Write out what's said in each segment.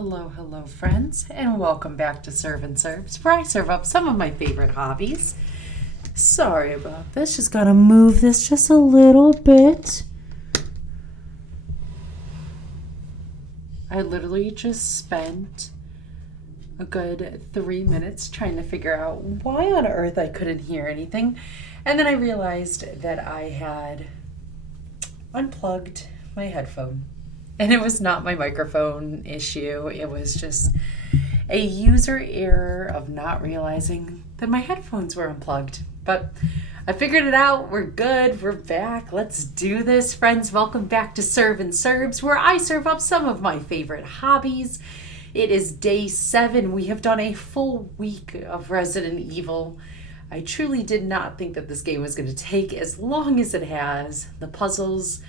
Hello, friends, and welcome back to Serve and Serves, where I serve up some of my favorite hobbies. Sorry about this, just gotta move this just a little bit. I literally just spent a good 3 minutes trying to figure out why on earth I couldn't hear anything, and then I realized that I had unplugged my headphone. And it was not my microphone issue. It was just a user error of not realizing that my headphones were unplugged. But I figured it out. We're good. We're back. Let's do this, friends. Welcome back to Serve and Serves, where I serve up some of my favorite hobbies. It is day 7. We have done a full week of Resident Evil. I truly did not think that this game was going to take as long as it has. The puzzles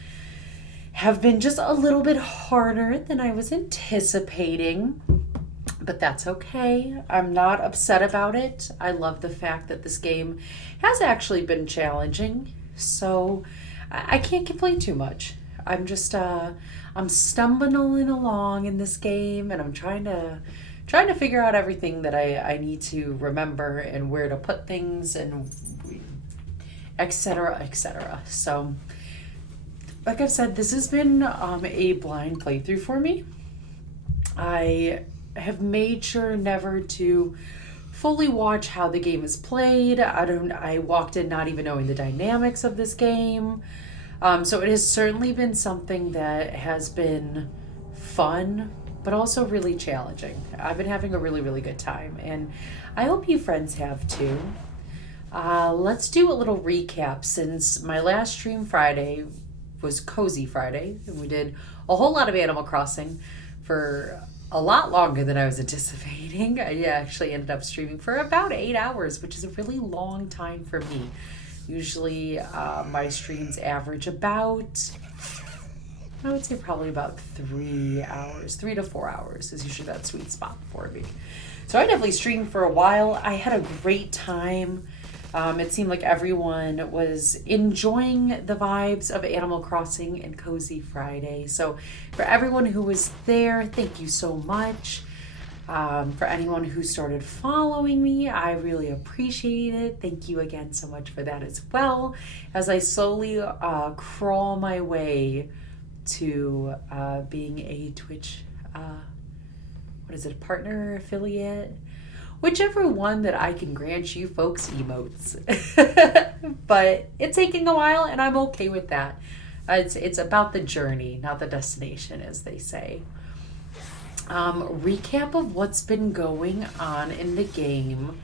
have been just a little bit harder than I was anticipating, but that's okay. I'm not upset about it. I love the fact that this game has actually been challenging, so I can't complain too much. I'm stumbling along in this game, and I'm trying to figure out everything that I need to remember and where to put things and etc. etc. So like I've said, this has been a blind playthrough for me. I have made sure never to fully watch how the game is played. I walked in not even knowing the dynamics of this game. So it has certainly been something that has been fun, but also really challenging. I've been having a really, really good time, and I hope you friends have too. Let's do a little recap since my last stream Friday was Cozy Friday, and we did a whole lot of Animal Crossing for a lot longer than I was anticipating. I actually ended up streaming for about 8 hours, which is a really long time for me. Usually my streams average about, I would say probably about 3 hours. 3 to 4 hours is usually that sweet spot for me. So I definitely streamed for a while. I had a great time. It seemed like everyone was enjoying the vibes of Animal Crossing and Cozy Friday. So for everyone who was there, thank you so much. For anyone who started following me, I really appreciate it. Thank you again so much for that as well, as I slowly crawl my way to being a Twitch, partner, affiliate? Whichever one that I can grant you folks emotes. But it's taking a while, and I'm okay with that. It's about the journey, not the destination, as they say. Recap of what's been going on in the game.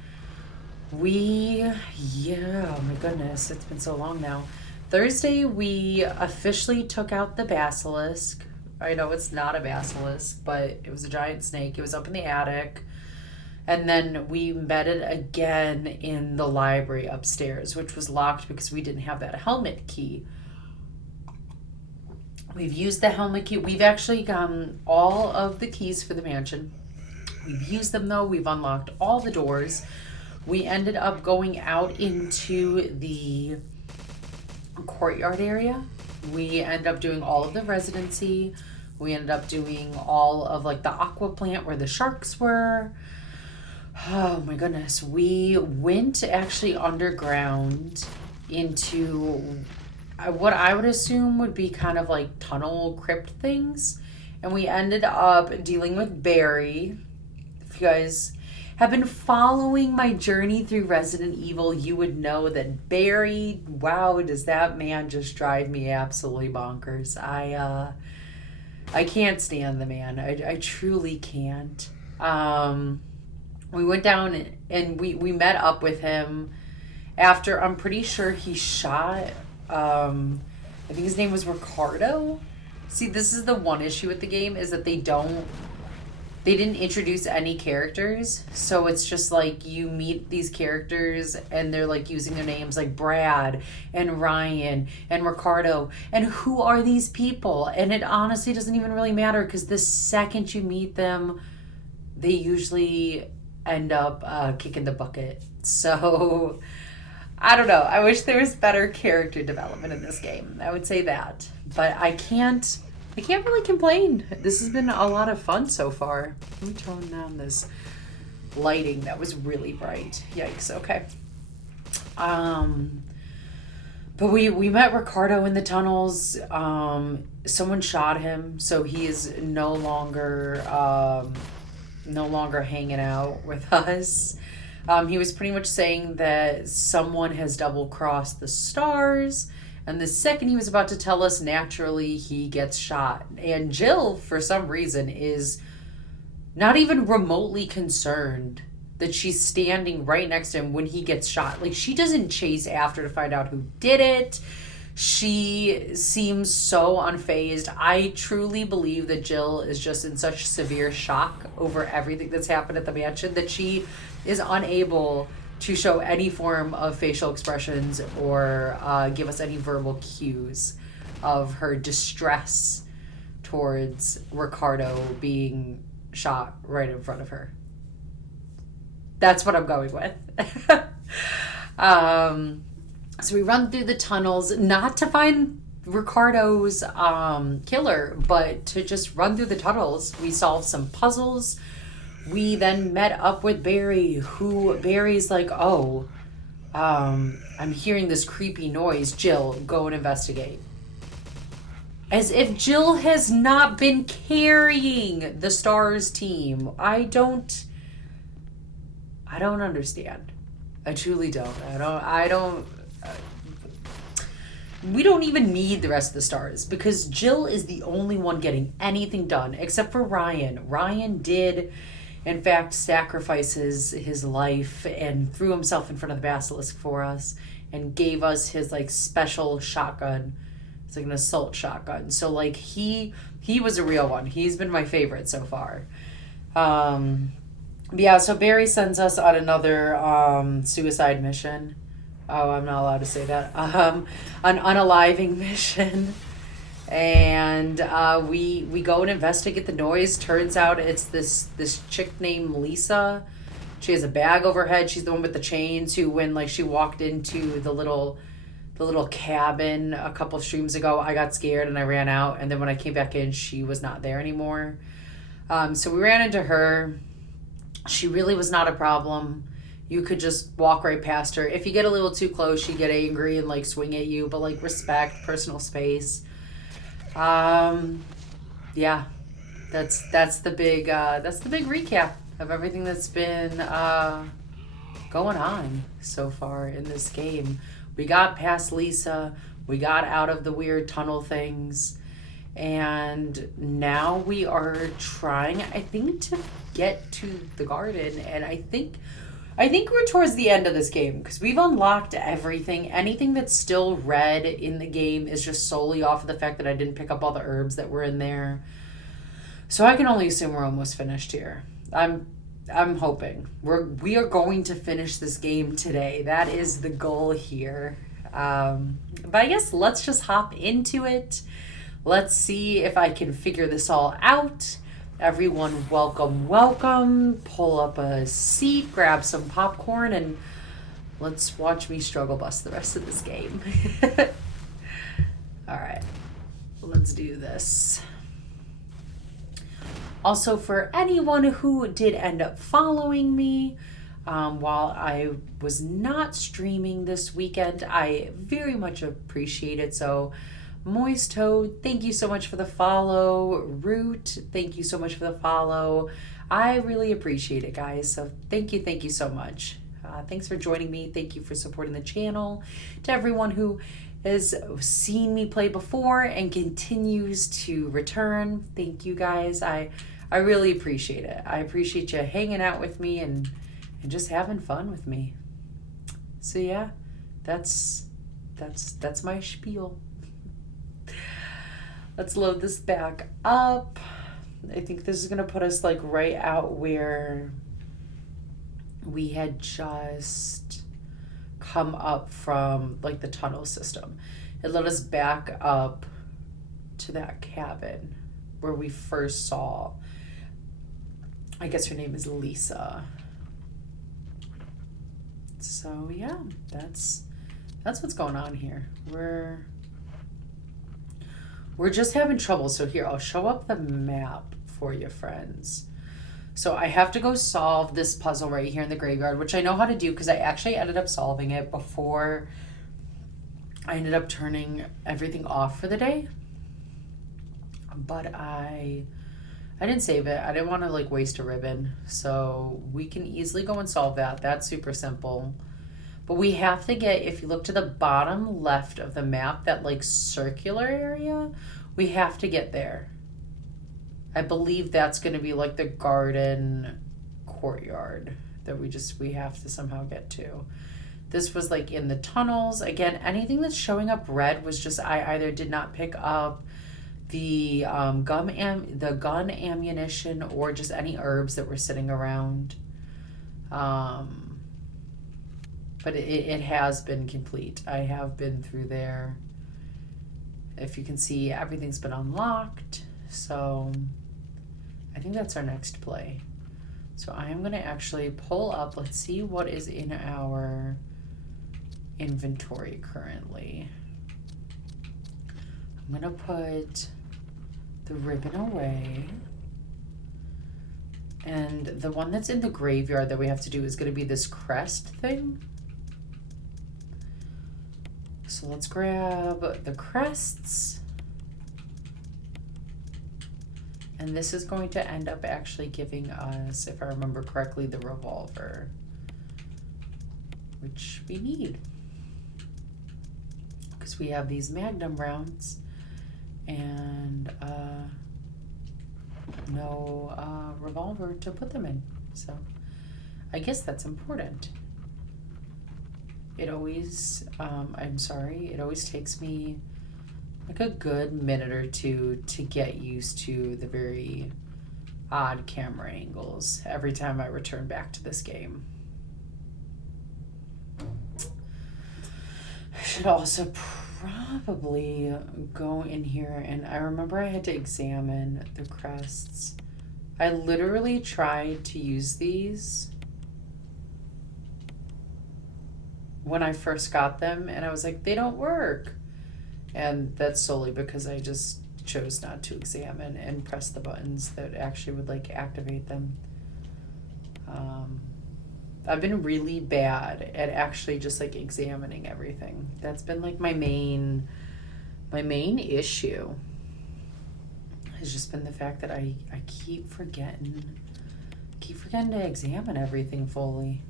Oh my goodness, it's been so long now. Thursday, we officially took out the basilisk. I know it's not a basilisk, but it was a giant snake. It was up in the attic. And then we met it again in the library upstairs, which was locked because we didn't have that helmet key. We've used the helmet key. We've actually gotten all of the keys for the mansion. We've used them though. We've unlocked all the doors. We ended up going out into the courtyard area. We ended up doing all of the residency. We ended up doing all of like the aqua plant where the sharks were. Oh my goodness. We went actually underground into what I would assume would be kind of like tunnel crypt things. And we ended up dealing with Barry. If you guys have been following my journey through Resident Evil, you would know that Barry, wow, does that man just drive me absolutely bonkers. I can't stand the man. I truly can't. We went down and we met up with him after, I'm pretty sure he shot, I think his name was Ricardo. See, this is the one issue with the game, is that they didn't introduce any characters. So it's just like you meet these characters and they're like using their names like Brad and Ryan and Ricardo. And who are these people? And it honestly doesn't even really matter, because the second you meet them, they usually end up kicking the bucket. So I don't know. I wish there was better character development in this game. I would say that. But I can't I can't really complain. This has been a lot of fun so far. Let me turn down this lighting that was really bright. Yikes. Okay. But we met Ricardo in the tunnels. Someone shot him, so he is no longer hanging out with us. He was pretty much saying that someone has double crossed the stars, and the second he was about to tell us, naturally he gets shot. And Jill, for some reason, is not even remotely concerned that she's standing right next to him when he gets shot. Like, she doesn't chase after to find out who did it. She seems so unfazed. I truly believe that Jill is just in such severe shock over everything that's happened at the mansion that she is unable to show any form of facial expressions or give us any verbal cues of her distress towards Ricardo being shot right in front of her. That's what I'm going with. So we run through the tunnels, not to find Ricardo's killer, but to just run through the tunnels. We solved some puzzles. We then met up with Barry, who Barry's like, oh, I'm hearing this creepy noise. Jill, go and investigate. As if Jill has not been carrying the Stars team. I don't understand. I truly don't. We don't even need the rest of the Stars because Jill is the only one getting anything done except for Ryan. Ryan did, in fact, sacrifice his life and threw himself in front of the basilisk for us and gave us his like special shotgun. It's like an assault shotgun. So like he was a real one. He's been my favorite so far. Yeah, so Barry sends us on another suicide mission. Oh, I'm not allowed to say that. An unaliving mission. And we go and investigate the noise. Turns out it's this chick named Lisa. She has a bag over her head. She's the one with the chains who, when like she walked into the little cabin a couple streams ago, I got scared and I ran out. And then when I came back in, she was not there anymore. So we ran into her. She really was not a problem. You could just walk right past her. If you get a little too close, she'd get angry and like swing at you, but like respect personal space. Yeah, that's the big recap of everything that's been going on so far in this game. We got past Lisa. We got out of the weird tunnel things. And now we are trying, I think, to get to the garden. And I think we're towards the end of this game because we've unlocked everything. Anything that's still red in the game is just solely off of the fact that I didn't pick up all the herbs that were in there. So I can only assume we're almost finished here. I'm hoping we are going to finish this game today. That is the goal here. But I guess let's just hop into it. Let's see if I can figure this all out. Everyone, welcome. Pull up a seat, grab some popcorn, and let's watch me struggle bust the rest of this game. All right, let's do this. Also, for anyone who did end up following me, while I was not streaming this weekend, I very much appreciate it. So, Moist Toad, thank you so much for the follow. Root, thank you so much for the follow. I really appreciate it, guys. So thank you so much. Thanks for joining me. Thank you for supporting the channel. To everyone who has seen me play before and continues to return, thank you, guys. I really appreciate it. I appreciate you hanging out with me and just having fun with me. So yeah, that's my spiel. Let's load this back up. I think this is going to put us like right out where we had just come up from, like the tunnel system. It led us back up to that cabin where we first saw, I guess her name is Lisa. So yeah, that's what's going on here. We're just having trouble. So here, I'll show up the map for you, friends. So I have to go solve this puzzle right here in the graveyard, which I know how to do because I actually ended up solving it before I ended up turning everything off for the day. But I didn't save it. I didn't want to like waste a ribbon. So we can easily go and solve that. That's super simple. But we have to get, if you look to the bottom left of the map, that like circular area, we have to get there. I believe that's going to be like the garden courtyard that we have to somehow get to. This was like in the tunnels. Again, anything that's showing up red was just I either did not pick up the gun ammunition or just any herbs that were sitting around. But it has been complete. I have been through there. If you can see, everything's been unlocked. So I think that's our next play. So I am going to actually pull up. Let's see what is in our inventory currently. I'm going to put the ribbon away. And the one that's in the graveyard that we have to do is going to be this crest thing. So let's grab the crests. And this is going to end up actually giving us, if I remember correctly, the revolver, which we need. Because we have these magnum rounds and no revolver to put them in. So I guess that's important. It always, it always takes me like a good minute or two to get used to the very odd camera angles every time I return back to this game. I should also probably go in here, and I remember I had to examine the crests. I literally tried to use these when I first got them, and I was like, they don't work. And that's solely because I just chose not to examine and press the buttons that actually would like activate them. I've been really bad at actually just like examining everything. That's been like my main issue has just been the fact that I keep forgetting to examine everything fully.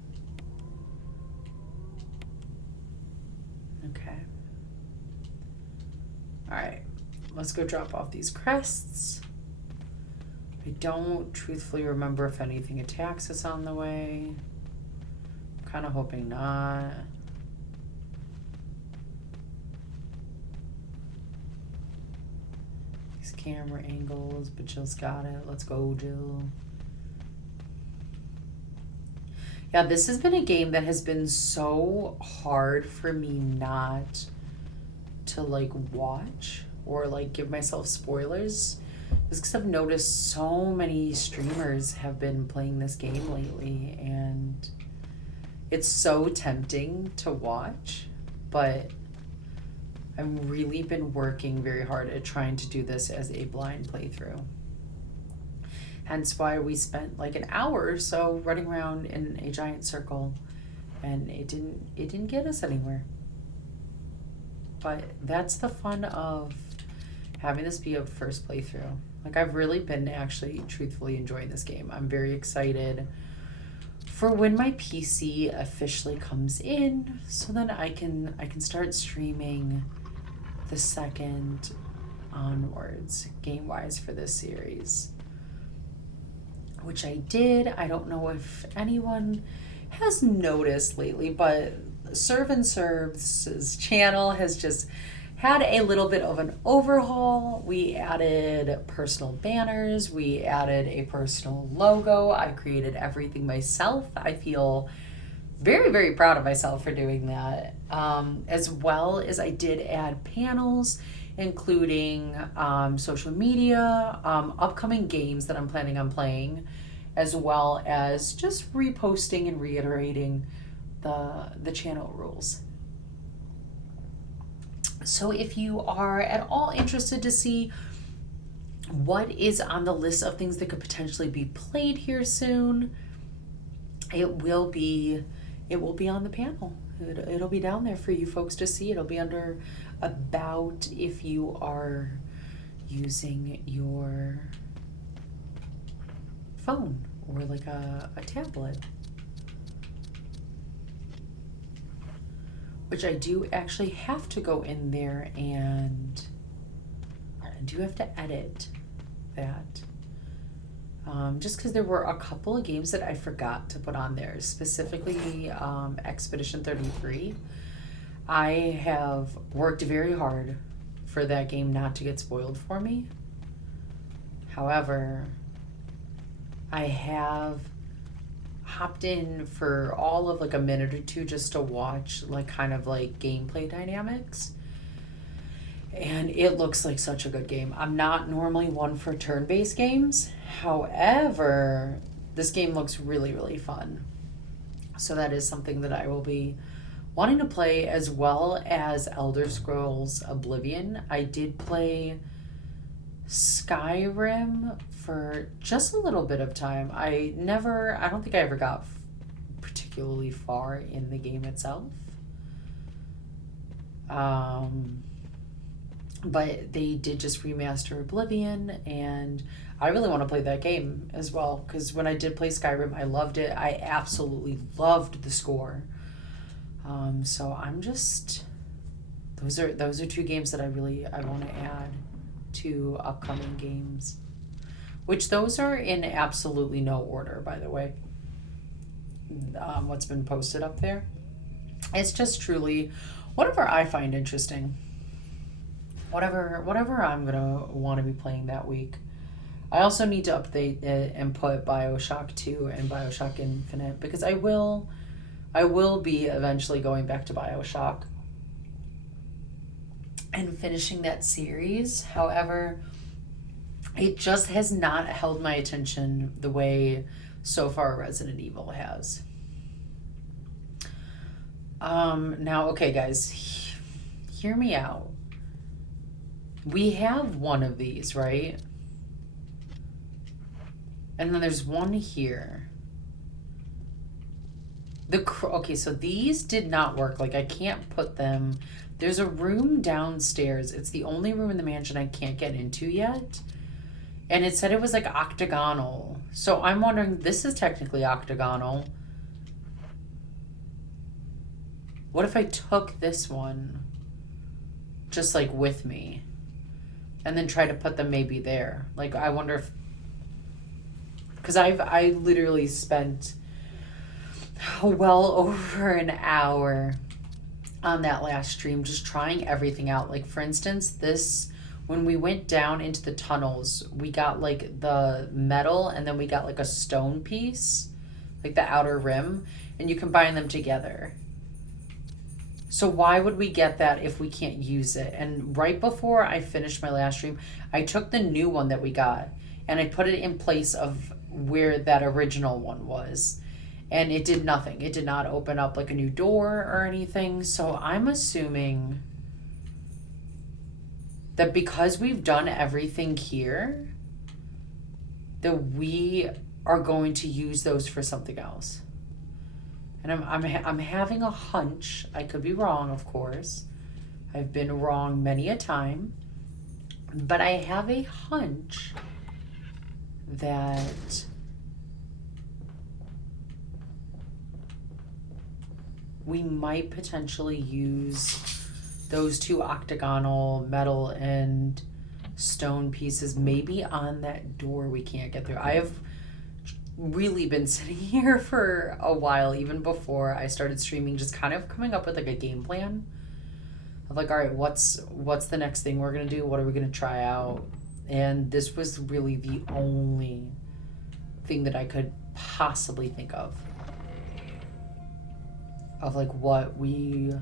Okay. All right, let's go drop off these crests. I don't truthfully remember if anything attacks us on the way. I'm kind of hoping not. These camera angles, but Jill's got it. Let's go, Jill. Yeah, this has been a game that has been so hard for me not to like watch or like give myself spoilers, is because I've noticed so many streamers have been playing this game lately, and it's so tempting to watch, but I've really been working very hard at trying to do this as a blind playthrough. Hence why we spent like an hour or so running around in a giant circle, and it didn't get us anywhere. But that's the fun of having this be a first playthrough. Like, I've really been actually truthfully enjoying this game. I'm very excited for when my PC officially comes in, so then I can start streaming the second onwards game-wise for this series, which I did. I don't know if anyone has noticed lately, but Serve and Serve's channel has just had a little bit of an overhaul. We added personal banners. We added a personal logo. I created everything myself. I feel very, very proud of myself for doing that. As well as I did add panels, including social media, upcoming games that I'm planning on playing, as well as just reposting and reiterating the channel rules. So if you are at all interested to see what is on the list of things that could potentially be played here soon, it will be on the panel. It'll be down there for you folks to see. It'll be under about if you are using your phone or like a tablet. Which I do actually have to go in there and I do have to edit that. Just because there were a couple of games that I forgot to put on there, specifically Expedition 33. I have worked very hard for that game not to get spoiled for me. However, I have hopped in for all of like a minute or two just to watch like kind of like gameplay dynamics. And it looks like such a good game. I'm not normally one for turn-based games. However, this game looks really, really fun. So that is something that I will be wanting to play, as well as Elder Scrolls Oblivion. I did play Skyrim for just a little bit of time. I don't think I ever got particularly far in the game itself. But they did just remaster Oblivion, and I really want to play that game as well, because when I did play Skyrim, I loved it. I absolutely loved the score. So I'm just, those are two games that I want to add to upcoming games, which those are in absolutely no order, by the way. What's been posted up there, it's just truly whatever I find interesting. Whatever I'm gonna want to be playing that week. I also need to update it and put BioShock 2 and BioShock Infinite, because I will be eventually going back to BioShock and finishing that series. However, it just has not held my attention the way so far Resident Evil has. Now, okay, guys, hear me out. We have one of these, right? And then there's one here. Okay, so these did not work. Like, I can't put them. There's a room downstairs. It's the only room in the mansion I can't get into yet. And it said it was like octagonal. So I'm wondering, this is technically octagonal. What if I took this one just like with me and then try to put them maybe there? Like, I wonder if, because I literally spent well over an hour on that last stream just trying everything out. Like, for instance, this, when we went down into the tunnels, we got like the metal and then we got like a stone piece, like the outer rim, and you combine them together. So why would we get that if we can't use it? And right before I finished my last stream, I took the new one that we got and I put it in place of where that original one was. And it did nothing. It did not open up like a new door or anything. So I'm assuming that because we've done everything here, that we are going to use those for something else. And I'm having a hunch. I could be wrong, of course. I've been wrong many a time. But I have a hunch that we might potentially use those two octagonal metal and stone pieces maybe on that door we can't get through. I have really been sitting here for a while, even before I started streaming, just kind of coming up with like a game plan of like, all right, what's the next thing we're gonna do? What are we gonna try out? And this was really the only thing that I could possibly think of like what we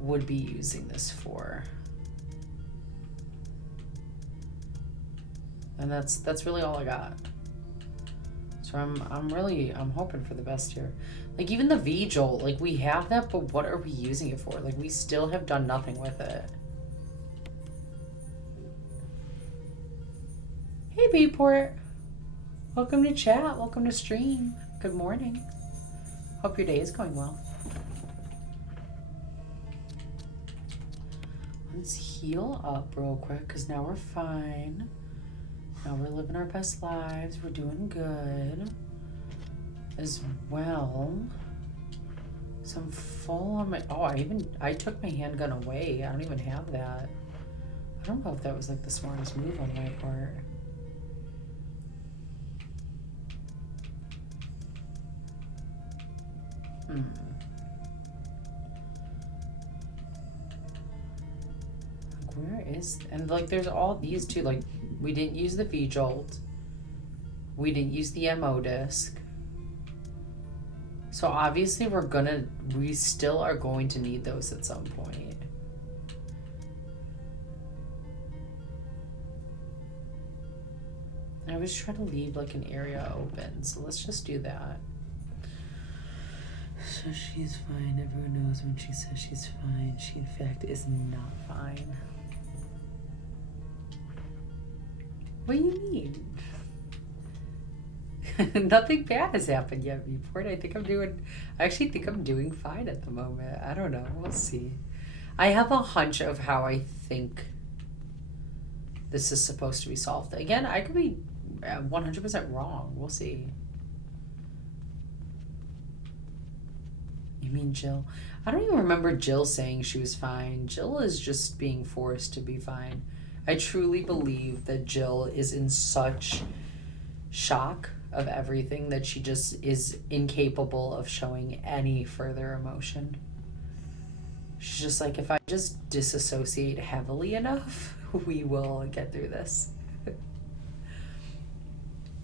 would be using this for. And that's really all I got. So So I'm hoping for the best here. Like even the V-Jolt, like we have that, but what are we using it for? Like we still have done nothing with it. Hey Beeport. Welcome to chat. Welcome to stream. Good morning. Hope your day is going well. Let's heal up real quick because now we're fine. Now we're living our best lives. We're doing good. As well. So I'm full on my... Oh, I took my handgun away. I don't even have that. I don't know if that was like the smartest move on my part. Where is... And like there's all these too. Like we didn't use the V-Jolt. We didn't use the MO disc. So obviously we still are going to need those at some point. I always try to leave like an area open, so let's just do that. So she's fine. Everyone knows when she says she's fine, she in fact is not fine. What do you mean? Nothing bad has happened yet, Report. I actually think I'm doing fine at the moment. I don't know. We'll see. I have a hunch of how I think this is supposed to be solved. Again, I could be 100% wrong. We'll see. You mean Jill? I don't even remember Jill saying she was fine. Jill is just being forced to be fine. I truly believe that Jill is in such shock of everything that she just is incapable of showing any further emotion. She's just like, if I just disassociate heavily enough, we will get through this.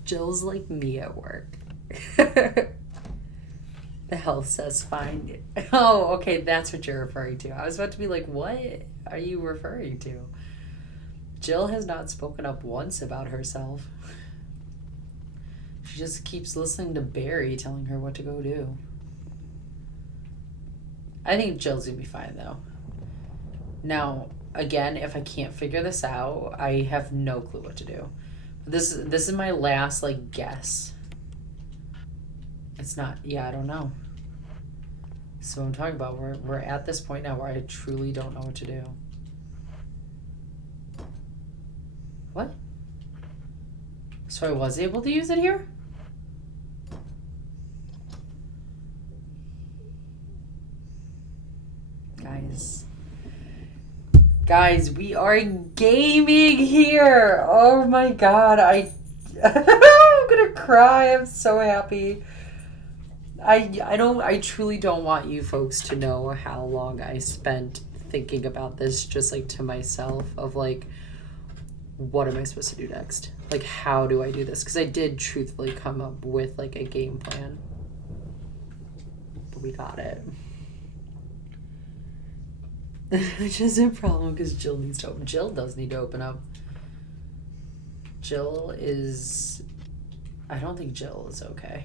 Jill's like me at work. The health says fine. Oh, okay, that's what you're referring to. I was about to be like, what are you referring to? Jill has not spoken up once about herself. She just keeps listening to Barry telling her what to go do. I think Jill's gonna be fine though. Now, again, if I can't figure this out, I have no clue what to do. This is my last like guess. It's not. Yeah, I don't know. So I'm talking about we're at this point now where I truly don't know what to do. What? So I was able to use it here? Guys, we are gaming here. Oh my god, I'm gonna cry. I'm so happy. I truly don't want you folks to know how long I spent thinking about this just like to myself of like, what am I supposed to do next? Like, how do I do this? Because I did truthfully come up with like a game plan. But we got it. Which is a problem because Jill needs to open. Jill does need to open up. Jill is... I don't think Jill is okay.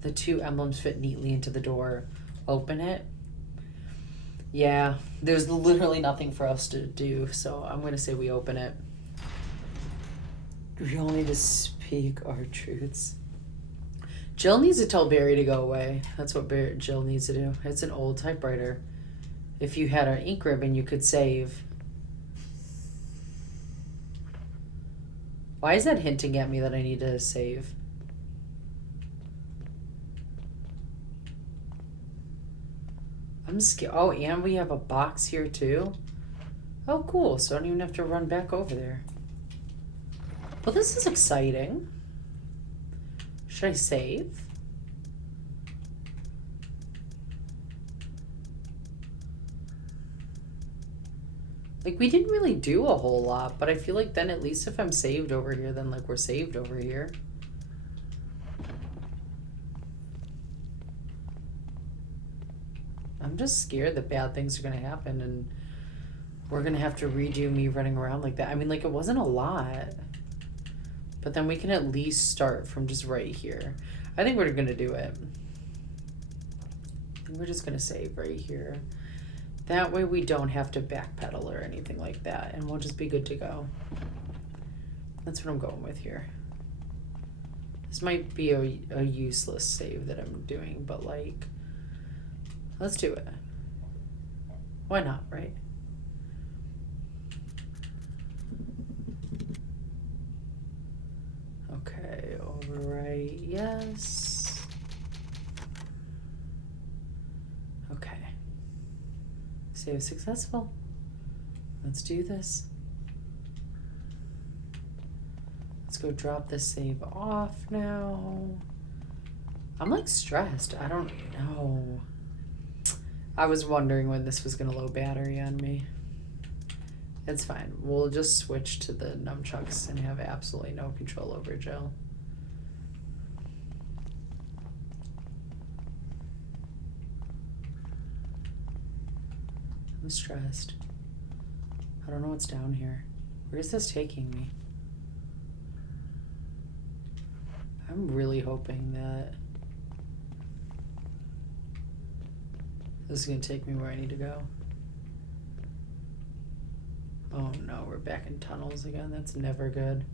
The two emblems fit neatly into the door. Open it. Yeah, there's literally nothing for us to do, so I'm going to say we open it. We all need to speak our truths. Jill needs to tell Barry to go away. That's what Jill needs to do. It's an old typewriter. If you had an ink ribbon, you could save. Why is that hinting at me that I need to save? I'm scared. Oh, and we have a box here too. Oh, cool. So I don't even have to run back over there. Well, this is exciting. Should I save? Like, we didn't really do a whole lot, but I feel like then at least if I'm saved over here, then like we're saved over here. I'm just scared that bad things are going to happen and we're going to have to redo me running around like that. I mean, like, it wasn't a lot. But then we can at least start from just right here. I think we're gonna do it. We're just gonna save right here. That way we don't have to backpedal or anything like that, and we'll just be good to go. That's what I'm going with here. This might be a useless save that I'm doing, but like, let's do it. Why not, right? Okay, overwrite, yes. Okay. Save successful. Let's do this. Let's go drop this save off now. I'm like stressed. I don't know. I was wondering when this was gonna low battery on me. It's fine. We'll just switch to the nunchucks and have absolutely no control over Jill. I'm stressed. I don't know what's down here. Where is this taking me? I'm really hoping that this is going to take me where I need to go. Oh no, we're back in tunnels again. That's never good.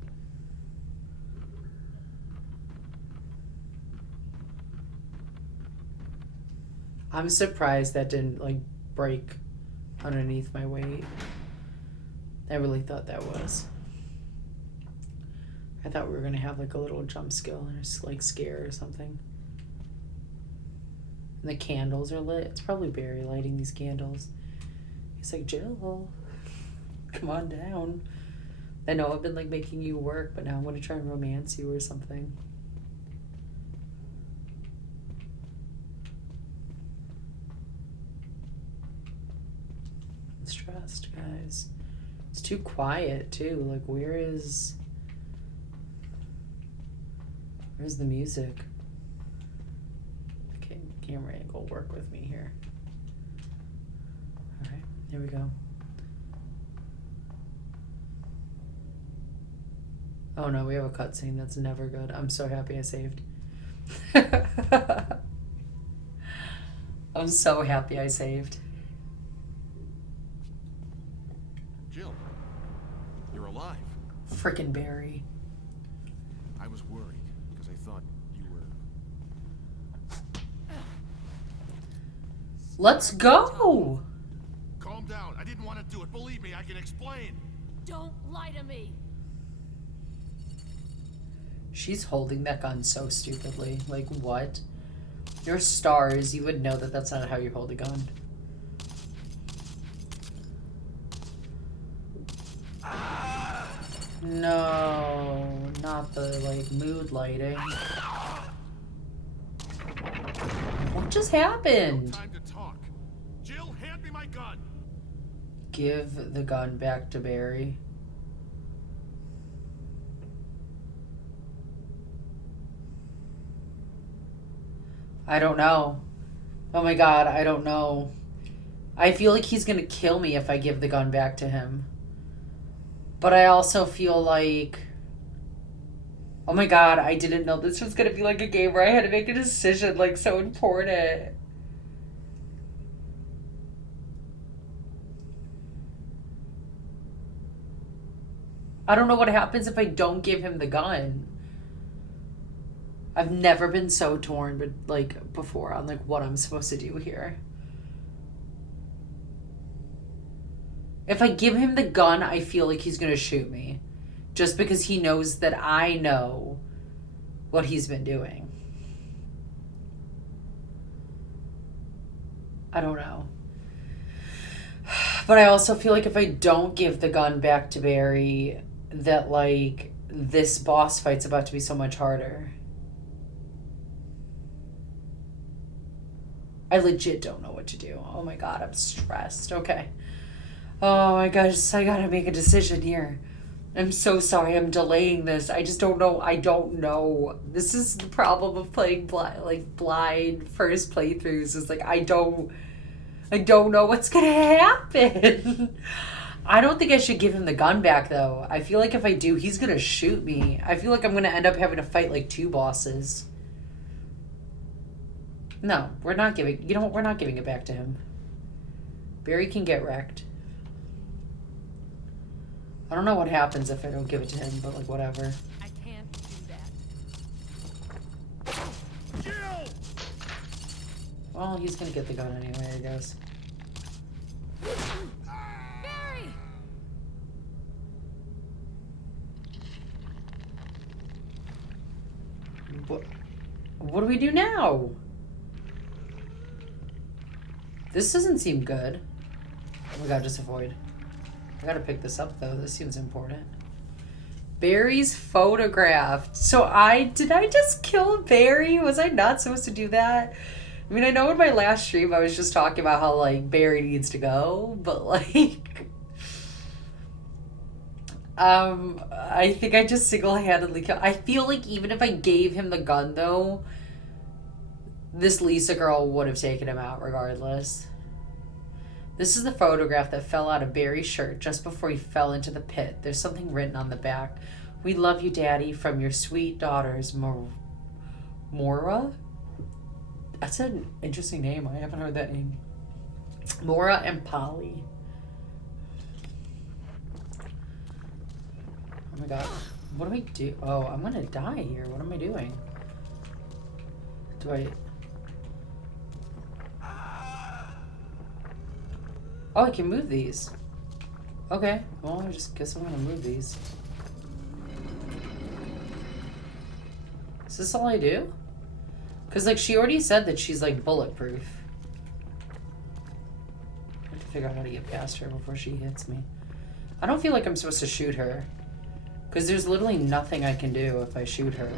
I'm surprised that didn't like break underneath my weight. I really thought that was. I thought we were gonna have like a little jump skill or like scare or something. And the candles are lit. It's probably Barry lighting these candles. He's like, Jill, come on down. I know I've been like making you work, but now I'm gonna try and romance you or something. I'm stressed, guys. It's too quiet too. Like, where's the music? Okay, camera angle, work with me here. All right, here we go. Oh no, we have a cutscene. That's never good. I'm so happy I saved. I'm so happy I saved. Jill, you're alive. Frickin' Barry. I was worried because I thought you were. Let's go! Calm down. I didn't want to do it. Believe me, I can explain. Don't lie to me. She's holding that gun so stupidly. Like, what? You're stars. You would know that that's not how you hold a gun. No, not the, like, mood lighting. What just happened? No time to talk. Jill, hand me my gun. Give the gun back to Barry. I don't know. Oh my god, I don't know. I feel like he's gonna kill me if I give the gun back to him. But I also feel like... Oh my god, I didn't know this was gonna be like a game where I had to make a decision like so important. I don't know what happens if I don't give him the gun. I've never been so torn, but like before on like what I'm supposed to do here. If I give him the gun, I feel like he's gonna shoot me, just because he knows that I know what he's been doing. I don't know. But I also feel like if I don't give the gun back to Barry, that like this boss fight's about to be so much harder. I legit don't know what to do. Oh my god, I'm stressed. Okay. Oh my gosh, I gotta make a decision here. I'm so sorry I'm delaying this. I just don't know. I don't know. This is the problem of playing blind first playthroughs is like I don't know what's gonna happen. I don't think I should give him the gun back, though. I feel like if I do, he's gonna shoot me. I feel like I'm gonna end up having to fight like 2 bosses. No, we're not giving... You know what? We're not giving it back to him. Barry can get wrecked. I don't know what happens if I don't give it to him, but like, whatever. I can't do that. Jill! Well, he's gonna get the gun anyway, I guess. Barry! What do we do now? This doesn't seem good. Oh my god, just avoid. I gotta pick this up though. This seems important. Barry's photographed. So did I just kill Barry? Was I not supposed to do that? I mean, I know in my last stream I was just talking about how like Barry needs to go, but like I think I just single-handedly killed. I feel like even if I gave him the gun though, this Lisa girl would have taken him out regardless. This is the photograph that fell out of Barry's shirt just before he fell into the pit. There's something written on the back. We love you, Daddy, from your sweet daughters, Mora? That's an interesting name. I haven't heard that name. Mora and Polly. Oh my god. What do I do? Oh, I'm gonna die here. What am I doing? Do I... Oh, I can move these. Okay. Well, I just guess I'm gonna move these. Is this all I do? Because, like, she already said that she's, like, bulletproof. I have to figure out how to get past her before she hits me. I don't feel like I'm supposed to shoot her. Because there's literally nothing I can do if I shoot her.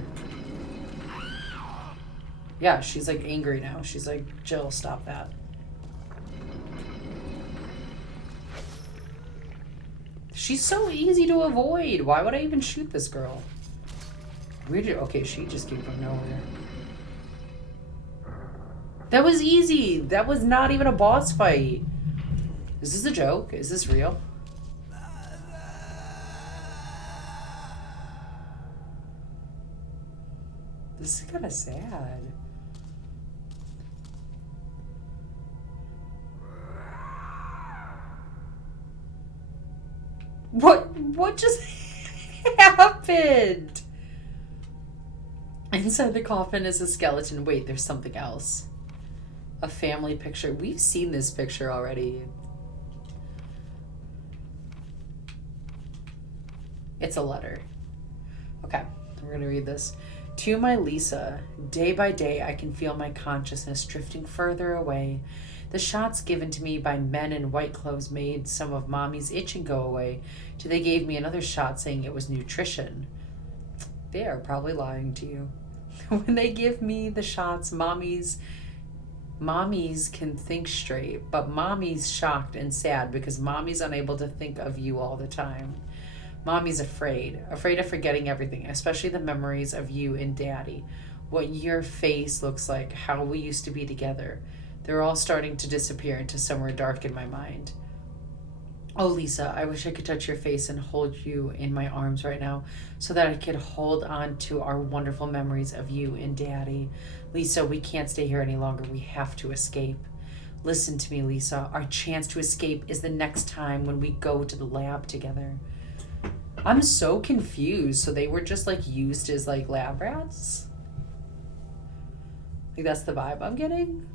Yeah, she's, like, angry now. She's like, Jill, stop that. She's so easy to avoid. Why would I even shoot this girl? Okay, she just came from nowhere. That was easy. That was not even a boss fight. Is this a joke? Is this real? This is kind of sad. What just happened? Inside the coffin is a skeleton. Wait, there's something else. A family picture. We've seen this picture already. It's a letter. Okay, we're gonna read this. To my Lisa, day by day I can feel my consciousness drifting further away. The shots given to me by men in white clothes made some of Mommy's itching go away, till they gave me another shot saying it was nutrition. They are probably lying to you. When they give me the shots, mommies can think straight, but Mommy's shocked and sad because Mommy's unable to think of you all the time. Mommy's afraid of forgetting everything, especially the memories of you and Daddy, what your face looks like, how we used to be together. They're all starting to disappear into somewhere dark in my mind. Oh, Lisa, I wish I could touch your face and hold you in my arms right now so that I could hold on to our wonderful memories of you and Daddy. Lisa, we can't stay here any longer. We have to escape. Listen to me, Lisa. Our chance to escape is the next time when we go to the lab together. I'm so confused. So they were just like used as like lab rats? Like that's the vibe I'm getting?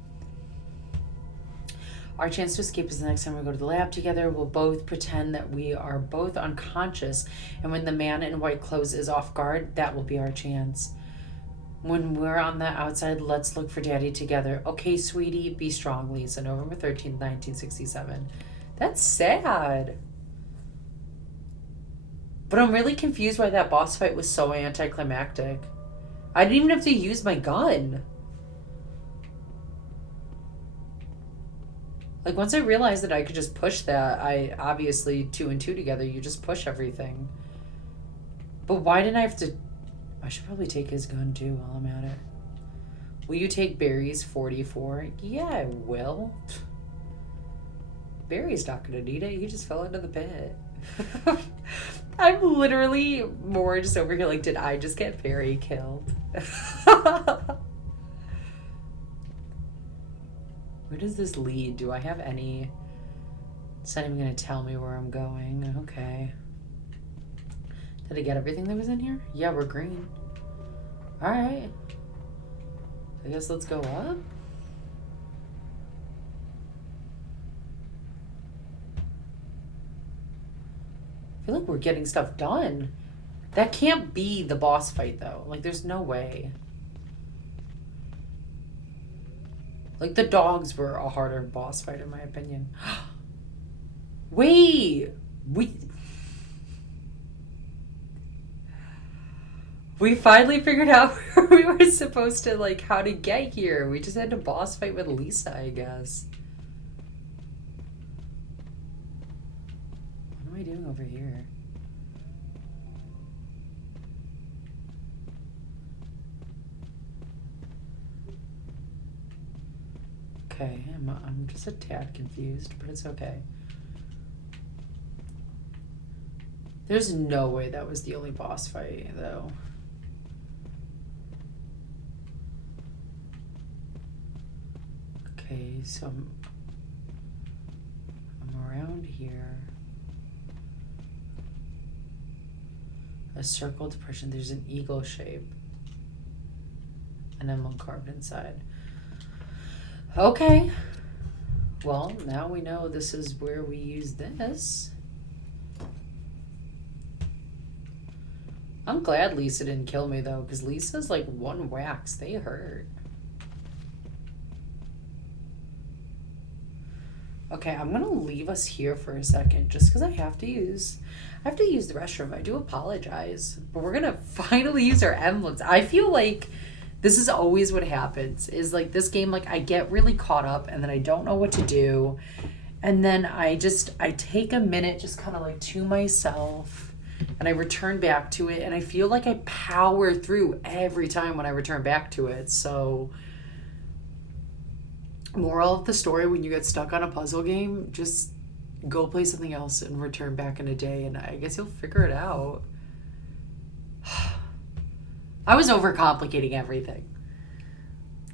Our chance to escape is the next time we go to the lab together. We'll both pretend that we are both unconscious, and when the man in white clothes is off guard, that will be our chance. When we're on the outside, let's look for Daddy together. Okay, sweetie, be strong, Lisa. November 13th, 1967. That's sad. But I'm really confused why that boss fight was so anticlimactic. I didn't even have to use my gun. Like, once I realized that I could just push that, I obviously, 2 and 2 together, you just push everything. But why didn't I have to... I should probably take his gun, too, while I'm at it. Will you take Barry's 44? Yeah, I will. Barry's not gonna need it. He just fell into the pit. I'm literally more just over here like, did I just get Barry killed? Where does this lead? Do I have any... It's not even gonna tell me where I'm going. Okay. Did I get everything that was in here? Yeah, we're green. Alright. I guess let's go up. I feel like we're getting stuff done. That can't be the boss fight, though. Like, there's no way. Like, the dogs were a harder boss fight, in my opinion. Wait! We finally figured out where we were supposed to, like, how to get here. We just had to boss fight with Lisa, I guess. What am I doing over here? Okay, I'm just a tad confused, but it's okay. There's no way that was the only boss fight, though. Okay, so I'm around here. A circle depression. There's an eagle shape. An emblem carved inside. Okay. Well, now we know this is where we use this. I'm glad Lisa didn't kill me, though, because Lisa's like one whacks. They hurt. Okay, I'm gonna leave us here for a second just because I have to use the restroom. I do apologize, but we're gonna finally use our emblems. I feel like this is always what happens, is like this game, like I get really caught up and then I don't know what to do. And then I take a minute just kind of like to myself and I return back to it. And I feel like I power through every time when I return back to it. So moral of the story, when you get stuck on a puzzle game, just go play something else and return back in a day. And I guess you'll figure it out. I was overcomplicating everything.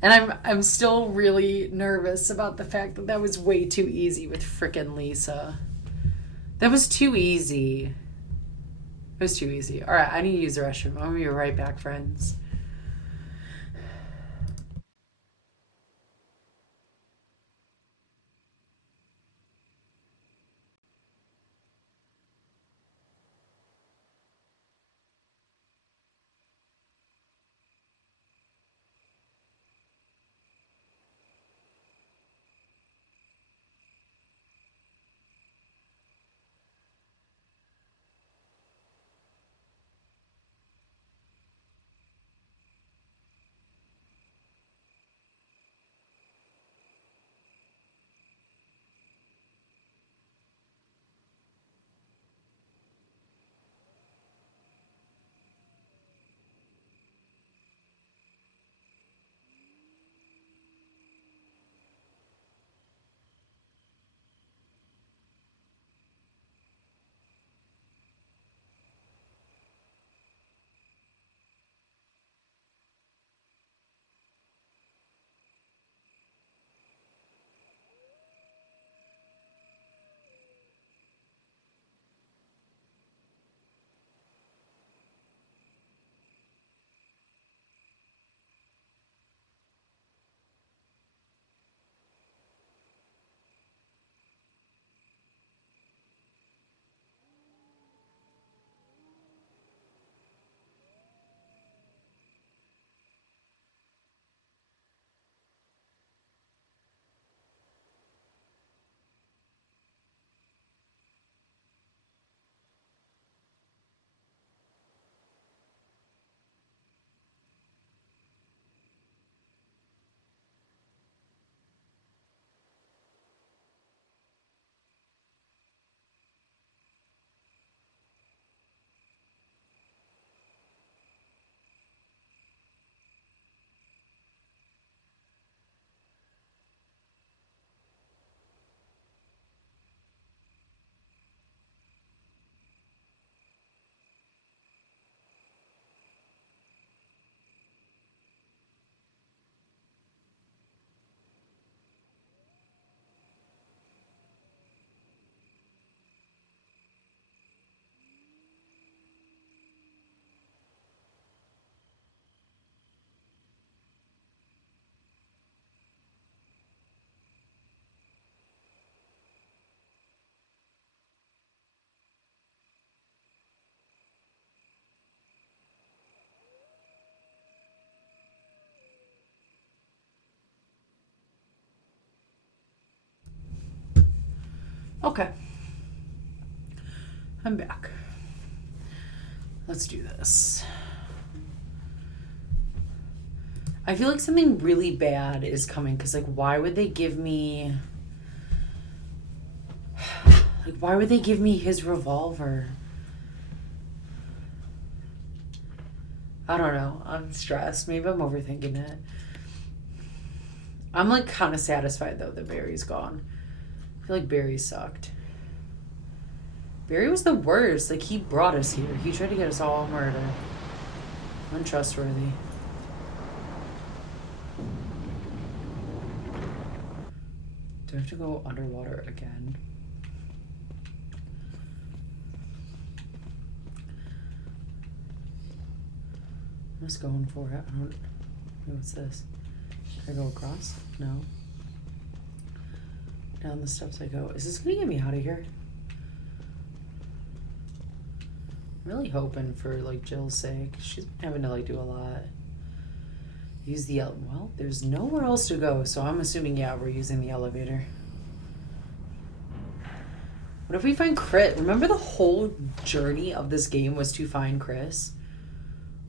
And I'm still really nervous about the fact that that was way too easy with frickin' Lisa. That was too easy. It was too easy. All right, I need to use the restroom. I'm gonna be right back, friends. Okay. I'm back. Let's do this. I feel like something really bad is coming because, like, why would they give me... Like, why would they give me his revolver? I don't know. I'm stressed. Maybe I'm overthinking it. I'm, like, kind of satisfied, though, that Barry's gone. I feel like Barry sucked. Barry was the worst. Like, he brought us here. He tried to get us all murdered. Untrustworthy. Do I have to go underwater again? I'm just going for it. I don't... What's this? Can I go across? No. Down the steps I go. Is this gonna get me out of here? I'm really hoping for, like, Jill's sake. She's been having to, like, do a lot. Use the well, there's nowhere else to go, so I'm assuming, yeah, we're using the elevator. What if we find Chris? Remember the whole journey of this game was to find Chris?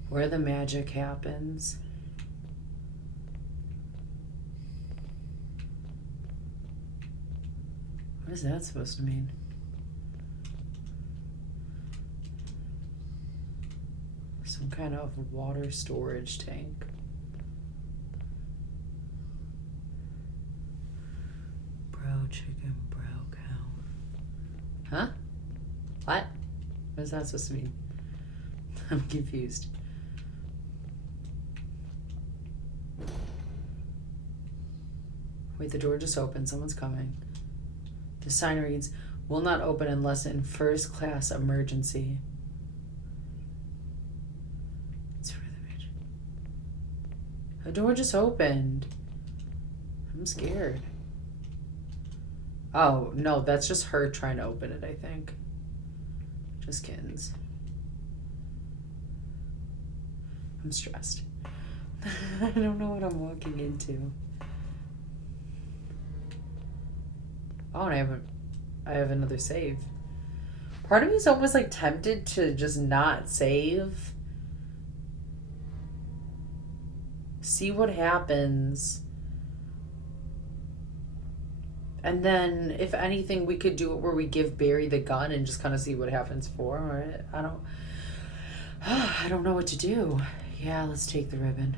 Where the magic happens. What is that supposed to mean? Some kind of water storage tank. Bro chicken, bro cow. Huh? What? What is that supposed to mean? I'm confused. Wait, the door just opened. Someone's coming. The sign reads, "Will not open unless in first class emergency." It's for the bitch. The door just opened. I'm scared. Oh, no, that's just her trying to open it, I think. Just kittens. I'm stressed. I don't know what I'm walking into. Oh, and I have another save. Part of me is almost like tempted to just not save. See what happens. And then, if anything, we could do it where we give Barry the gun and just kind of see what happens for him, right? I don't know what to do. Yeah, let's take the ribbon.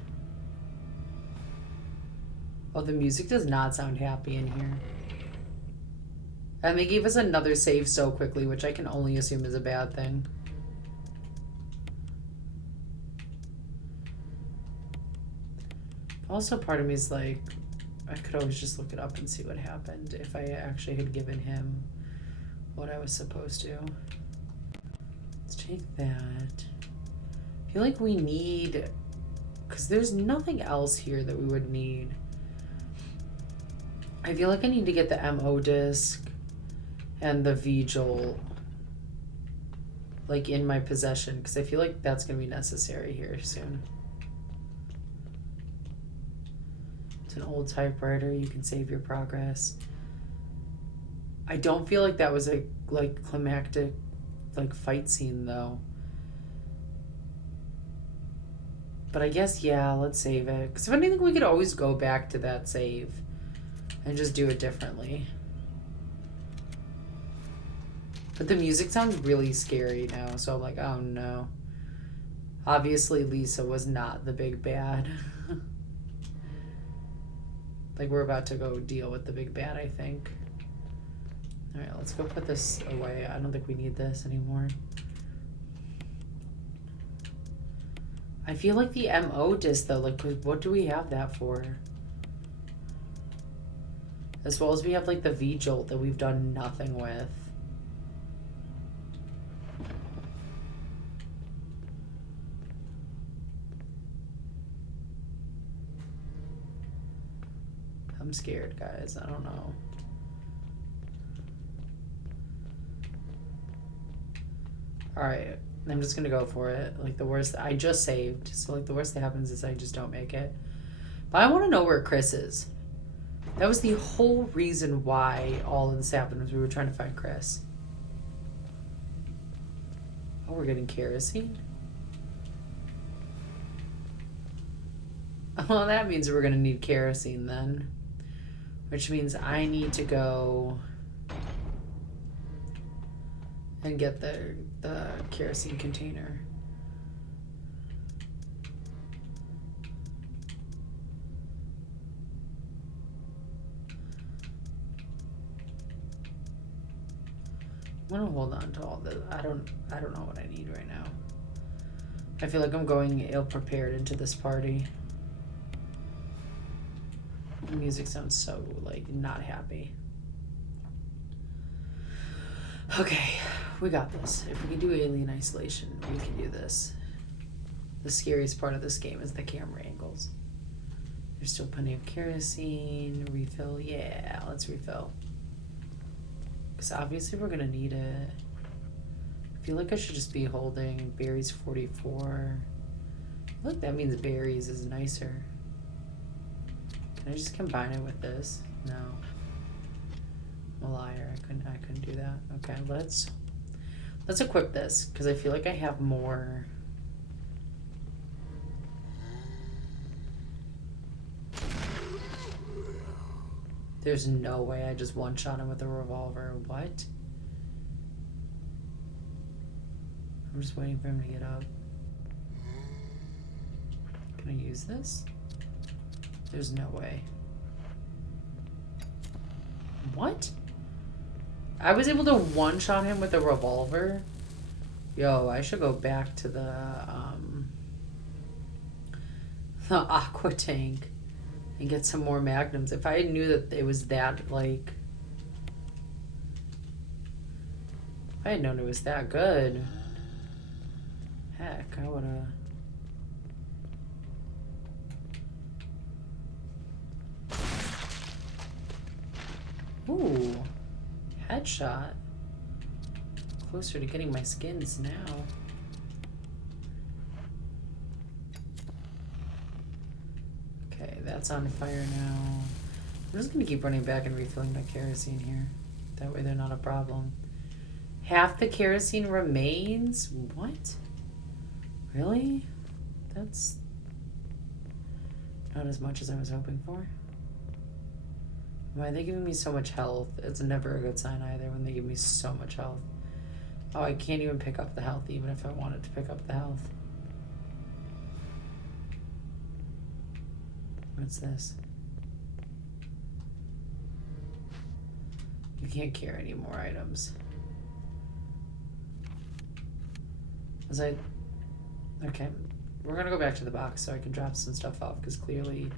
Oh, the music does not sound happy in here. And they gave us another save so quickly, which I can only assume is a bad thing. Also, part of me is like, I could always just look it up and see what happened if I actually had given him what I was supposed to. Let's take that. I feel like we need... Because there's nothing else here that we would need. I feel like I need to get the MO disc and the Vigil, like, in my possession, because I feel like that's going to be necessary here soon. It's an old typewriter. You can save your progress. I don't feel like that was a, like, climactic, like, fight scene, though. But I guess, yeah, let's save it. Because if anything, we could always go back to that save and just do it differently. But the music sounds really scary now, so I'm like, oh no. Obviously, Lisa was not the big bad. Like, we're about to go deal with the big bad, I think. Alright, let's go put this away. I don't think we need this anymore. I feel like the MO disc, though, like, what do we have that for? As well as we have, like, the V-Jolt that we've done nothing with. I'm scared, guys. I don't know. Alright. I'm just gonna go for it. Like, the worst... I just saved. So, like, the worst that happens is I just don't make it. But I want to know where Chris is. That was the whole reason why all of this happened, was we were trying to find Chris. Oh, we're getting kerosene? Well, that means we're gonna need kerosene then. Which means I need to go and get the kerosene container. I'm gonna hold on to all this. I don't know what I need right now. I feel like I'm going ill prepared into this party. The music sounds so like not happy. Okay, we got this. If we can do alien isolation, we can do this. The scariest part of this game is the camera angles. There's still plenty of kerosene. Refill, yeah, let's refill. Because obviously we're gonna need it. I feel like I should just be holding berries 44. Look, that means berries is nicer. Can I just combine it with this? No. I'm a liar. I couldn't do that. Okay, let's equip this because I feel like I have more. There's no way I just one-shot him with a revolver. What? I'm just waiting for him to get up. Can I use this? There's no way. What? I was able to one-shot him with a revolver? Yo, I should go back to the aqua tank and get some more magnums. If I knew that it was that, like... If I had known it was that good... Heck, I would've... Ooh, headshot. Closer to getting my skins now. Okay, that's on fire now. I'm just gonna keep running back and refilling my kerosene here. That way they're not a problem. Half the kerosene remains? What? Really? That's not as much as I was hoping for. Why are they giving me so much health? It's never a good sign either when they give me so much health. Oh, I can't even pick up the health even if I wanted to pick up the health. What's this? You can't carry any more items. Was I... Okay. We're gonna go back to the box so I can drop some stuff off because clearly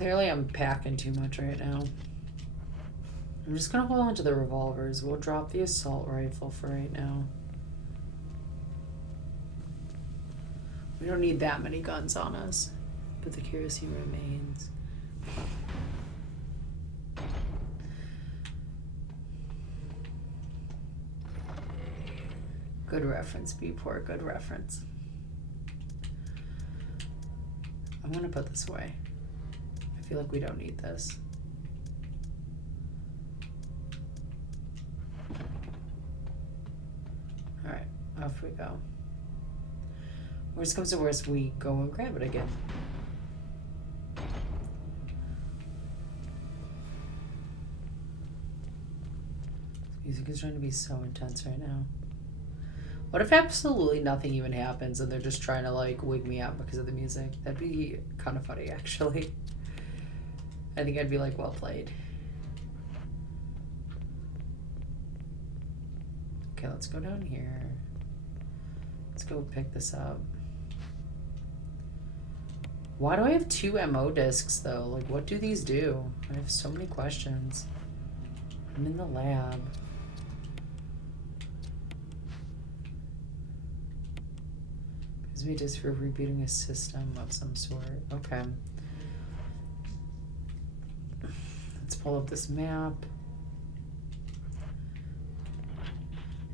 I'm packing too much right now. I'm just gonna hold on to the revolvers. We'll drop the assault rifle for right now. We don't need that many guns on us, but the kerosene remains. Good reference, B-Port, good reference. I'm gonna put this away. I feel like we don't need this. Alright, off we go. Worst comes to worst, we go and grab it again. This music is trying to be so intense right now. What if absolutely nothing even happens and they're just trying to like wig me out because of the music? That'd be kind of funny actually. I think I'd be like, well played. Okay, let's go down here. Let's go pick this up. Why do I have 2 MO discs though? Like what do these do? I have so many questions. I'm in the lab. Gives me just for rebooting a system of some sort. Okay. Let's pull up this map.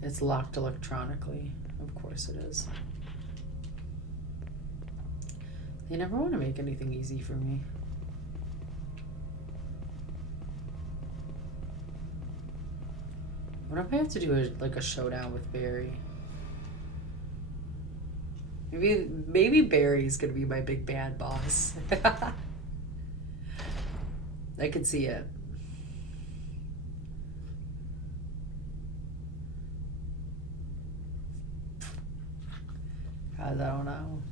It's locked electronically. Of course it is. They never want to make anything easy for me. What if I have to do like a showdown with Barry? Maybe Barry's gonna be my big bad boss. I could see it. I don't know.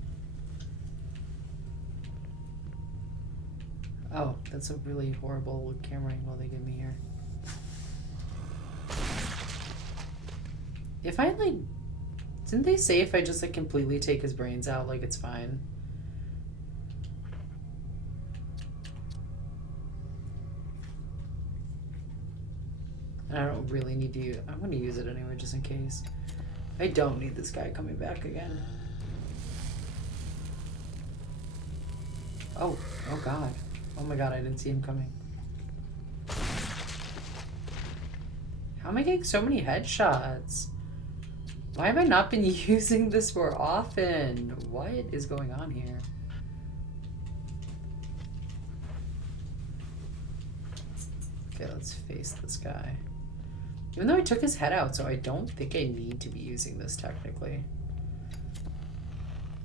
Oh, that's a really horrible camera angle they give me here. If I like, didn't they say if I just like completely take his brains out, like it's fine? And I don't really need to use, I'm gonna use it anyway just in case. I don't need this guy coming back again. Oh God. Oh my God, I didn't see him coming. How am I getting so many headshots? Why have I not been using this more often? What is going on here? Okay, let's face this guy. Even though I took his head out, so I don't think I need to be using this technically.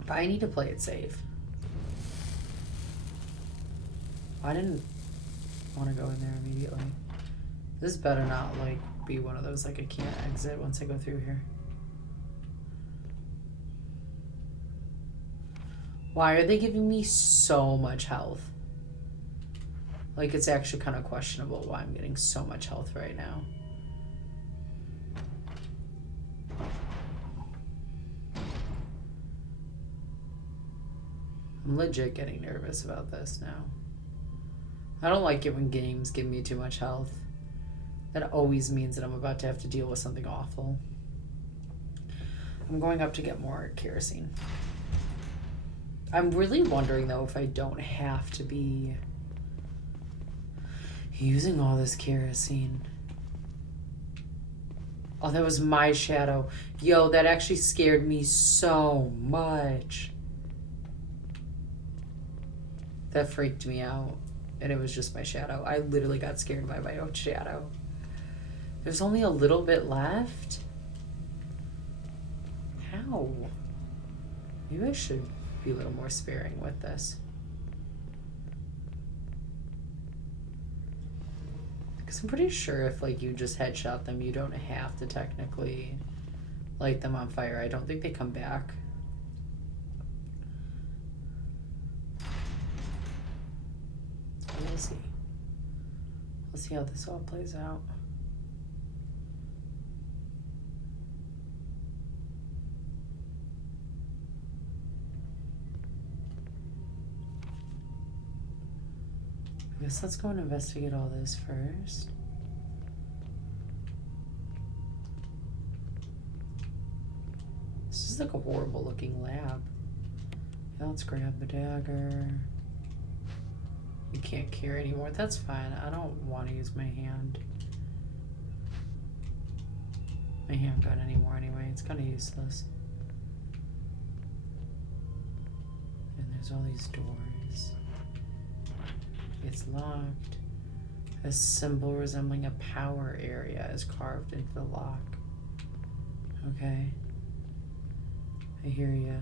But I need to play it safe. I didn't want to go in there immediately. This better not like be one of those like I can't exit once I go through here. Why are they giving me so much health? Like it's actually kind of questionable why I'm getting so much health right now. I'm legit getting nervous about this now. I don't like it when games give me too much health. That always means that I'm about to have to deal with something awful. I'm going up to get more kerosene. I'm really wondering though if I don't have to be using all this kerosene. Oh, that was my shadow. Yo, that actually scared me so much. That freaked me out. And it was just my shadow. I literally got scared by my own shadow. There's only a little bit left? How? Maybe I should be a little more sparing with this. Because I'm pretty sure if like you just headshot them, you don't have to technically light them on fire. I don't think they come back. We'll see. We'll see how this all plays out. I guess let's go and investigate all this first. This is like a horrible looking lab. Yeah, let's grab the dagger. You can't carry anymore. That's fine. I don't want to use my handgun anymore anyway. It's kind of useless. And there's all these doors. It's locked. A symbol resembling a power area is carved into the lock. Okay. I hear ya.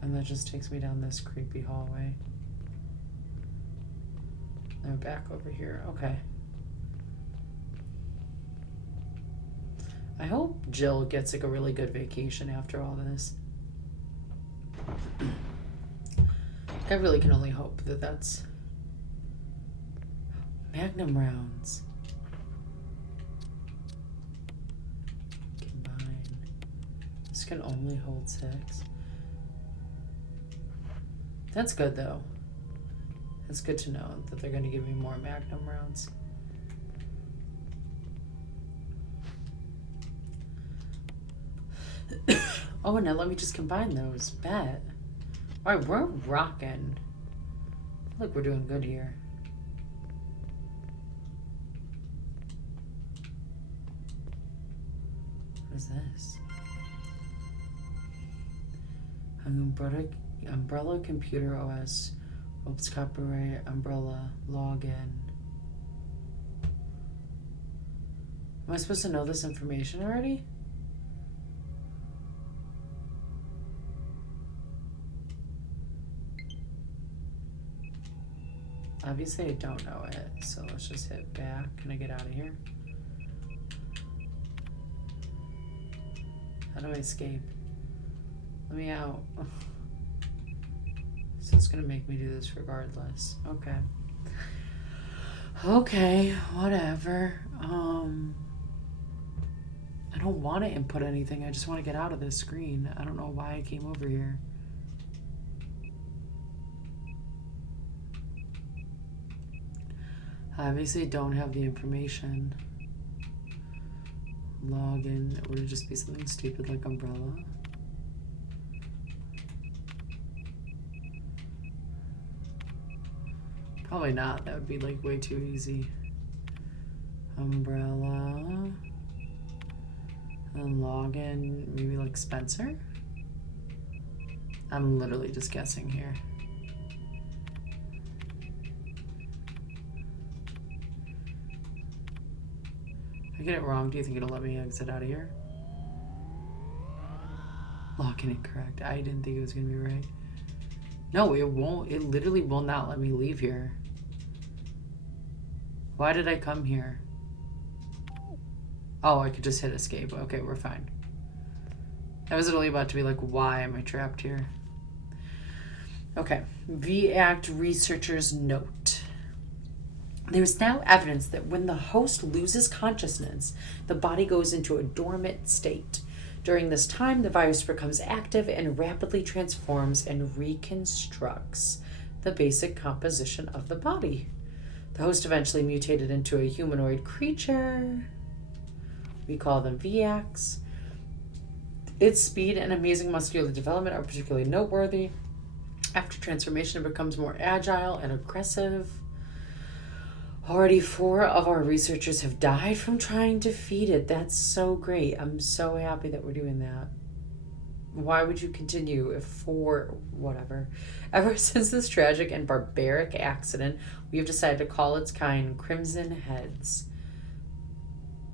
And that just takes me down this creepy hallway. Now back over here. Okay. I hope Jill gets like a really good vacation after all this. I really can only hope that that's Magnum rounds. Combine. This can only hold 6. That's good though. It's good to know that they're going to give me more Magnum rounds. Oh, and now let me just combine those. Bet. Alright, we're rocking. I feel like we're doing good here. What is this? Umbrella Computer OS. Oops, copyright, Umbrella, login. Am I supposed to know this information already? Obviously I don't know it, so let's just hit back. Can I get out of here? How do I escape? Let me out. So it's gonna make me do this regardless. Okay. Okay, whatever. I don't want to input anything. I just want to get out of this screen. I don't know why I came over here. I obviously don't have the information. Login. Would it just be something stupid like umbrella? Probably not. That would be like way too easy. Umbrella. And login. Maybe like Spencer? I'm literally just guessing here. If I get it wrong, do you think it'll let me exit out of here? Login incorrect. I didn't think it was going to be right. No, it won't. It literally will not let me leave here. Why did I come here? Oh, I could just hit escape. Okay, we're fine. I was literally about to be like, why am I trapped here? Okay. V-Act researchers note. There's now evidence that when the host loses consciousness, the body goes into a dormant state. During this time, the virus becomes active and rapidly transforms and reconstructs the basic composition of the body. The host eventually mutated into a humanoid creature. We call them VX. Its speed and amazing muscular development are particularly noteworthy. After transformation, it becomes more agile and aggressive. Already 4 of our researchers have died from trying to feed it. That's so great. I'm so happy that we're doing that. Why would you continue if 4, whatever? Ever since this tragic and barbaric accident, we have decided to call its kind Crimson Heads.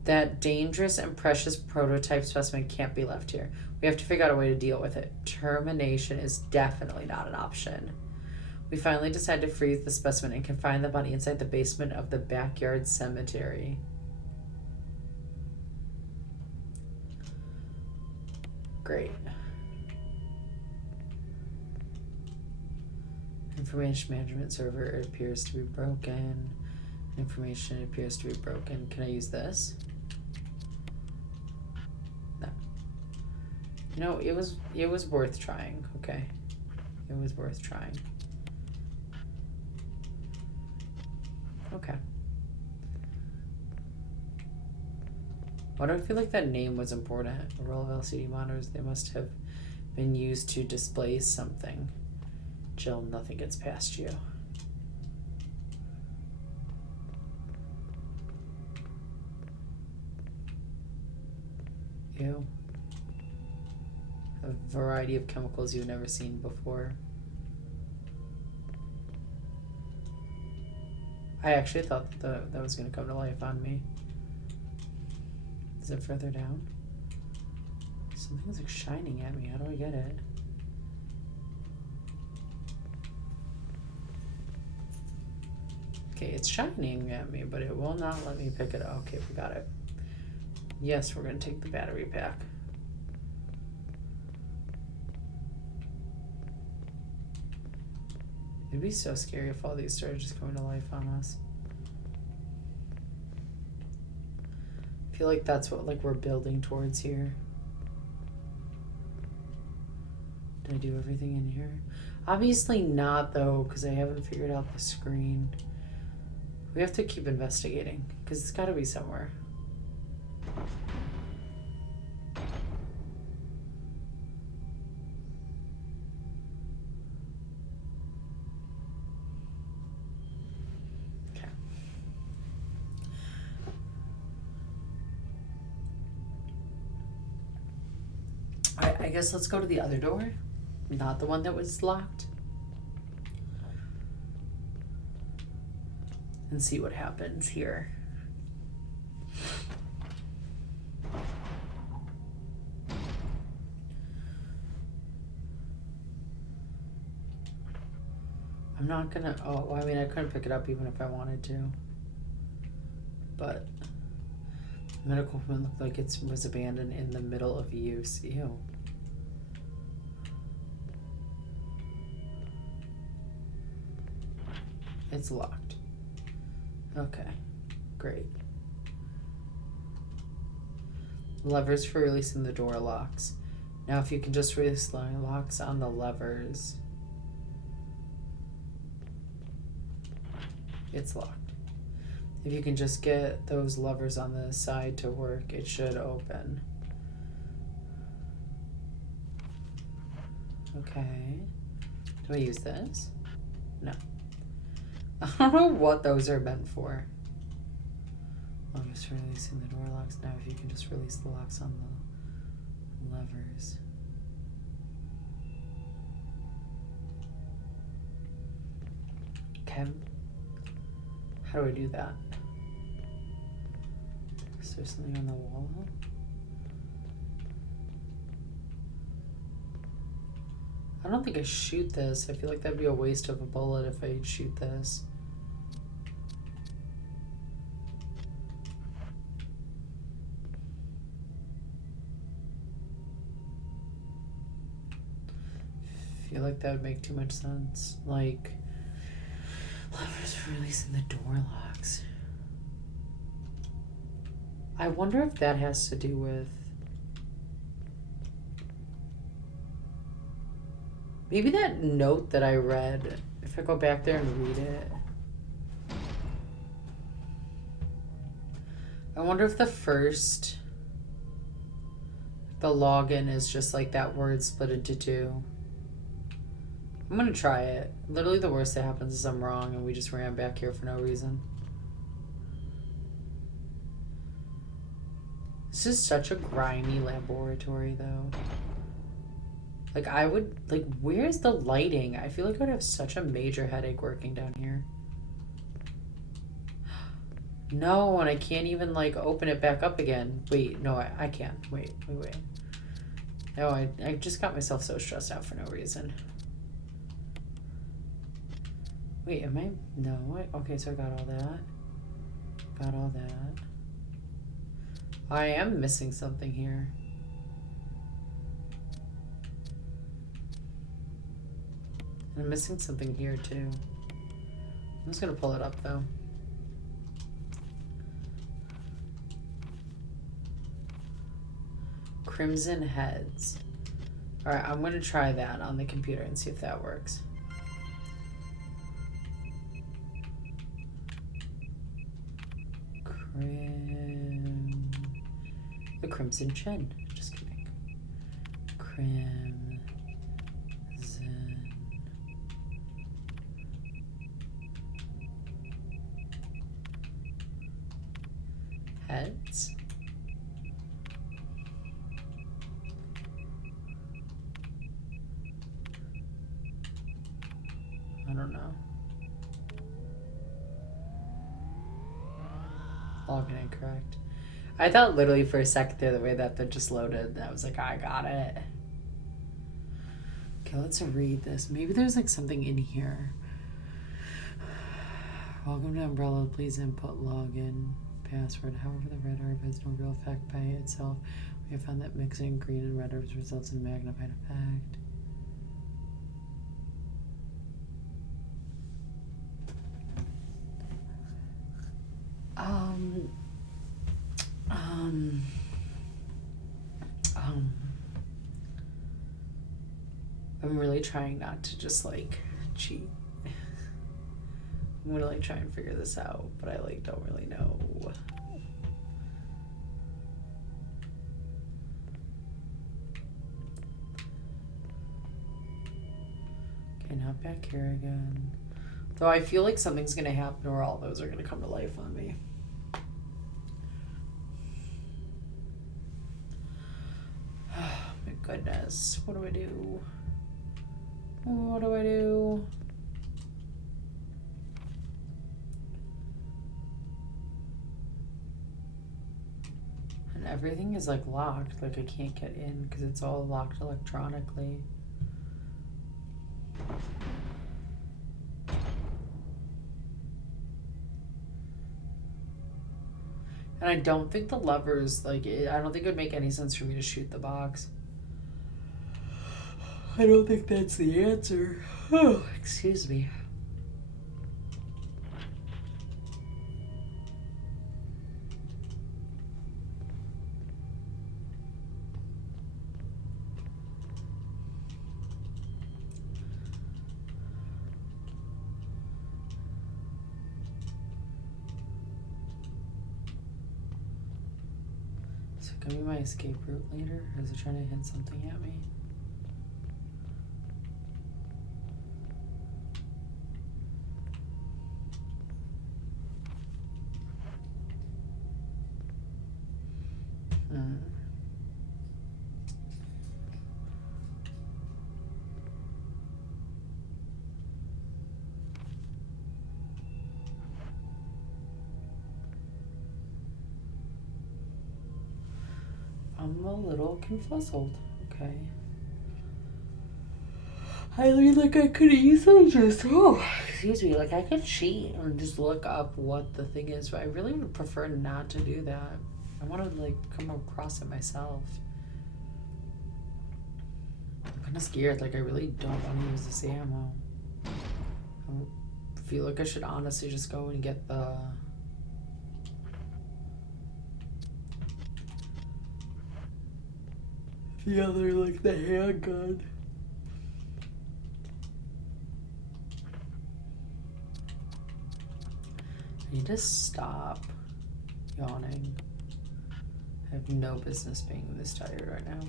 That dangerous and precious prototype specimen can't be left here. We have to figure out a way to deal with it. Termination is definitely not an option. We finally decide to freeze the specimen and confine the body inside the basement of the backyard cemetery. Great. Information management server appears to be broken. Information appears to be broken. Can I use this? No. You know, it was worth trying. Okay. It was worth trying. Okay. Why do I feel like that name was important? A row of LCD monitors, they must have been used to display something. Jill, nothing gets past you. Ew. A variety of chemicals you've never seen before. I actually thought that was going to come to life on me. Is it further down? Something's like shining at me. How do I get it? Okay, it's shining at me, but it will not let me pick it up. Okay, we got it. Yes, we're going to take the battery pack. It'd be so scary if all these started just coming to life on us. I feel like that's what we're building towards here. Did I do everything in here? Obviously not though, because I haven't figured out the screen. We have to keep investigating, because it's got to be somewhere. I guess let's go to the other door, not the one that was locked, and see what happens here. I'm not gonna, oh, I mean, I couldn't pick it up even if I wanted to. But medical equipment looked like it was abandoned in the middle of use. Ew. It's locked. Okay, great. Levers for releasing the door locks. Now if you can just release the locks on the levers. It's locked. If you can just get those levers on the side to work, it should open. Okay. Do I use this? No. I don't know what those are meant for. I'm just releasing the door locks. Now if you can just release the locks on the levers. Okay. How do I do that? Is there something on the wall? I don't think I shoot this. I feel like that'd be a waste of a bullet if I shoot this. I feel like that would make too much sense. Like, levers for releasing the door locks. I wonder if that has to do with... Maybe that note that I read, if I go back there and read it. I wonder if the login is just like that word split into two. I'm gonna try it. Literally the worst that happens is I'm wrong and we just ran back here for no reason. This is such a grimy laboratory though. Like I would, like where's the lighting? I feel like I would have such a major headache working down here. No, and I can't even like open it back up again. Wait, no, I can't. Wait. No, I just got myself so stressed out for no reason. Wait, am I? No, okay, so I got all that. Got all that. I am missing something here. I'm missing something here too. I'm just gonna pull it up though. Crimson heads. Alright, I'm gonna try that on the computer and see if that works. The Crimson Chin. Just kidding. Crimson heads. I don't know. Login incorrect. I thought literally for a second there the way that just loaded, I was like, I got it. Okay, let's read this. Maybe there's like something in here. Welcome to Umbrella. Please input login password. However, the red herb has no real effect by itself. We have found that mixing green and red herbs results in a magnified effect. I'm really trying not to just like cheat. I'm gonna like try and figure this out, but I like don't really know. Okay, not back here again. Though I feel like something's gonna happen or all those are gonna come to life on me. My goodness, what do I do? What do I do? And everything is like locked, like I can't get in because it's all locked electronically. And I don't think the levers, like, I don't think it would make any sense for me to shoot the box. I don't think that's the answer. Oh, excuse me. So give me my escape route later? Or is it trying to hit something at me? I'm a little confuzzled. Okay. I mean, like, I could easily just, excuse me, like, I could cheat and just look up what the thing is, but I really would prefer not to do that. I want to, like, come across it myself. I'm kind of scared. Like, I really don't want to use this ammo. I feel like I should honestly just go and get the other, like, the handgun. I need to stop yawning. I have no business being this tired right now.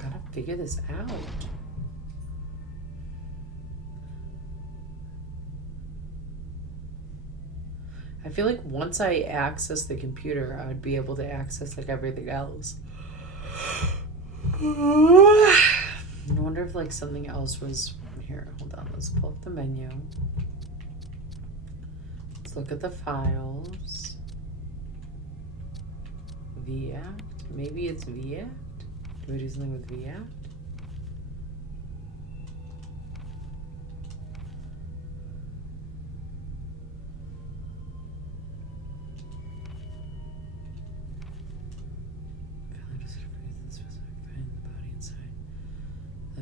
Gotta figure this out. I feel like once I access the computer, I would be able to access, like, everything else. I wonder if, like, something else was here. Hold on, let's pull up the menu. Let's look at the files. VAct? Maybe it's VAct? Do we do something with VAct?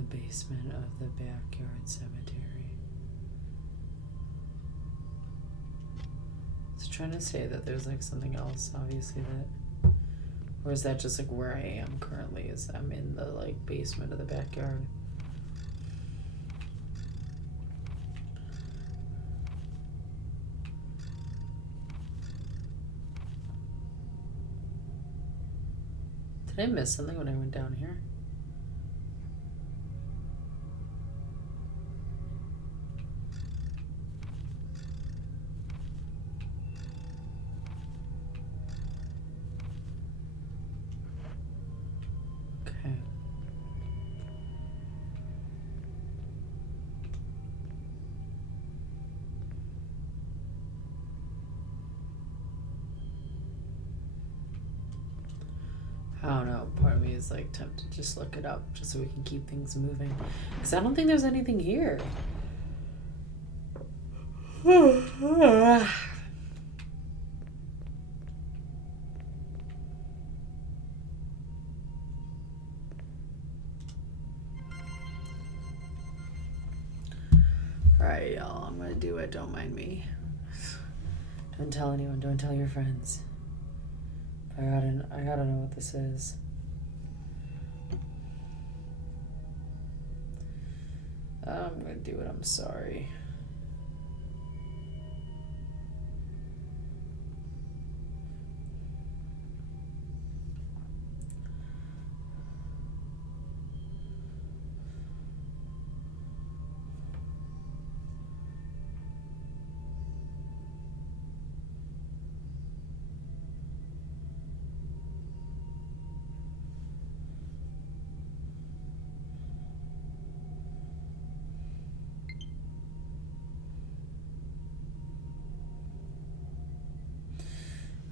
Basement of the backyard cemetery. It's trying to say that there's, like, something else, obviously, that, or is that just, like, where I am currently? Is I'm in the, like, basement of the backyard? Did I miss something when I went down here? I don't know, part of me is, like, tempted to just look it up just so we can keep things moving. Because I don't think there's anything here. Alright, y'all, I'm gonna do it. Don't mind me. Don't tell anyone. Don't tell your friends. I gotta know what this is. I'm gonna do it. I'm sorry.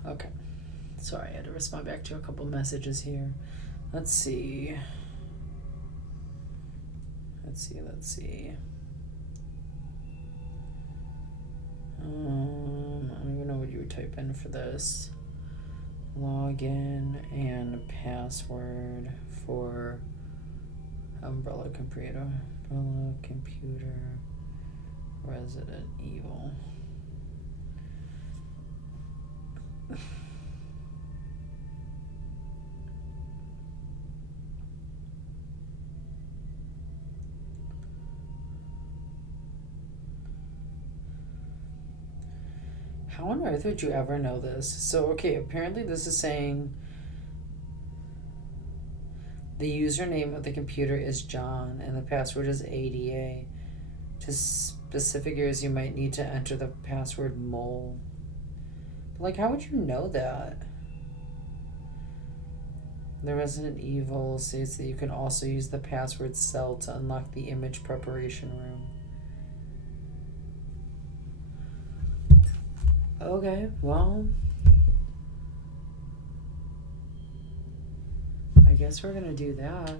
Okay. Sorry, I had to respond back to a couple messages here. Let's see. Let's see. I don't even know what you would type in for this. Login and password for Umbrella Computer. Umbrella Computer Resident Evil. How on earth would you ever know this? So, okay, apparently this is saying the username of the computer is John and the password is ADA. To specific areas, you might need to enter the password mole. But, like, how would you know that? The Resident Evil states that you can also use the password cell to unlock the image preparation room. Okay, well, I guess we're gonna do that.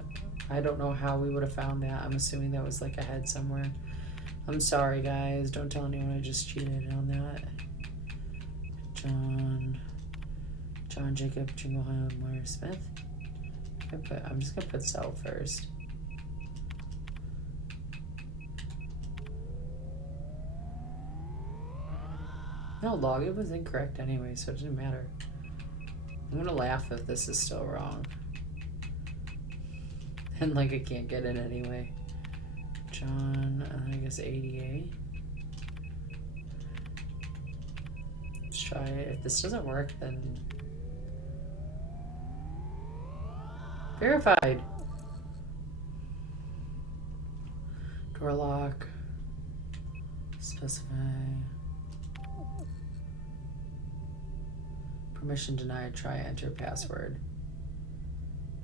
I don't know how we would have found that. I'm assuming that was like ahead somewhere. I'm sorry, guys. Don't tell anyone I just cheated on that. John Jacob Jingleheimer Moyer Smith. I'm just gonna put cell first. No, login was incorrect anyway, so it doesn't matter. I'm gonna laugh if this is still wrong. And like I can't get it anyway. John, I guess 88. Let's try it. If this doesn't work, then verified. Door lock. Specify. Permission denied. Try enter password.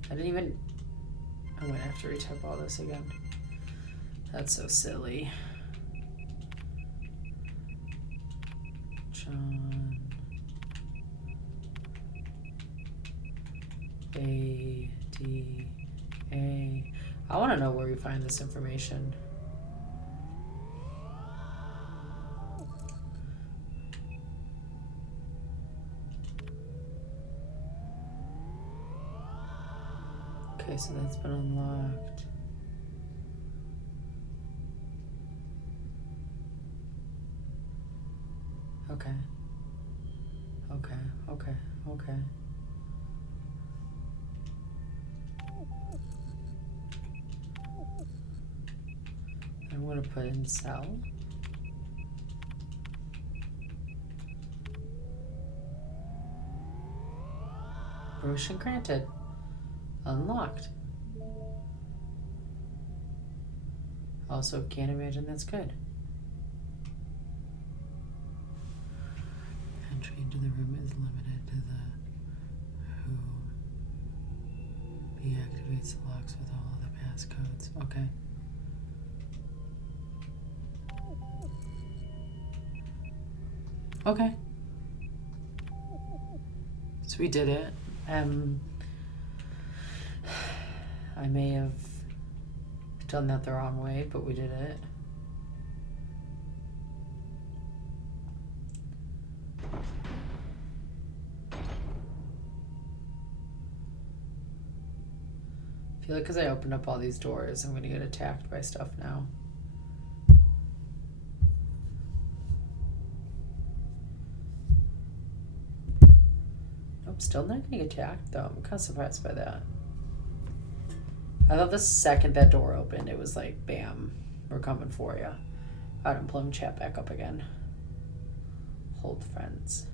I didn't even. I'm gonna have to retype all this again. That's so silly. John A. I want to know where we find this information. Okay, so that's been unlocked. Okay. I'm going to put in cell. Permission granted. Unlocked. Also, can't imagine that's good. Entry into the room is limited to the who deactivates the locks with all of the passcodes. Okay. Okay. So we did it. I may have done that the wrong way, but we did it. I feel like because I opened up all these doors, I'm going to get attacked by stuff now. Nope, still not going to get attacked, though. I'm kind of surprised by that. I thought the second that door opened, it was like, bam, we're coming for you. Alright, I'm pulling chat back up again. Hold friends.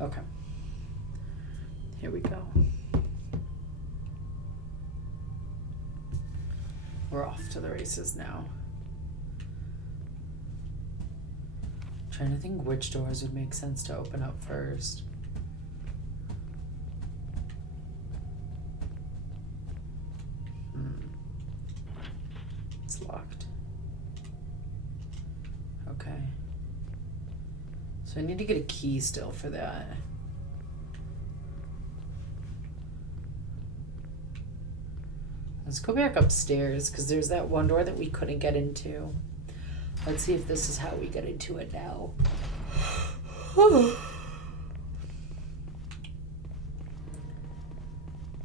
Okay. Here we go. We're off to the races now. Trying to think which doors would make sense to open up first. locked. Okay. So I need to get a key still for that. Let's go back upstairs because there's that one door that we couldn't get into. Let's see if this is how we get into it now.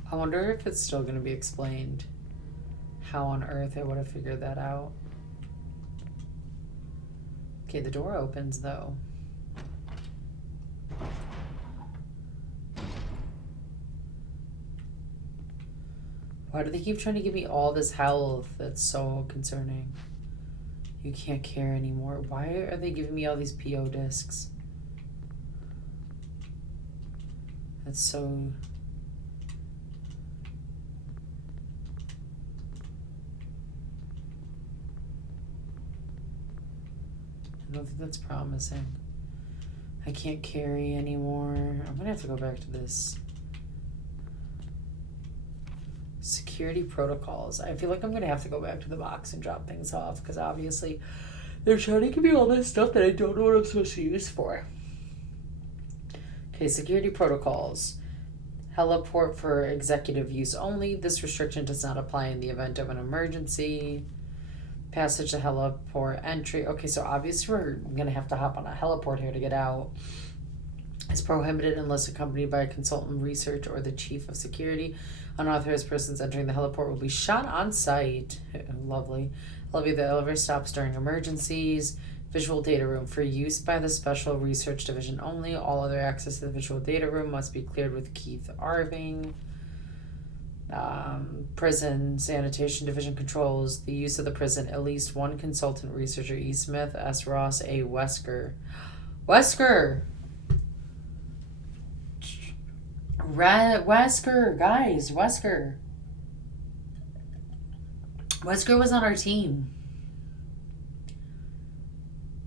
I wonder if it's still going to be explained. How on earth I would have figured that out. Okay, the door opens though. Why do they keep trying to give me all this health? That's so concerning. You can't care anymore. Why are they giving me all these PO discs? That's so... I don't think that's promising. I can't carry anymore. I'm gonna have to go back to this. Security protocols. I feel like I'm gonna have to go back to the box and drop things off because obviously they're trying to give me all this stuff that I don't know what I'm supposed to use for. Okay, security protocols. Heliport for executive use only. This restriction does not apply in the event of an emergency. Passage to heliport entry. Okay, so obviously we're gonna have to hop on a heliport here to get out. It's prohibited unless accompanied by a consultant research or the chief of security. Unauthorized persons entering the heliport will be shot on sight. Lovely. The elevator stops during emergencies. Visual data room for use by the Special Research Division only. All other access to the visual data room must be cleared with Keith Arving. Prison sanitation division controls the use of the prison. At least one consultant researcher: E. Smith, S. Ross, A. Wesker. Wesker, guys, Wesker was on our team.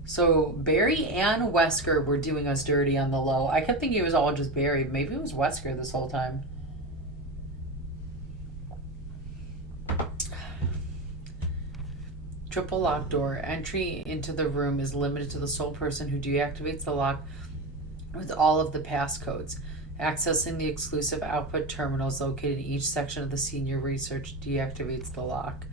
So Barry and Wesker were doing us dirty on the low. I kept thinking it was all just Barry. Maybe it was Wesker this whole time. Triple lock door. Entry into the room is limited to the sole person who deactivates the lock with all of the passcodes. Accessing the exclusive output terminals located in each section of the senior research deactivates the lock.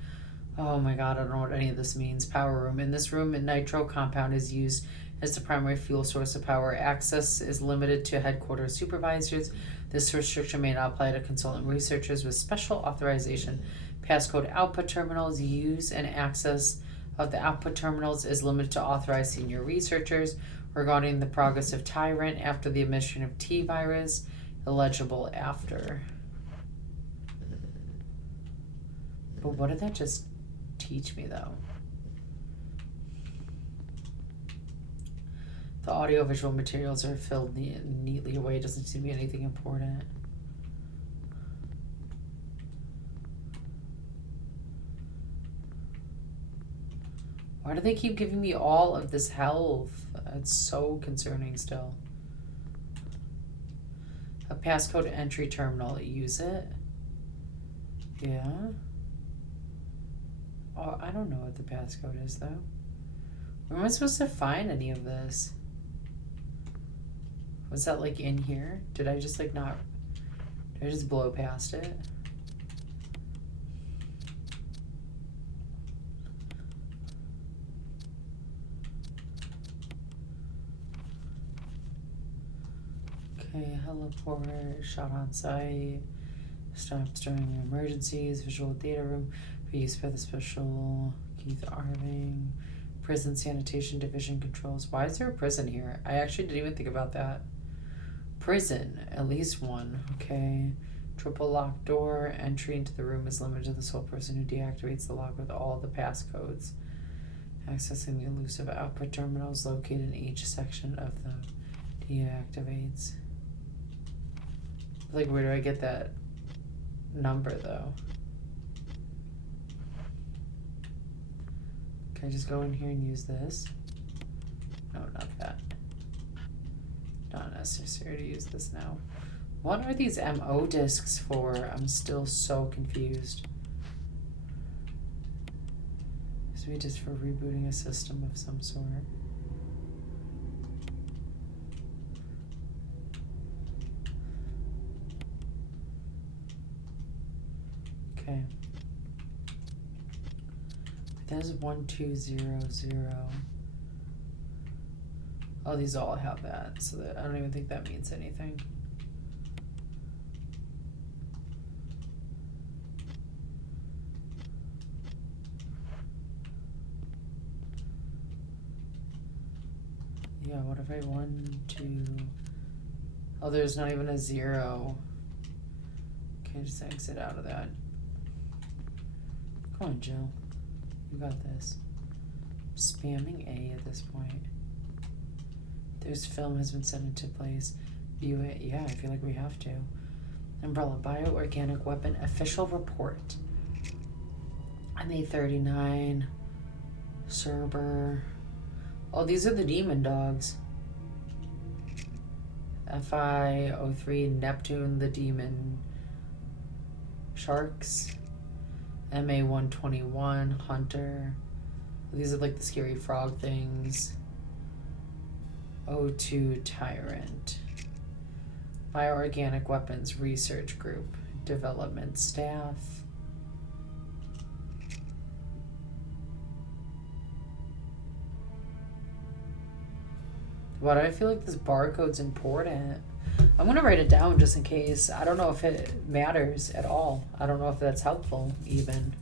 Oh my god, I don't know what any of this means. Power room. In this room, a nitro compound is used as the primary fuel source of power. Access is limited to headquarters supervisors. This restriction may not apply to consultant researchers with special authorization. Passcode output terminals. Use and access of the output terminals is limited to authorized senior researchers. Regarding the progress of Tyrant after the emission of T-virus, illegible after. But what did that just teach me, though? The audio-visual materials are filled neatly away. Doesn't seem to be anything important. Why do they keep giving me all of this health? It's so concerning still. A passcode entry terminal. Use it? Yeah. Oh, I don't know what the passcode is, though. Where am I supposed to find any of this? Was that, like, in here? Did I just, like, not... Did I just blow past it? Okay, heliport, shot on site, stops during emergencies, visual data room, for use by the Special Keith Arving, prison sanitation division controls. Why is there a prison here? I actually didn't even think about that. Prison, at least one, okay. Triple lock door, entry into the room is limited to the sole person who deactivates the lock with all the passcodes. Accessing the elusive output terminals located in each section of the deactivates. Like, where do I get that number, though? Can I just go in here and use this? No, not that. Not necessary to use this now. What are these MO discs for? I'm still so confused. Maybe just for rebooting a system of some sort. Okay. There's 1200. Oh, these all have that, so that I don't even think that means anything. Yeah, what if I 1, 2? Oh, there's not even a 0. Okay, just exit out of that. Come on, Jill. You got this. Spamming A at this point. This film has been set into place. View it. Yeah, I feel like we have to. Umbrella bioorganic weapon official report. MA39. Cerber. Oh, these are the demon dogs. FI03 Neptune the demon. Sharks. MA121 Hunter. These are like the scary frog things. O2 Tyrant. Bioorganic Weapons Research Group. Development Staff. Why do I feel like this barcode's important? I'm gonna write it down just in case. I don't know if it matters at all. I don't know if that's helpful even.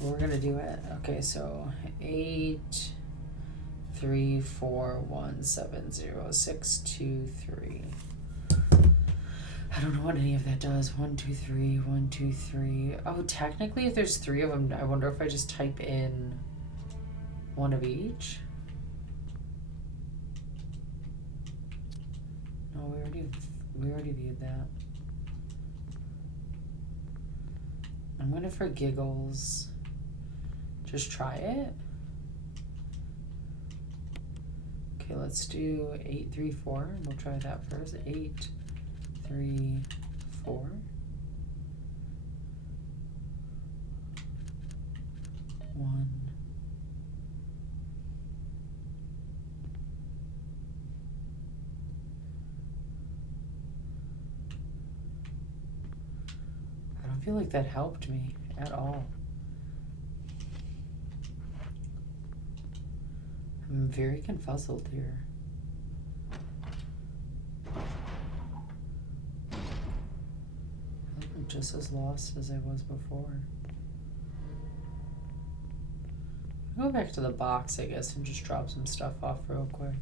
We're gonna do it. Okay, so 834170623. I don't know what any of that does. 1, 2, 3, 1, 2, 3. Oh, technically, if there's 3 of them, I wonder if I just type in one of each. No, we already viewed that. I'm gonna, for giggles, just try it. Okay, let's do 834. We'll try that first. 8, 3, 4. 1. I don't feel like that helped me at all. I'm very confuzzled here. I'm just as lost as I was before. I'll go back to the box, I guess, and just drop some stuff off real quick.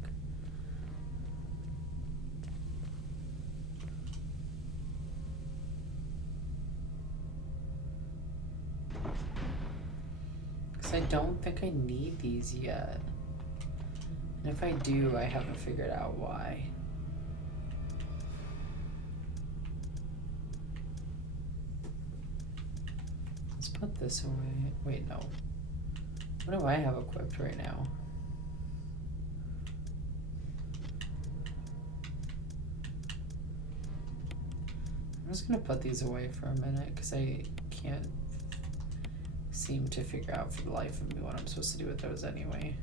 Because I don't think I need these yet. And if I do, I haven't figured out why. Let's put this away. Wait, no. What do I have equipped right now? I'm just gonna put these away for a minute because I can't seem to figure out for the life of me what I'm supposed to do with those anyway.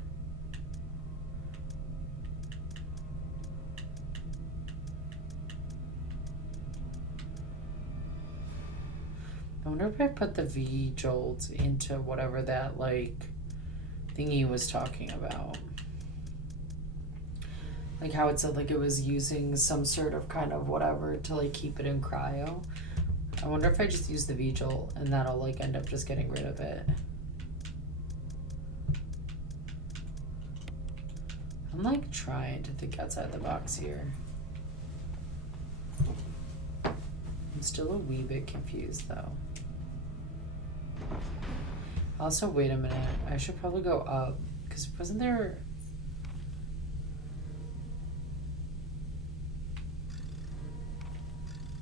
I wonder if I put the V-jolt into whatever that, like, thingy was talking about. Like how it said, like, it was using some sort of kind of whatever to, like, keep it in cryo. I wonder if I just use the V-jolt and that'll, like, end up just getting rid of it. I'm, like, trying to think outside the box here. I'm still a wee bit confused, though. Also, wait a minute. I should probably go up. Because wasn't there...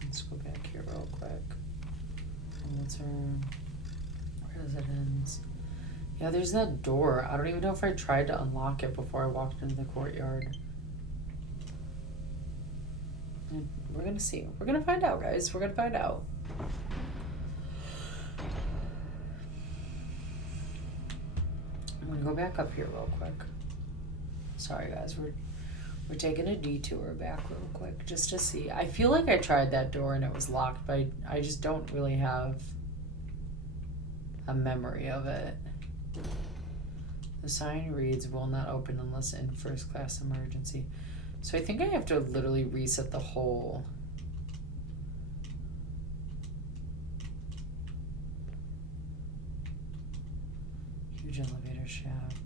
Let's go back here real quick. What's her... Residence. Yeah, there's that door. I don't even know if I tried to unlock it before I walked into the courtyard. We're gonna see. We're gonna find out, guys. We're gonna find out. I'm gonna go back up here real quick. Sorry guys, we're taking a detour back real quick just to see. I feel like I tried that door and it was locked, but I just don't really have a memory of it. The sign reads, will not open unless in first class emergency. So I think I have to literally reset the whole. Huge elevator shaft.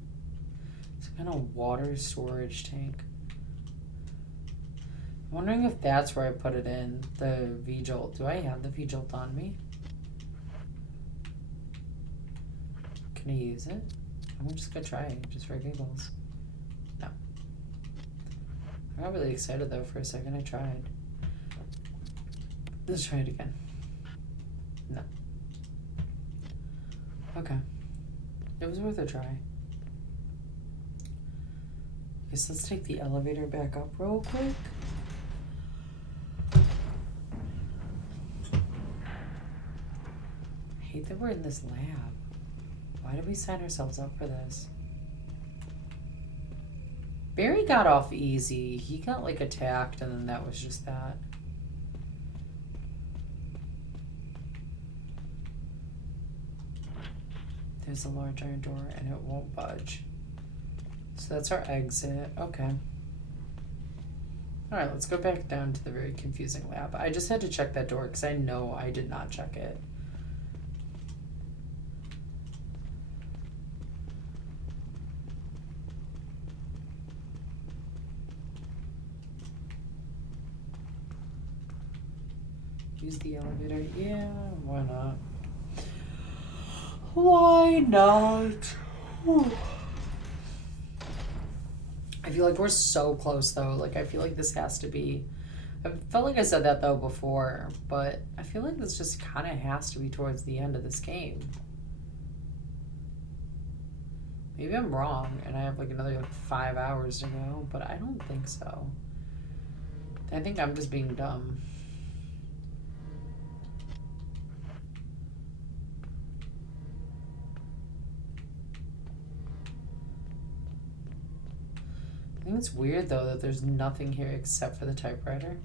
Some kind of water storage tank. I'm wondering if that's where I put it in, the V-Jolt. Do I have the V-Jolt on me? Can I use it? I'm just gonna try it, just for giggles. No. I got really excited though for a second. I tried. Let's try it again. No. Okay. It was worth a try. Guess let's take the elevator back up real quick. I hate that we're in this lab. Why did we sign ourselves up for this? Barry got off easy. He got like attacked and then that was just that. There's a large iron door and it won't budge. So that's our exit. Okay. Alright, let's go back down to the very confusing lab. I just had to check that door because I know I did not check it. Use the elevator. Yeah, why not? Why not? Whew. I feel like we're so close though. Like I feel like this has to be. I felt like I said that though before, but I feel like this just kind of has to be towards the end of this game. Maybe I'm wrong and I have like another like 5 hours to go, but I don't think so. I think I'm just being dumb. I think it's weird though that there's nothing here except for the typewriter.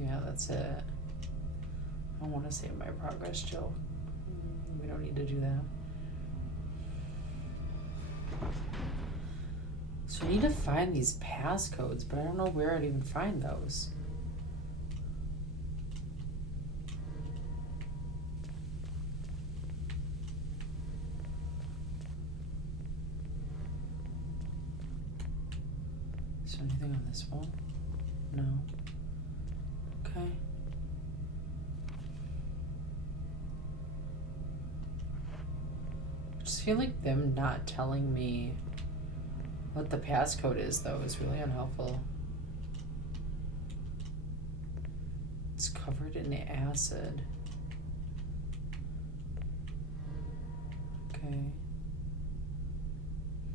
Yeah, that's it. I want to save my progress, Jill. We don't need to do that. So I need to find these passcodes, but I don't know where I'd even find those. Is there anything on this one? No. Okay. I just feel like them not telling me what the passcode is, though, is really unhelpful. It's covered in acid. Okay.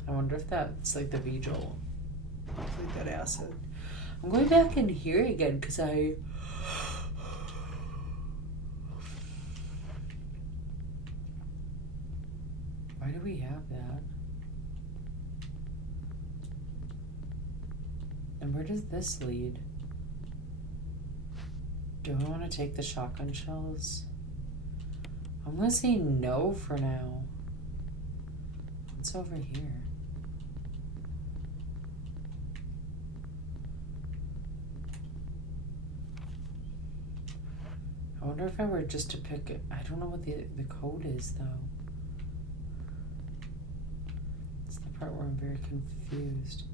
I wonder if that's like the V-Jolt. Like that acid. I'm going back in here again because I... Why do we have that? And where does this lead? Do I want to take the shotgun shells? I'm going to say no for now. What's over here? I wonder if I were just to pick it. I don't know what the code is though. It's the part where I'm very confused.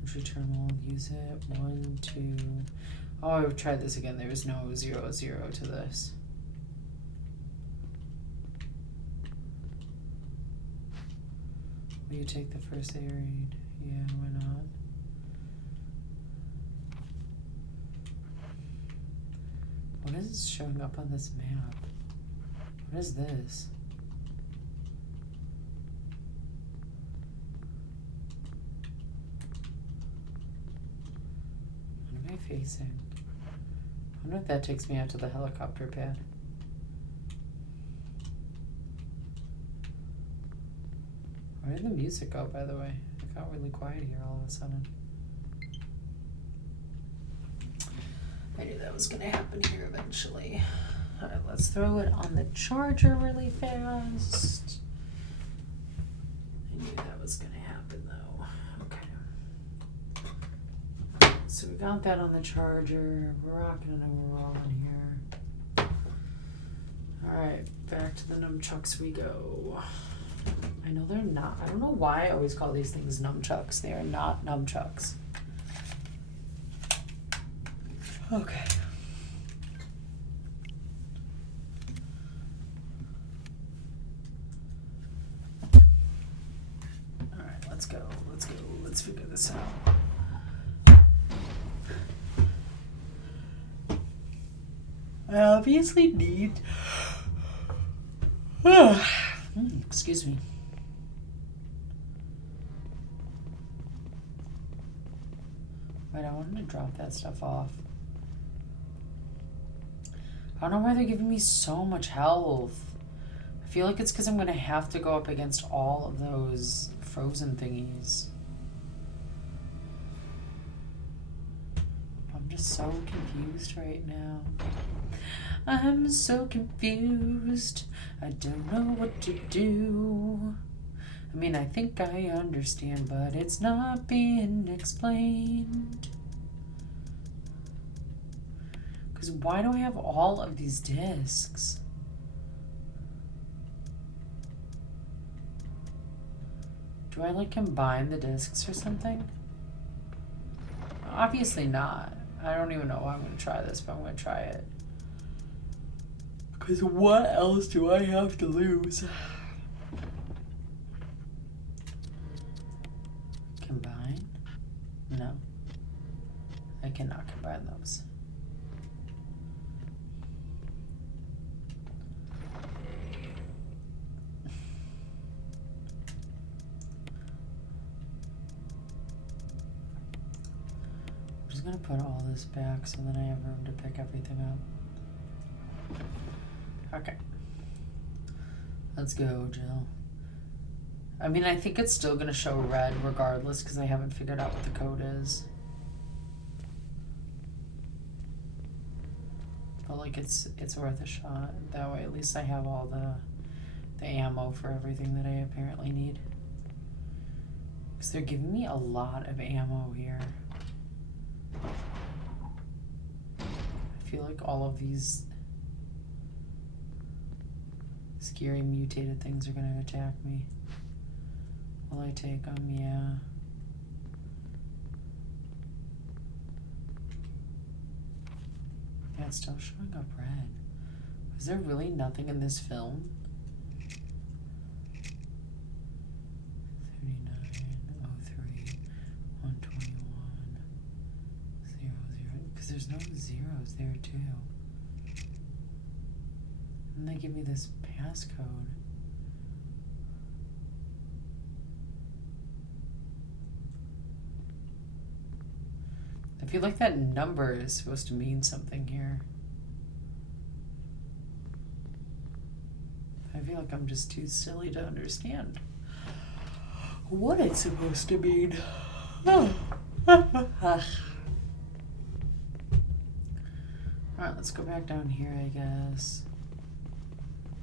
Entry terminal, use it. 1, 2. Oh, I've tried this again. There was no 0, 0 to this. Will you take the first aid? Yeah, why not? What is showing up on this map? What is this? amazing. I wonder if that takes me out to the helicopter pad. Where did the music go, by the way? It got really quiet here all of a sudden. I knew that was going to happen here eventually. Alright, let's throw it on the charger really fast. I knew that was going to happen though. Okay. So we got that on the charger. We're rocking and rolling here. Alright, back to the nunchucks we go. I know they're not. I don't know why I always call these things nunchucks. They are not nunchucks. Okay. Alright, let's go. Let's go. Let's figure this out. I obviously need. Excuse me. Wait, I wanted to drop that stuff off. I don't know why they're giving me so much health. I feel like it's because I'm going to have to go up against all of those frozen thingies. I'm just so confused right now. I'm so confused. I don't know what to do. I mean, I think I understand, but it's not being explained. Because why do I have all of these discs? Do I like combine the discs or something? Obviously not. I don't even know why I'm going to try this, but I'm going to try it. Because what else do I have to lose? Combine? No. I cannot combine those. I'm just going to put all this back so then I have room to pick everything up. Okay. Let's go, Jill. I mean, I think it's still going to show red regardless because I haven't figured out what the code is. But, like, it's worth a shot. That way, at least I have all the ammo for everything that I apparently need. Because they're giving me a lot of ammo here. I feel like all of these scary mutated things are going to attack me. Will I take them? Yeah. Yeah, it's still showing up red. Is there really nothing in this film? 3903 121 00. Because there's no zeros there too. And they give me this passcode. I feel like that number is supposed to mean something here. I feel like I'm just too silly to understand what it's supposed to mean. Alright, let's go back down here, I guess.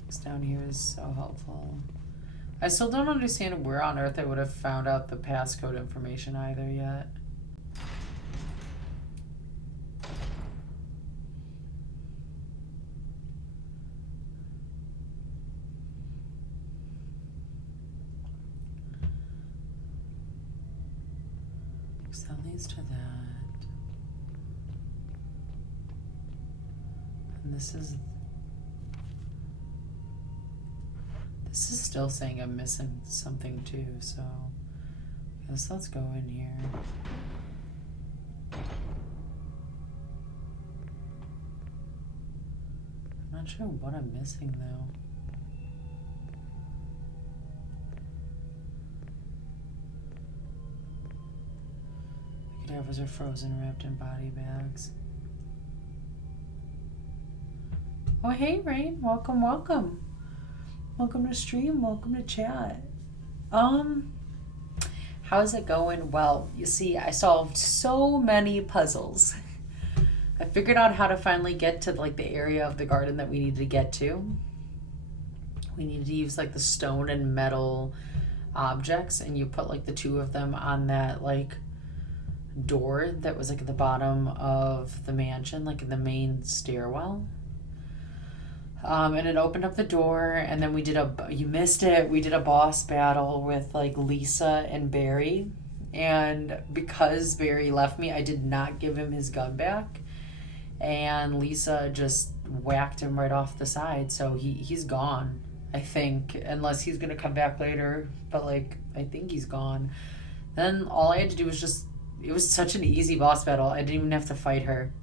This down here is so helpful. I still don't understand where on earth I would have found out the passcode information either yet. So that leads to that. And this is still saying I'm missing something too, so I guess let's go in here. I'm not sure what I'm missing though. I could Cadavers are frozen, wrapped in body bags. Oh, hey, Rain. Welcome, welcome. Welcome to stream. Welcome to chat. How's it going? Well, you see, I solved so many puzzles. I figured out how to finally get to like the area of the garden that we needed to get to. We needed to use like the stone and metal objects, and you put like the two of them on that like door that was like at the bottom of the mansion, like in the main stairwell. And it opened up the door, and then you missed it, we did a boss battle with like Lisa and Barry. And because Barry left me, I did not give him his gun back. And Lisa just whacked him right off the side. So he's gone, I think, unless he's going to come back later. But like, I think he's gone. Then all I had to do was it was such an easy boss battle. I didn't even have to fight her.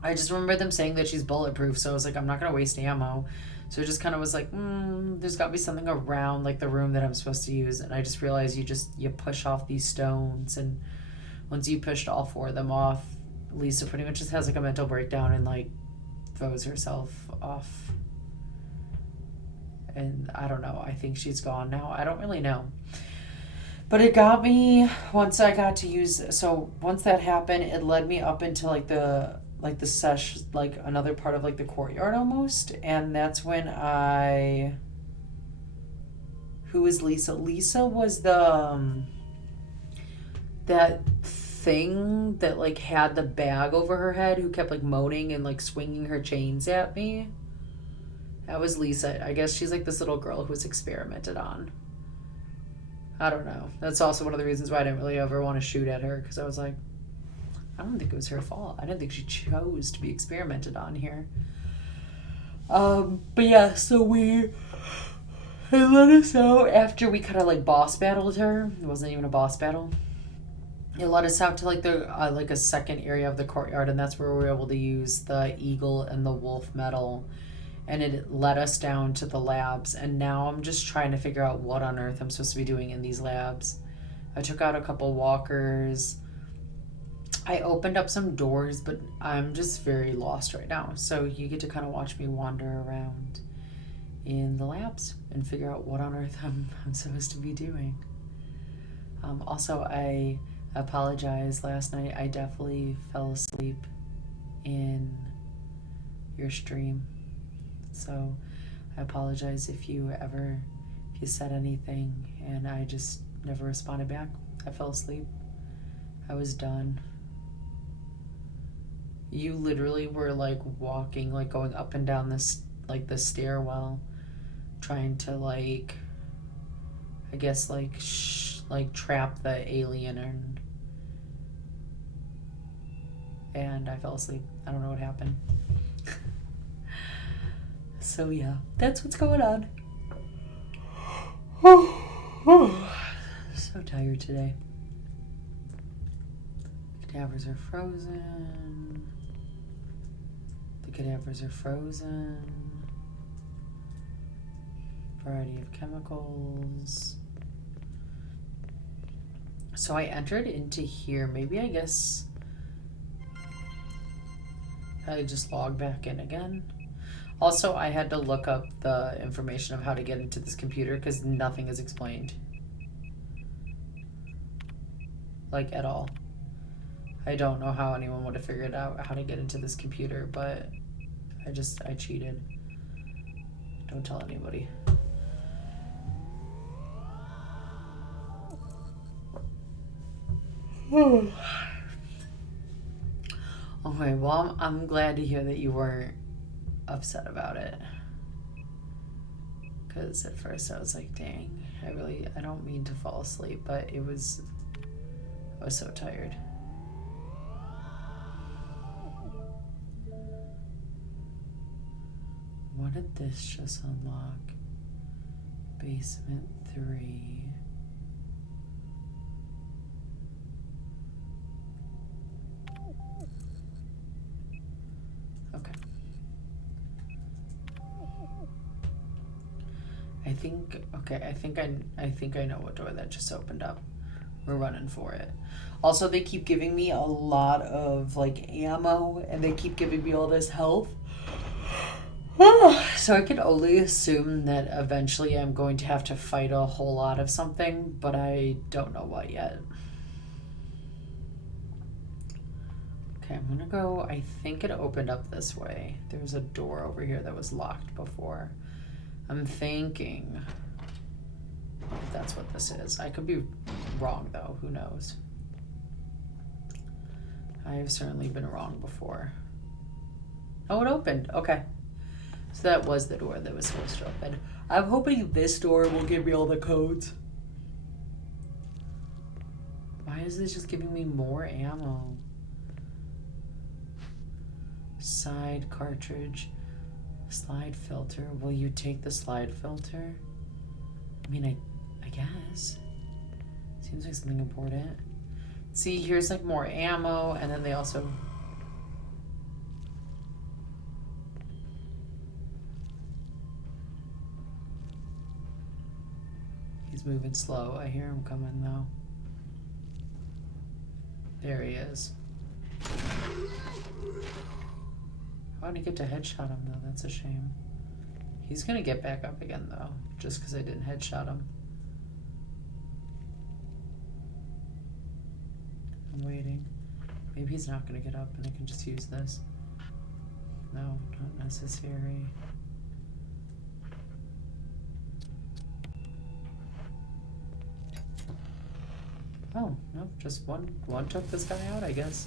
I just remember them saying that she's bulletproof, so I was like, I'm not going to waste ammo. So it just kind of was like, there's got to be something around like the room that I'm supposed to use. And I just realized you push off these stones, and once you pushed all four of them off, Lisa pretty much just has like a mental breakdown and like throws herself off. And I don't know, I think she's gone now. I don't really know. But it got me once I got to use, so once that happened, it led me up into like the sesh, like another part of like the courtyard almost. And that's when who is Lisa? Lisa was the, that thing that like had the bag over her head, who kept like moaning and like swinging her chains at me. That was Lisa. I guess she's like this little girl who was experimented on. I don't know. That's also one of the reasons why I didn't really ever want to shoot at her, because I was like, I don't think it was her fault. I didn't think she chose to be experimented on here. But yeah, so it let us out after we kind of like boss battled her. It wasn't even a boss battle. It led us out to like the like a second area of the courtyard, and that's where we were able to use the eagle and the wolf metal. And it led us down to the labs, and now I'm just trying to figure out what on earth I'm supposed to be doing in these labs. I took out a couple walkers. I opened up some doors, but I'm just very lost right now. So you get to kind of watch me wander around in the labs and figure out what on earth I'm supposed to be doing. Also, I apologize. Last night I definitely fell asleep in your stream. So I apologize if you said anything and I just never responded back. I fell asleep. I was done. You literally were like walking, like going up and down this, like the stairwell, trying to like, I guess like trap the alien, and I fell asleep. I don't know what happened. So yeah, that's what's going on. So tired today. Cadavers are frozen. The cadavers are frozen. Variety of chemicals. So I entered into here. Maybe I guess I just log back in again. Also, I had to look up the information of how to get into this computer because nothing is explained. Like, at all. I don't know how anyone would have figured out how to get into this computer, but I cheated. Don't tell anybody. Okay, well, I'm glad to hear that you weren't upset about it, because at first I was like, dang, I don't mean to fall asleep, but I was so tired. What did this just unlock? Basement 3. Okay. I think I know what door that just opened up. We're running for it. Also, they keep giving me a lot of like ammo, and they keep giving me all this health. So I can only assume that eventually I'm going to have to fight a whole lot of something, but I don't know what yet. Okay, I'm gonna go, I think it opened up this way. There was a door over here that was locked before. I'm thinking that's what this is. I could be wrong though, who knows? I have certainly been wrong before. Oh, it opened, okay. So that was the door that was supposed to open. I'm hoping this door will give me all the codes. Why is this just giving me more ammo? Side cartridge. Slide filter. Will you take the slide filter? I mean, I guess. Seems like something important. See, here's like more ammo, and then they also... He's moving slow. I hear him coming though. There he is. How did I get to headshot him though? That's a shame. He's gonna get back up again though, just because I didn't headshot him. I'm waiting. Maybe he's not gonna get up and I can just use this. No, not necessary. Oh, no, just one took this guy out, I guess.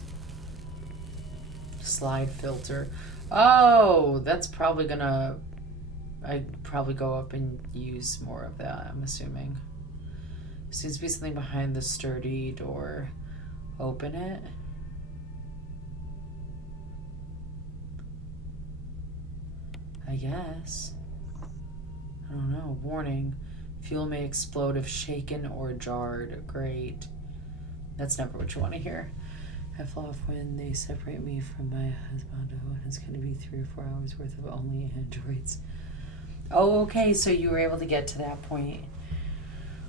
Slide filter. Oh, that's probably gonna... I'd probably go up and use more of that, I'm assuming. Seems to be something behind the sturdy door. Open it. I guess. I don't know. Warning. Fuel may explode if shaken or jarred. Great. That's never what you want to hear. I fall off when they separate me from my husband. Oh, and it's going to be 3 or 4 hours worth of only androids. Oh, okay. So you were able to get to that point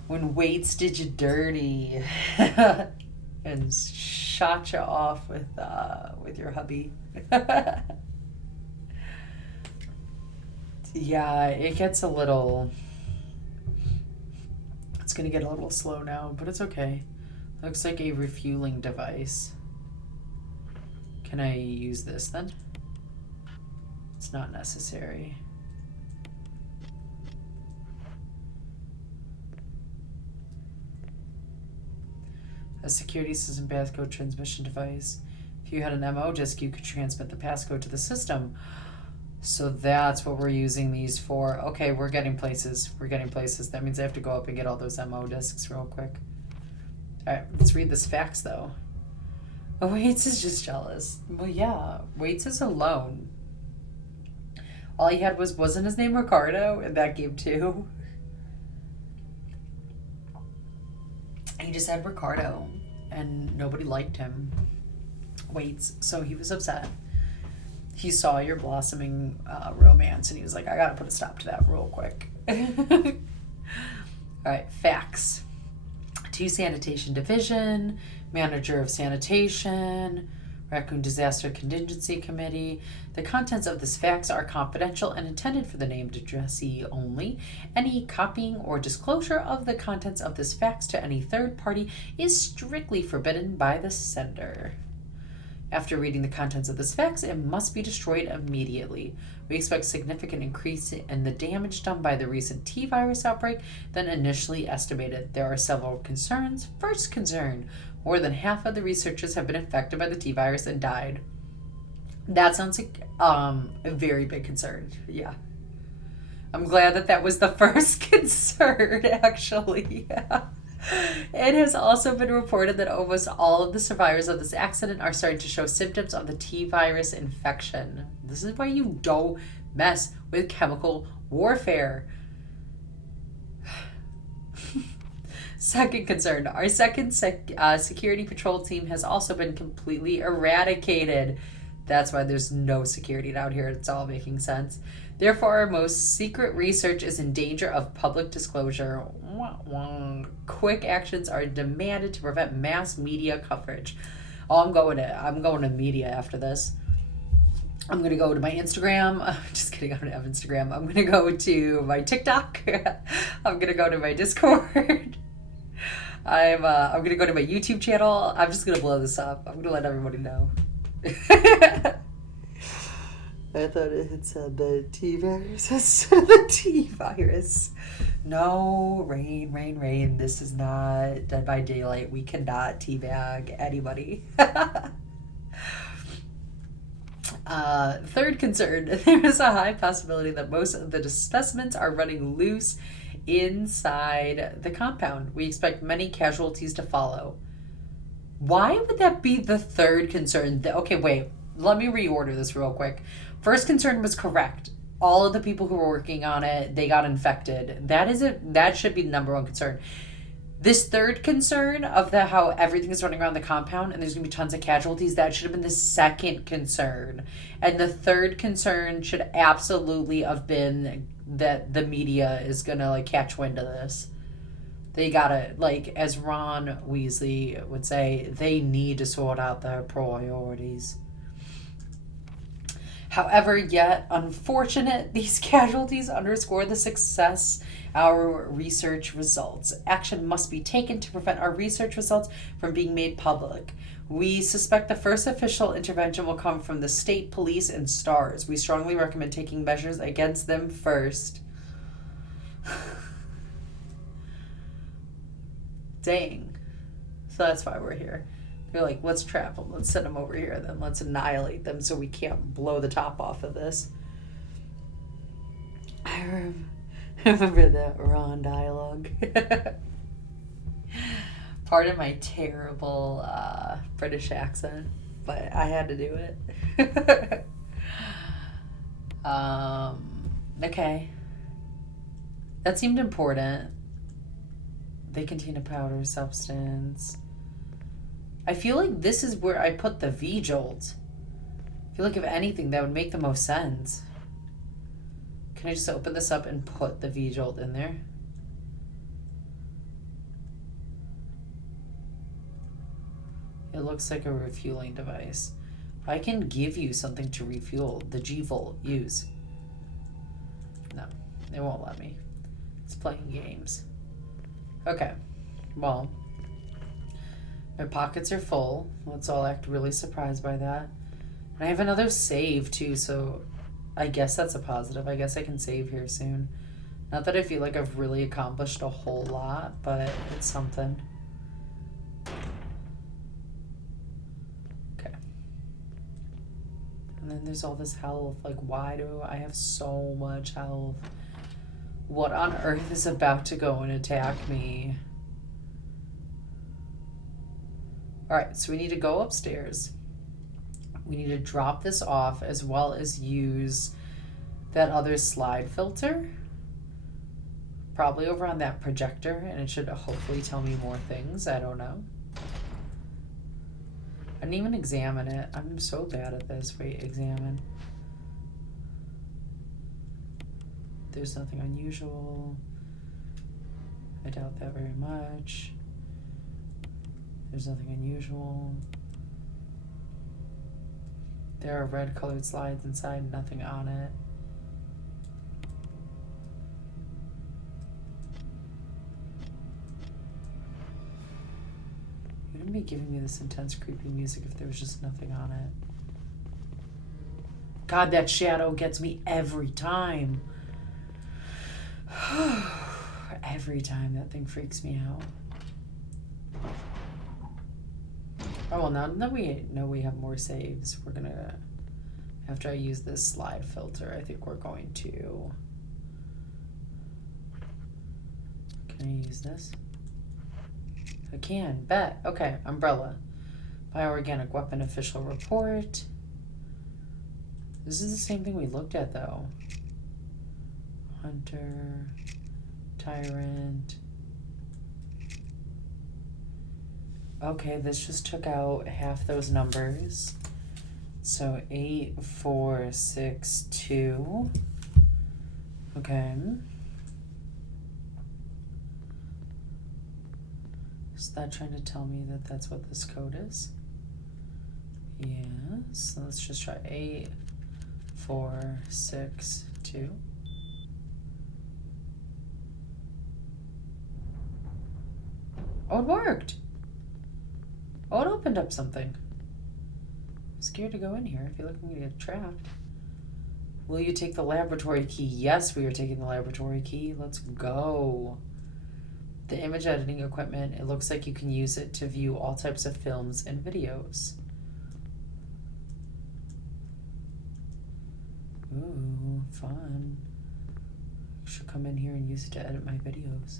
when Waits did you dirty and shot you off with your hubby. Yeah, it gets a little... It's going to get a little slow now, but it's okay. Looks like a refueling device. Can I use this then? It's not necessary. A security system passcode transmission device. If you had an MO disk, you could transmit the passcode to the system. So that's what we're using these for. Okay, we're getting places. We're getting places. That means I have to go up and get all those MO discs real quick. Alright, let's read this fax though. Oh, Waits is just jealous. Well, yeah, Waits is alone. All he had wasn't his name Ricardo in that game too? He just had Ricardo, and nobody liked him. Waits, so he was upset. He saw your blossoming romance, and he was like, I gotta put a stop to that real quick. Alright, facts. To Sanitation Division, Manager of Sanitation, Raccoon Disaster Contingency Committee. The contents of this fax are confidential and intended for the named addressee only. Any copying or disclosure of the contents of this fax to any third party is strictly forbidden by the sender. After reading the contents of this fax, it must be destroyed immediately. We expect significant increase in the damage done by the recent T-virus outbreak than initially estimated. There are several concerns. First concern, more than half of the researchers have been infected by the T-virus and died. That sounds like a very big concern. Yeah. I'm glad that was the first concern, actually. It has also been reported that almost all of the survivors of this accident are starting to show symptoms of the T-virus infection. This is why you don't mess with chemical warfare. Second concern, our second security patrol team has also been completely eradicated. That's why there's no security out here. It's all making sense. Therefore, our most secret research is in danger of public disclosure. Wah, wah. Quick actions are demanded to prevent mass media coverage. Oh, I'm going to media after this. I'm going to go to my Instagram. Just kidding, I don't have Instagram. I'm going to go to my TikTok. I'm going to go to my Discord. I'm going to go to my YouTube channel. I'm just going to blow this up. I'm going to let everybody know. I thought it said the T virus. It said the T virus. No, rain. This is not Dead by Daylight. We cannot teabag anybody. Third concern, there is a high possibility that most of the specimens are running loose inside the compound. We expect many casualties to follow. Why would that be the third concern? Okay, wait. Let me reorder this real quick. First concern was correct. All of the people who were working on it, they got infected. That should be the number one concern. This third concern of how everything is running around the compound and there's going to be tons of casualties, that should have been the second concern. And the third concern should absolutely have been that the media is going to catch wind of this. They gotta, as Ron Weasley would say, they need to sort out their priorities. However, yet unfortunate, these casualties underscore the success our research results. Action must be taken to prevent our research results from being made public. We suspect the first official intervention will come from the state police and STARS. We strongly recommend taking measures against them first. Dang. So that's why we're here. They're like, let's trap them. Let's send them over here. Then let's annihilate them so we can't blow the top off of this. I remember that Ron dialogue. Pardon my terrible British accent, but I had to do it. Okay. That seemed important. They contain a powder substance. I feel like this is where I put the V-Jolt. I feel like if anything, that would make the most sense. Can I just open this up and put the V-Jolt in there? It looks like a refueling device. I can give you something to refuel. The G-Volt, use. No, it won't let me. It's playing games. Okay, well, my pockets are full. Let's all act really surprised by that. And I have another save too, so I guess that's a positive. I guess I can save here soon. Not that I feel like I've really accomplished a whole lot, but it's something. Okay. And then there's all this health. Like, why do I have so much health? What on earth is about to go and attack me? Alright, so we need to go upstairs. We need to drop this off as well as use that other slide filter. Probably over on that projector, and it should hopefully tell me more things. I don't know. I didn't even examine it. I'm so bad at this. Wait, examine. There's nothing unusual. I doubt that very much. There's nothing unusual. There are red colored slides inside, nothing on it. You wouldn't be giving me this intense creepy music if there was just nothing on it. God, that shadow gets me every time. Every time that thing freaks me out. Oh, well, now that we know we have more saves, we're gonna, after I use this slide filter, I think we're going to, can I use this? I can, bet. Okay, umbrella. Bioorganic weapon official report. This is the same thing we looked at, though. Hunter, Tyrant. Okay, this just took out half those numbers. So 8, 4, 6, 2. Okay. Is that trying to tell me that that's what this code is? Yes. So let's just try 8, 4, 6, 2. Oh, it worked. Oh, it opened up something. I'm scared to go in here. I feel like I'm gonna get trapped. Will you take the laboratory key? Yes, we are taking the laboratory key. Let's go. The image editing equipment, it looks like you can use it to view all types of films and videos. Ooh, fun. I should come in here and use it to edit my videos.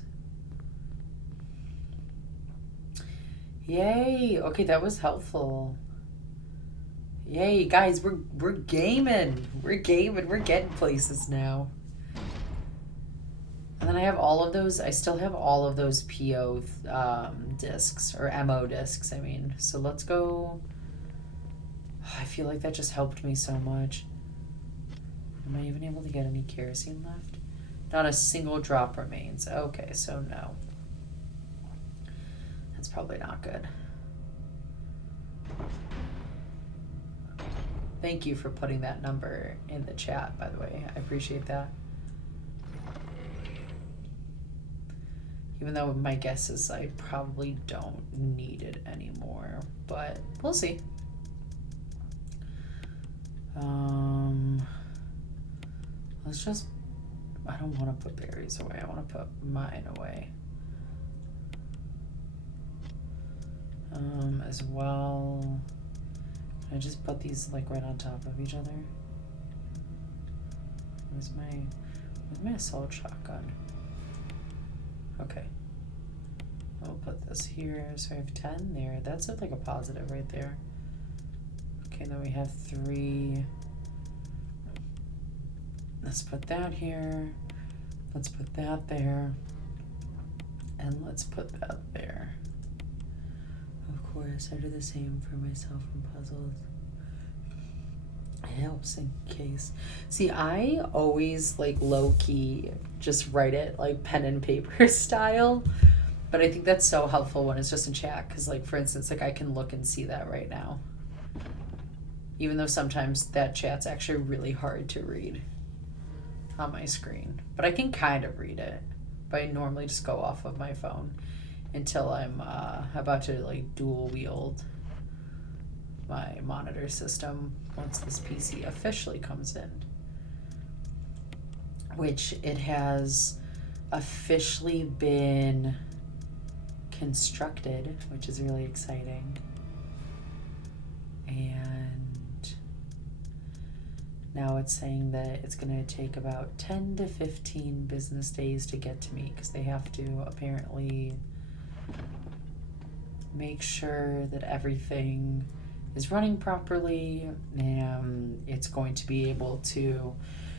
Yay! Okay, that was helpful. Yay, guys, we're gaming. We're gaming. We're getting places now. And then I have all of those. I still have all of those PO discs, or MO discs, I mean. So let's go. I feel like that just helped me so much. Am I even able to get any kerosene left? Not a single drop remains. Okay, so no. That's probably not good. Thank you for putting that number in the chat, by the way. I appreciate that. Even though my guess is I probably don't need it anymore, but we'll see. Let's just, I don't want to put berries away. I want to put mine away. As well. Can I just put these like right on top of each other? Where's my assault shotgun? Okay. I'll put this here. So I have 10 there. That's like a positive right there. Okay, then we have 3. Let's put that here. Let's put that there. And let's put that there. Of course, I do the same for myself in puzzles. It helps in case. See, I always like low-key just write it like pen and paper style. But I think that's so helpful when it's just in chat. Because like, for instance, like I can look and see that right now. Even though sometimes that chat's actually really hard to read on my screen. But I can kind of read it. But I normally just go off of my phone until I'm about to like dual wield my monitor system once this PC officially comes in. Which it has officially been constructed, which is really exciting. And now it's saying that it's going to take about 10 to 15 business days to get to me because they have to apparently make sure that everything is running properly and it's going to be able to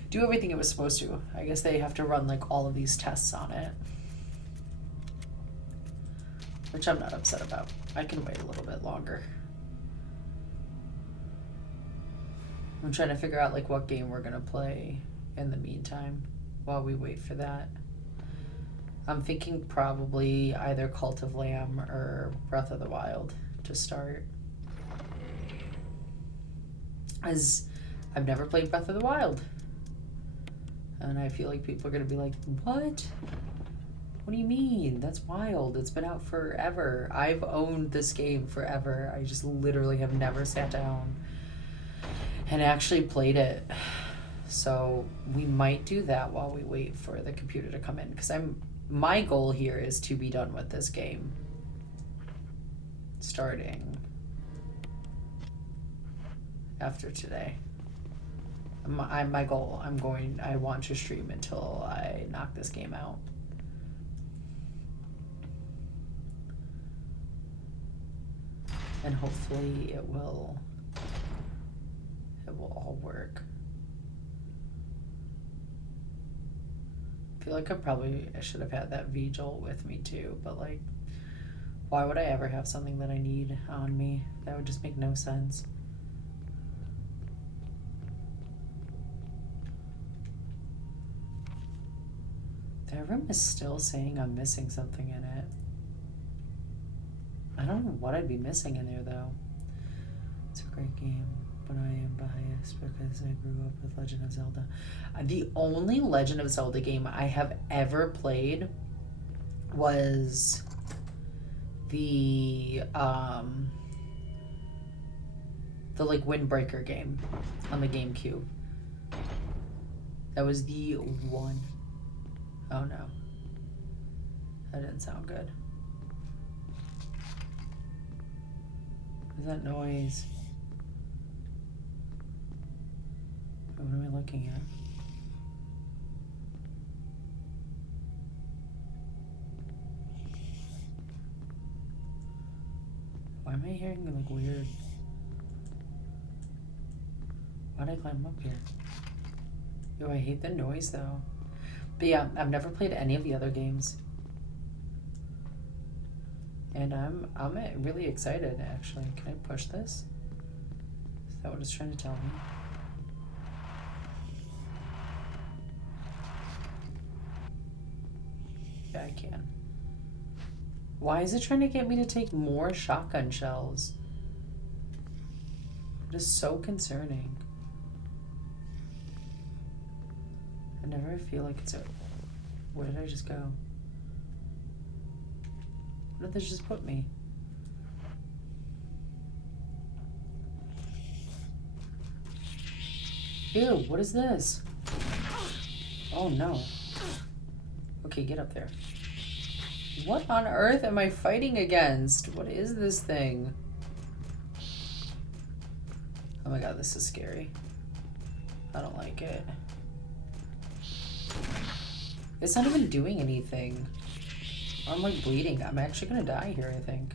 do everything it was supposed to. I guess they have to run like all of these tests on it, which I'm not upset about. I can wait a little bit longer. I'm trying to figure out like what game we're gonna play in the meantime while we wait for that. I'm thinking probably either Cult of Lamb or Breath of the Wild to start. As I've never played Breath of the Wild. And I feel like people are gonna be like, what? What do you mean? That's wild. It's been out forever. I've owned this game forever. I just literally have never sat down and actually played it. So we might do that while we wait for the computer to come in, because my goal here is to be done with this game starting after today. My goal, I want to stream until I knock this game out. And hopefully it will all work. I feel like I should have had that V-Jolt with me too, but like, why would I ever have something that I need on me? That would just make no sense. That room is still saying I'm missing something in it. I don't know what I'd be missing in there, though. It's a great game, but I am biased because I grew up with Legend of Zelda. The only Legend of Zelda game I have ever played was the like Windbreaker game on the GameCube. That was the one. Oh no. That didn't sound good. What is that noise? What am I looking at? Why am I hearing like weird? Why'd I climb up here? Yo, I hate the noise though. But yeah, I've never played any of the other games. And I'm really excited actually. Can I push this? Is that what it's trying to tell me? Yeah, I can. Why is it trying to get me to take more shotgun shells? It is so concerning. I never feel like it's a... Where did I just go? Where did this just put me? Ew, what is this? Oh no. Okay, get up there. What on earth am I fighting against? What is this thing? Oh my god, this is scary. I don't like it. It's not even doing anything. I'm like bleeding. I'm actually gonna die here, I think.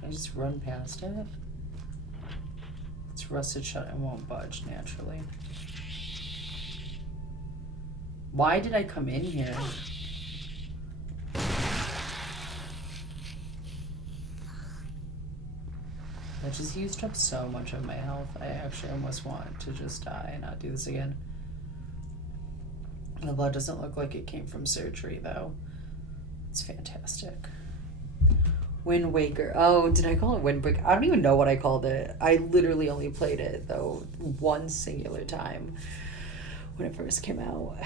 Can I just run past it? It's rusted shut and won't budge naturally. Why did I come in here? I just used up so much of my health. I actually almost want to just die and not do this again. The blood doesn't look like it came from surgery, though. It's fantastic. Wind Waker. Oh, did I call it Windbreaker? I don't even know what I called it. I literally only played it, though, one singular time when it first came out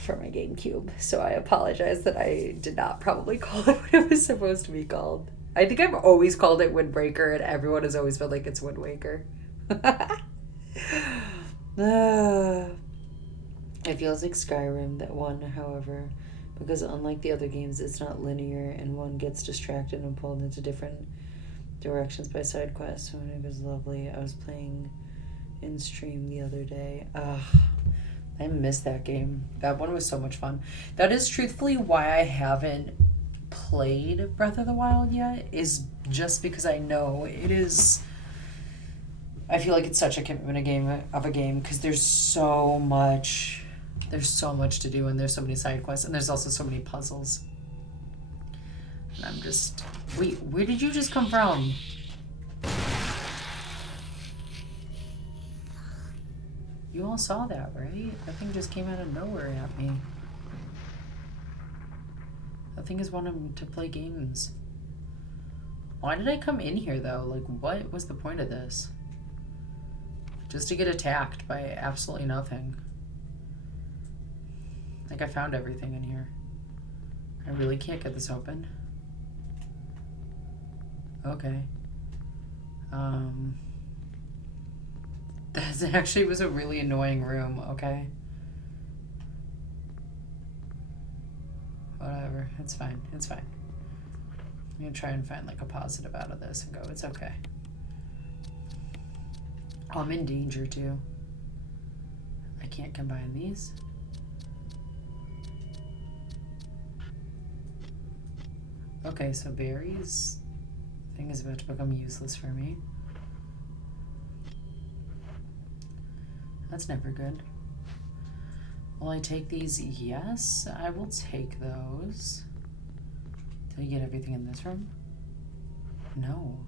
for my GameCube. So I apologize that I did not probably call it what it was supposed to be called. I think I've always called it Windbreaker, and everyone has always felt like it's Wind Waker. It feels like Skyrim, that one, however, because unlike the other games, it's not linear, and one gets distracted and pulled into different directions by side quests. So it was lovely. I was playing in stream the other day. I missed that game. That one was so much fun. That is truthfully why I haven't played Breath of the Wild yet, is just because I know it is... I feel like it's such a commitment of a game because there's so much to do, and there's so many side quests, and there's also so many puzzles. And I'm just... Wait, where did you just come from? You all saw that, right? That thing just came out of nowhere at me. That thing is wanting to play games. Why did I come in here, though? Like, what was the point of this? Just to get attacked by absolutely nothing. Like, I found everything in here. I really can't get this open. Okay. That actually was a really annoying room, okay? Whatever, it's fine, it's fine. I'm gonna try and find like a positive out of this and go, it's okay. Oh, I'm in danger too. I can't combine these. Okay, so berries thing is about to become useless for me. That's never good. Will I take these? Yes, I will take those. Did I get everything in this room? No.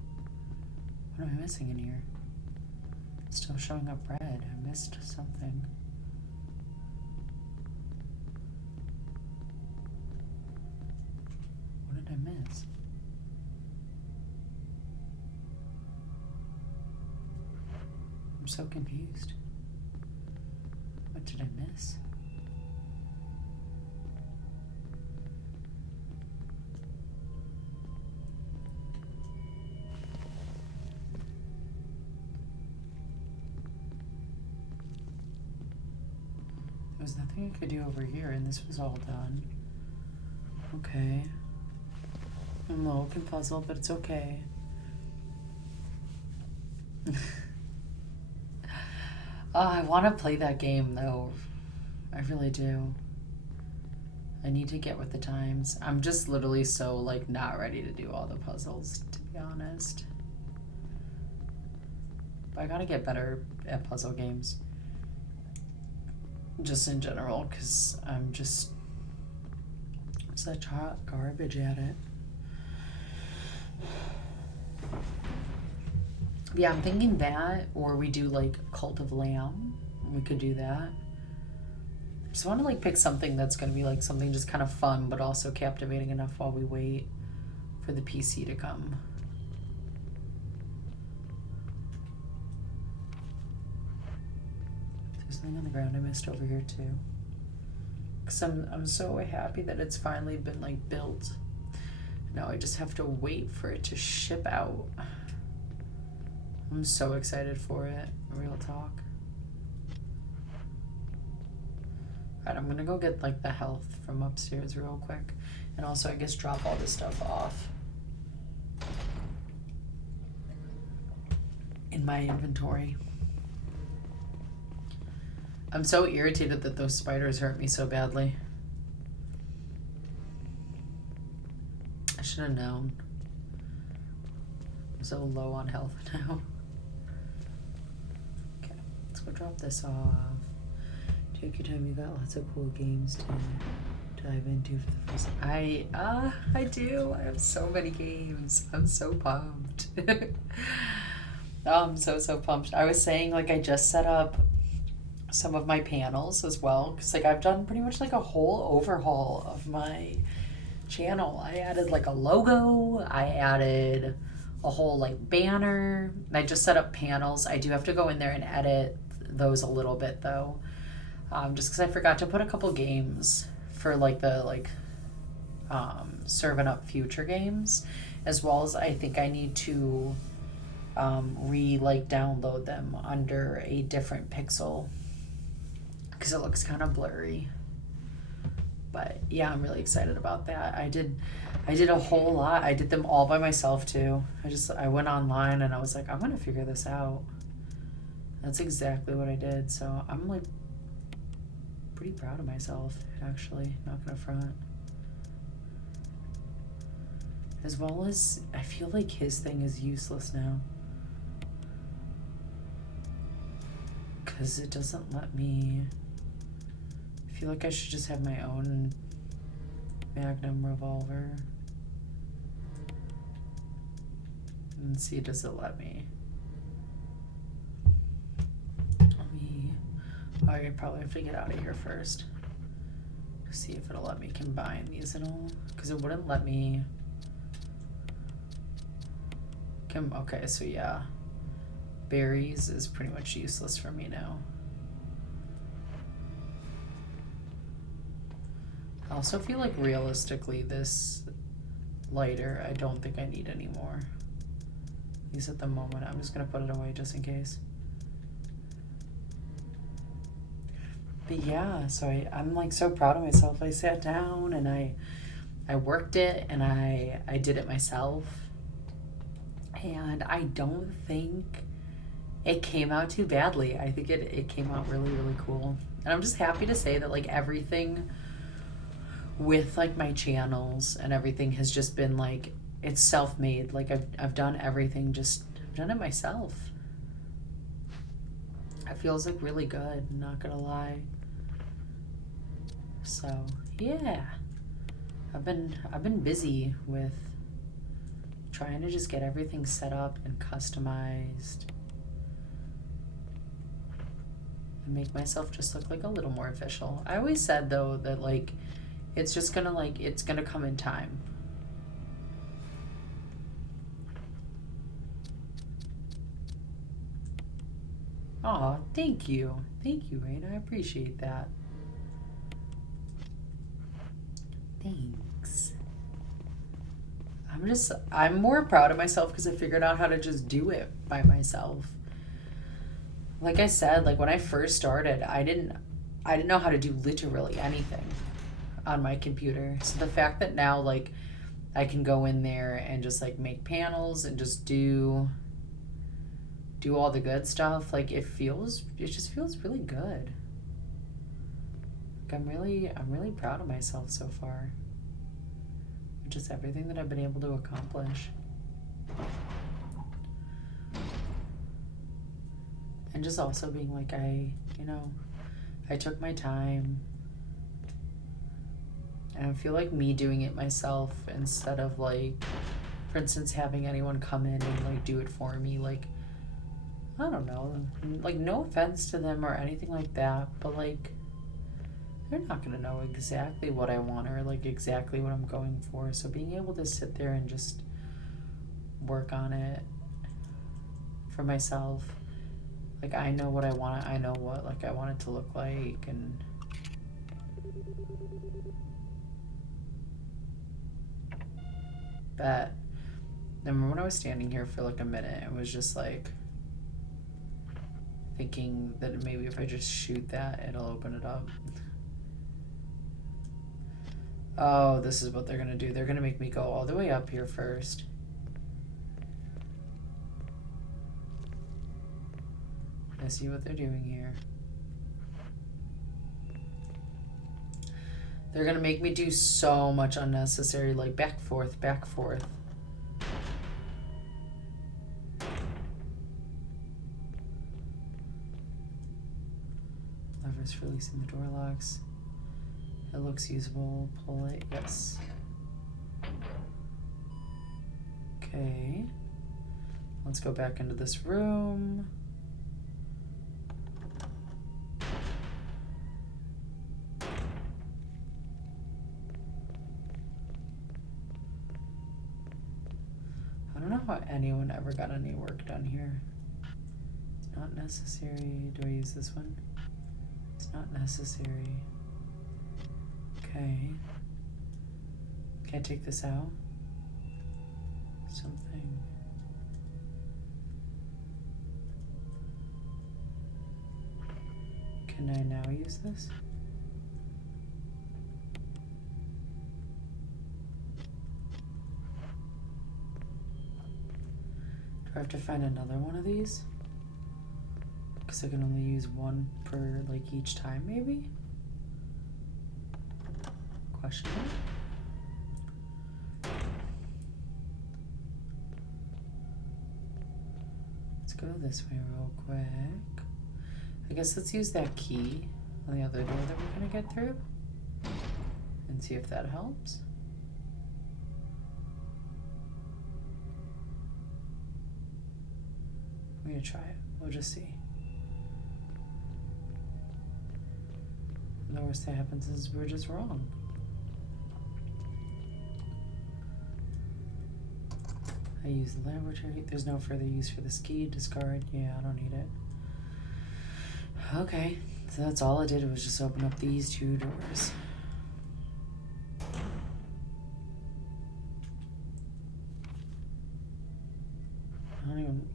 What am I missing in here? Still showing up red. I missed something. What did I miss? I'm so confused. What did I miss? There was nothing I could do over here, and this was all done. Okay. I'm a little puzzled, but it's okay. I want to play that game, though. I really do. I need to get with the times. I'm just literally so, like, not ready to do all the puzzles, to be honest. But I gotta get better at puzzle games. Just in general, because I'm just such hot garbage at it. Yeah, I'm thinking that, or we do like Cult of Lamb. We could do that. I just want to like pick something that's going to be like something just kind of fun, but also captivating enough while we wait for the PC to come. There's something on the ground I missed over here too. Cause I'm so happy that it's finally been like built. Now I just have to wait for it to ship out. I'm so excited for it. Real talk. Alright, I'm gonna go get like the health from upstairs real quick. And also I guess drop all this stuff off in my inventory. I'm so irritated that those spiders hurt me so badly. I should have known. I'm so low on health now. Okay, let's go drop this off. Take your time, you got lots of cool games to dive into for the first time. I do. I have so many games. I'm so pumped. Oh, I'm so pumped. I was saying like I just set up some of my panels as well, because like I've done pretty much like a whole overhaul of my channel. I added like a logo, I added a whole like banner. I just set up panels. I do have to go in there and edit those a little bit though, just because I forgot to put a couple games for like the serving up future games, as well as I think I need to download them under a different pixel because it looks kind of blurry. But yeah, I'm really excited about that. I did a whole lot. I did them all by myself too. I went online and I was like, I'm gonna figure this out. That's exactly what I did. So I'm like pretty proud of myself, actually, not gonna front. As well as I feel like his thing is useless now, because it doesn't let me. I feel like I should just have my own Magnum revolver and see, does it let me? I probably have to get out of here first to see if it'll let me combine these at all, because it wouldn't let me. Okay, so yeah, berries is pretty much useless for me now. I also feel like realistically this lighter I don't think I need anymore. At least at the moment. I'm just gonna put it away just in case. But yeah, so I'm like so proud of myself. I sat down and I worked it and I did it myself. And I don't think it came out too badly. I think it came out really, really cool. And I'm just happy to say that like everything with like my channels and everything has just been like, it's self-made. Like I've done everything, I've done it myself. It feels like really good, I'm not gonna lie. So yeah, I've been busy with trying to just get everything set up and customized and make myself just look like a little more official. I always said though that like it's just gonna it's gonna come in time. Aw, thank you. Thank you, Rain. I appreciate that. Thanks. I'm more proud of myself because I figured out how to just do it by myself. Like I said, like when I first started, I didn't know how to do literally anything on my computer. So the fact that now like I can go in there and just like make panels and just do all the good stuff, like it just feels really good. Like I'm really proud of myself so far. Just everything that I've been able to accomplish. And just also being like I took my time. And I feel like me doing it myself instead of like, for instance, having anyone come in and like do it for me. Like, I don't know, like no offense to them or anything like that, but like they're not gonna know exactly what I want or like exactly what I'm going for. So being able to sit there and just work on it for myself, like I know what I want. I know what like I want it to look like, and that. I remember when I was standing here for like a minute and was just like thinking that maybe if I just shoot that, it'll open it up. Oh, this is what they're gonna do. They're gonna make me go all the way up here first. I see what they're doing here. They're gonna make me do so much unnecessary, like back, forth, back, forth. Levers for releasing the door locks. It looks usable. Pull it. Yes. Okay. Let's go back into this room. I don't know how anyone ever got any work done here. It's not necessary. Do I use this one? It's not necessary. Okay. Can I take this out? Something. Can I now use this? Do I have to find another one of these? Because I can only use one per like each time, maybe? Question mark? Let's go this way real quick. I guess let's use that key on the other door that we're gonna get through and see if that helps. We're gonna try it. We'll just see. The worst that happens is we're just wrong. I use the laboratory. There's no further use for this key. Discard. Yeah, I don't need it. Okay, so that's all it did was just open up these two doors. I don't even...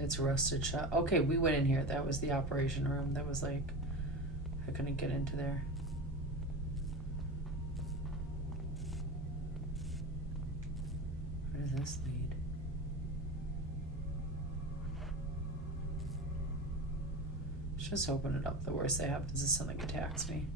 It's rusted shut. Okay, we went in here. That was the operation room. That was like... I couldn't get into there. Where does this lead? Just open it up. The worst that happens is something attacks me.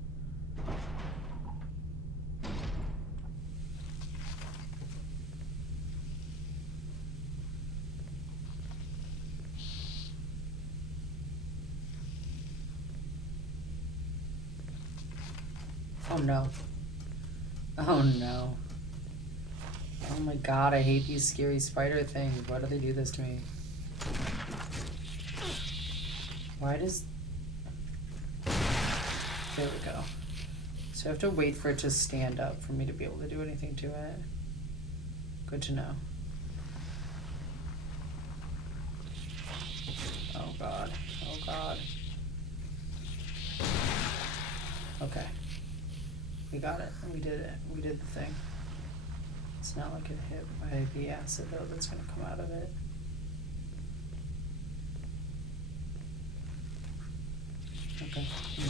Oh no. Oh no. Oh my god, I hate these scary spider things. Why do they do this to me? Why does... There we go. So I have to wait for it to stand up for me to be able to do anything to it. Good to know. Oh god. Oh god. Okay. We got it. We did it. We did the thing. It's not like it hit by the acid though that's gonna come out of it. Okay.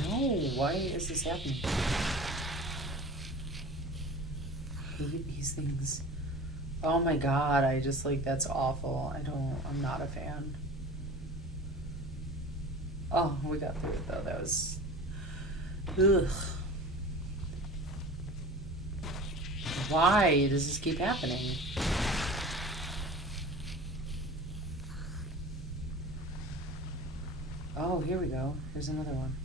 No, why is this happening? I hate these things. Oh my god, I just like, that's awful. I'm not a fan. Oh, we got through it though. That was, ugh. Why does this keep happening? Oh, here we go. Here's another one.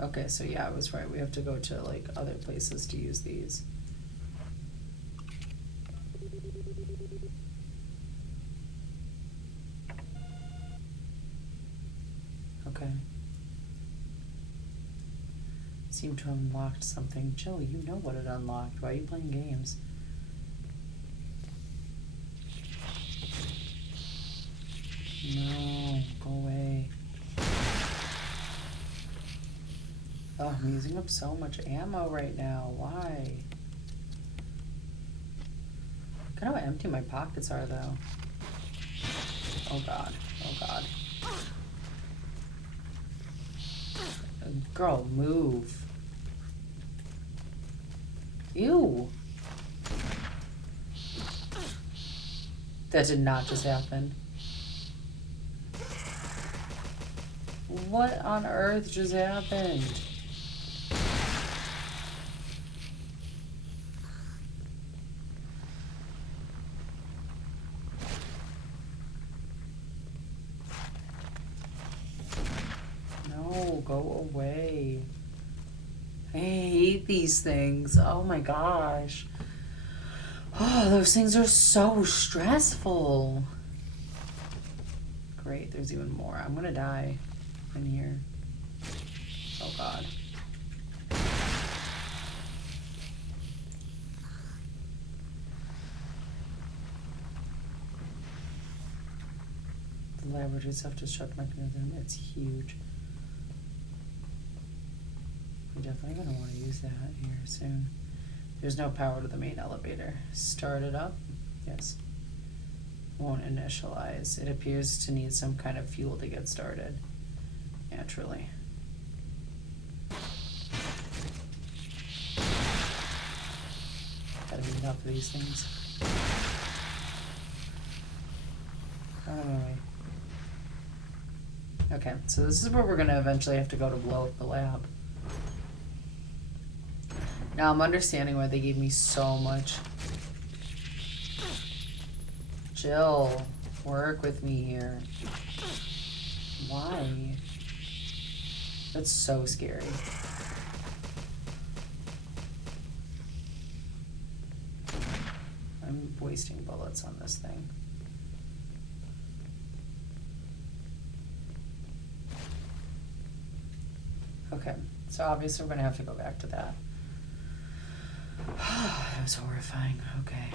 Okay, so yeah, I was right. We have to go to like other places to use these. Okay. Seem to have unlocked something. Jill, you know what it unlocked. Why are you playing games? No, go away. Oh, I'm using up so much ammo right now. Why? Look at how empty my pockets are, though. Oh god. Oh god. Girl, move. Ew. That did not just happen. What on earth just happened? No, go away. I hate these things. Oh my gosh. Oh, those things are so stressful. Great, there's even more. I'm gonna die in here. Oh god. The laboratory self-destruct mechanism, it's huge. We're definitely gonna want to use that here soon. There's no power to the main elevator. Start it up. Yes. Won't initialize. It appears to need some kind of fuel to get started. Naturally. Gotta beat up these things. Anyway. Okay, so this is where we're gonna eventually have to go to blow up the lab. Now I'm understanding why they gave me so much. Jill, work with me here. Why? That's so scary. I'm wasting bullets on this thing. Okay, so obviously we're gonna have to go back to that. That was horrifying. Okay.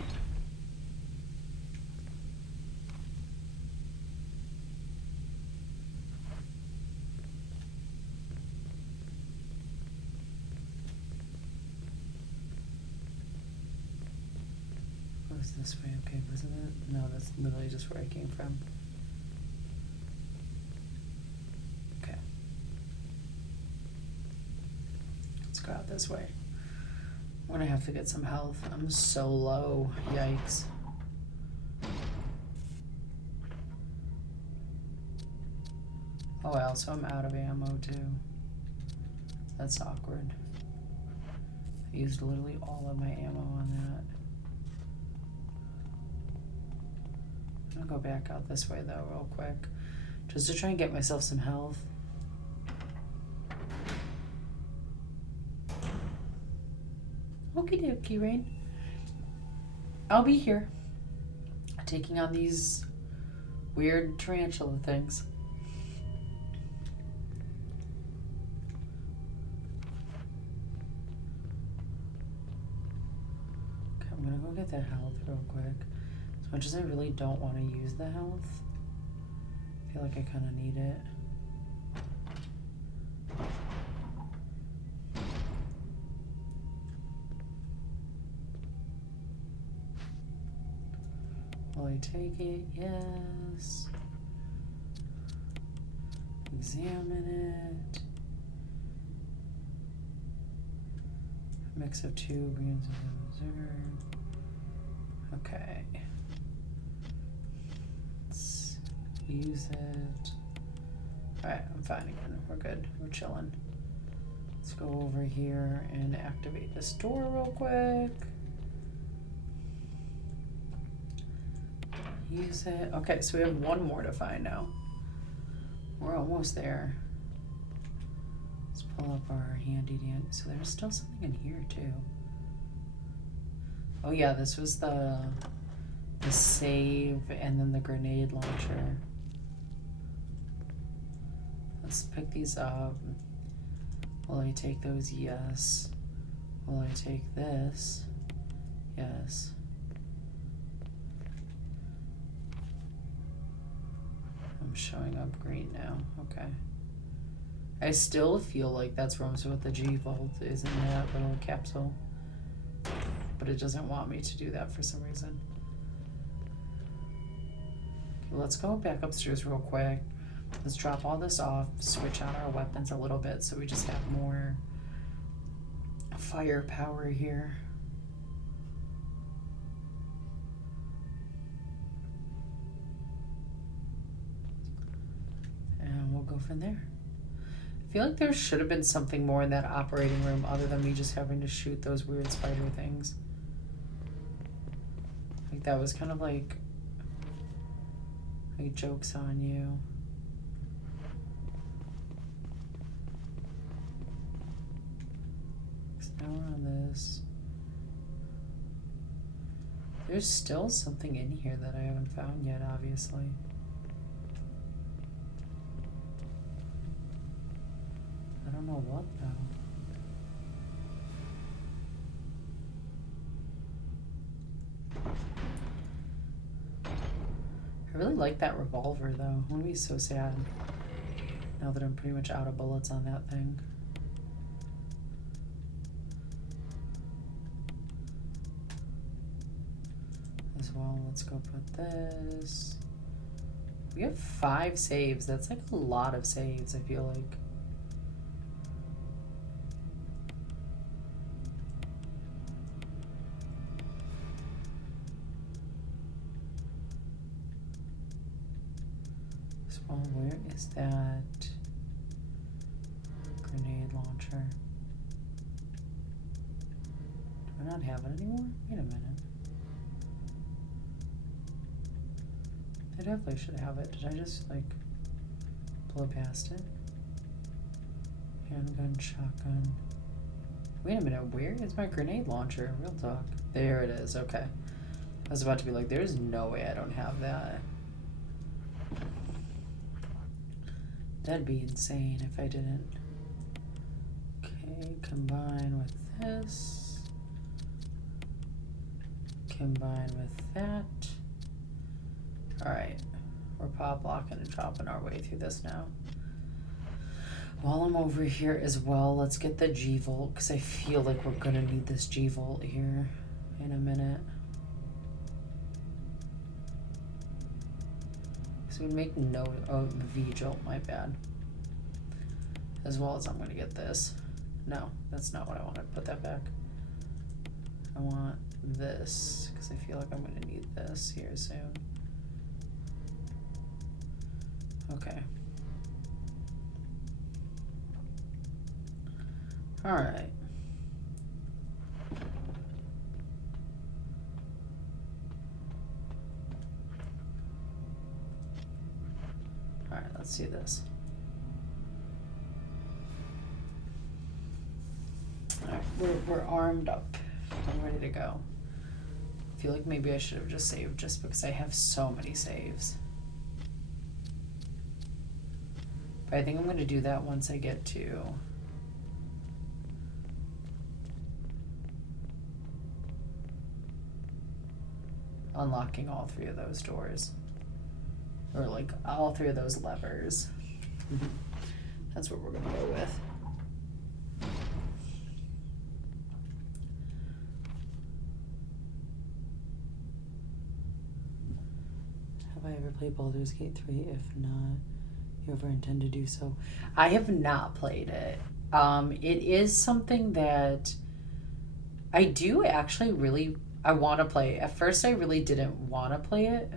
What was this way? Okay, wasn't it? No, that's literally just where I came from. Okay. Let's go out this way. I'm gonna have to get some health. I'm so low. Yikes. Oh well, so I'm out of ammo too. That's awkward. I used literally all of my ammo on that. I'm gonna go back out this way though real quick. Just to try and get myself some health. Okie dokie, Rain. I'll be here. Taking on these weird tarantula things. Okay, I'm gonna go get the health real quick. As much as I really don't want to use the health, I feel like I kind of need it. Will I take it? Yes. Examine it. Mix of 2 greens and reserve. Okay. Let's use it. Alright, I'm fine again. We're good. We're chilling. Let's go over here and activate this door real quick. Use it. Okay, so we have one more to find now. We're almost there. Let's pull up our handy dandy. So there's still something in here too. Oh yeah, this was the save and then the grenade launcher. Let's pick these up. Will I take those? Yes. Will I take this? Yes. I'm showing up green now. Okay. I still feel like that's where I'm supposed the G-Vault is in that little capsule. But it doesn't want me to do that for some reason. Okay, let's go back upstairs real quick. Let's drop all this off, switch out our weapons a little bit so we just have more firepower here. And we'll go from there. I feel like there should have been something more in that operating room other than me just having to shoot those weird spider things. Like that was kind of like joke's on you. Now we're on this. There's still something in here that I haven't found yet, obviously. I don't know what though. I really like that revolver though. I'm gonna be so sad now that I'm pretty much out of bullets on that thing. As well, let's go put this. We have 5 saves. That's like a lot of saves, I feel like. So where is that grenade launcher? Do I not have it anymore? Wait a minute. I definitely should have it. Did I just like blow past it? Handgun, shotgun. Wait a minute, where is my grenade launcher? Real talk. There it is, okay. I was about to be like, there's no way I don't have that. That'd be insane if I didn't. Okay, combine with this. Combine with that. Alright, we're pop locking and chopping our way through this now. While I'm over here as well, let's get the G-Volt, because I feel like we're gonna need this G-Volt here in a minute. So we make note of the V-Jolt, my bad. As well as I'm gonna get this. No, that's not what I wanted. Put that back. I want this, because I feel like I'm gonna need this here soon. Okay. All right. All right, let's see this. All right, we're armed up. I'm ready to go. I feel like maybe I should have just saved just because I have so many saves. But I think I'm going to do that once I get to unlocking all 3 of those doors. Or like all 3 of those levers. That's what we're going to go with. Have I ever played Baldur's Gate 3? If not, you ever intend to do so? I have not played it. It is something that I do actually really, I want to play. At first, I really didn't want to play it.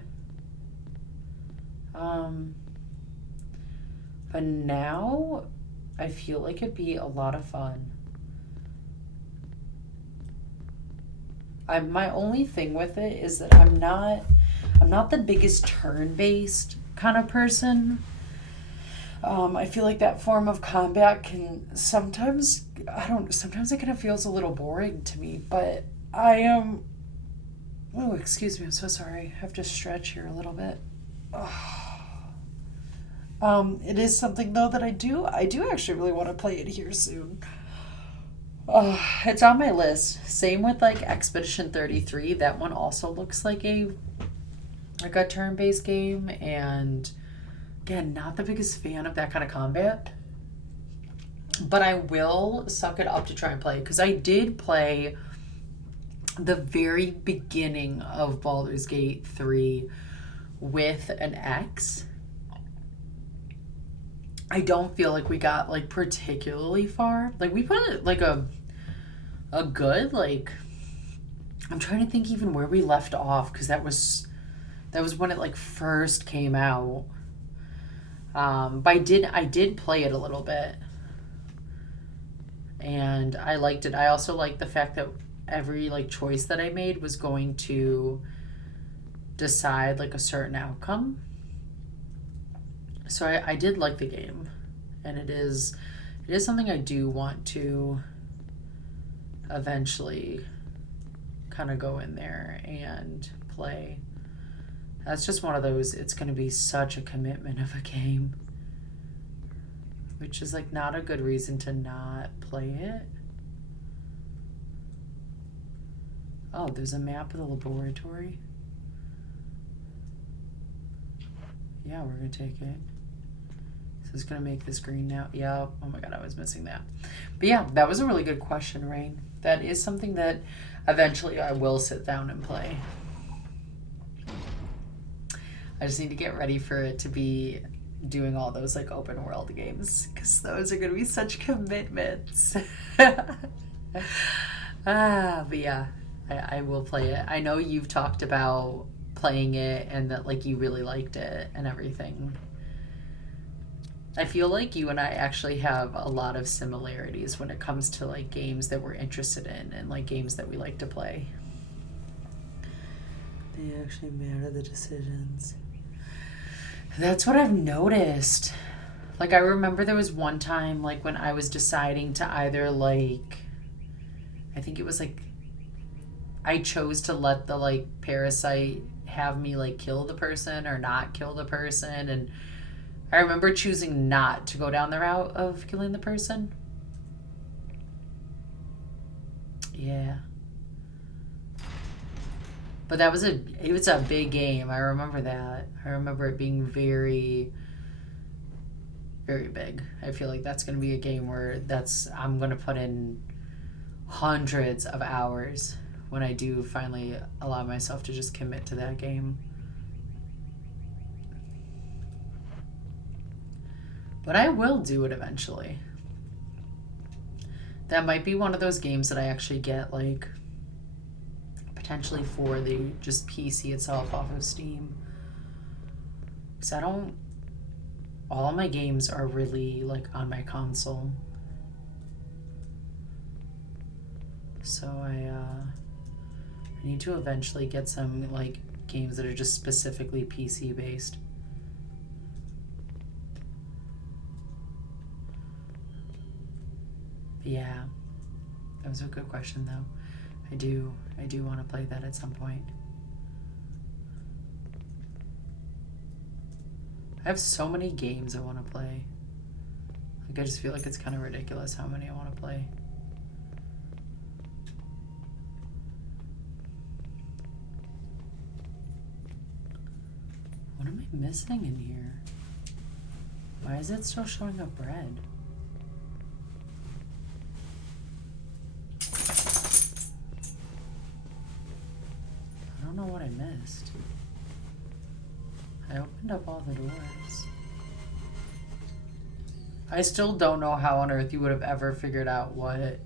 But now, I feel like it'd be a lot of fun. My only thing with it is that I'm not the biggest turn-based kind of person. I feel like that form of combat can sometimes it kind of feels a little boring to me, but I am, oh, excuse me, I'm so sorry. I have to stretch here a little bit. It is something though that I do actually really want to play it here soon. It's on my list. Same with like Expedition 33. That one also looks like a turn-based game, and again, not the biggest fan of that kind of combat. But I will suck it up to try and play, because I did play the very beginning of Baldur's Gate 3 with an ex. I don't feel like we got like particularly far. Like we put it like a good, like, I'm trying to think even where we left off, because that was when it like first came out. But I did play it a little bit, and I liked it. I also liked the fact that every like choice that I made was going to decide like a certain outcome. So I did like the game, and it is something I do want to eventually kind of go in there and play. That's just one of those, it's going to be such a commitment of a game, which is like not a good reason to not play it. Oh, there's a map of the laboratory. Yeah, we're going to take it. So it's going to make this green now. Yeah. Oh my God, I was missing that. But yeah, that was a really good question, Rain. That is something that eventually I will sit down and play. I just need to get ready for it to be doing all those like open world games, because those are going to be such commitments. But yeah, I will play it. I know you've talked about playing it and that like you really liked it and everything. I feel like you and I actually have a lot of similarities when it comes to like games that we're interested in and like games that we like to play. They actually matter, the decisions. That's what I've noticed. Like, I remember there was one time, like, when I was deciding to either, like, I think it was, like, I chose to let the, like, parasite have me, like, kill the person or not kill the person. And I remember choosing not to go down the route of killing the person. Yeah. But it was a big game. I remember that. I remember it being very, very big. I feel like that's going to be a game where I'm going to put in hundreds of hours when I do finally allow myself to just commit to that game. But I will do it eventually. That might be one of those games that I actually get, like, potentially for the just PC itself off of Steam. Because all of my games are really like on my console. So I need to eventually get some like games that are just specifically PC based. But yeah, that was a good question though. I do want to play that at some point. I have so many games I want to play. Like, I just feel like it's kind of ridiculous how many I want to play. What am I missing in here? Why is it still showing up red? I don't know what I missed. I opened up all the doors. I still don't know how on earth you would have ever figured out what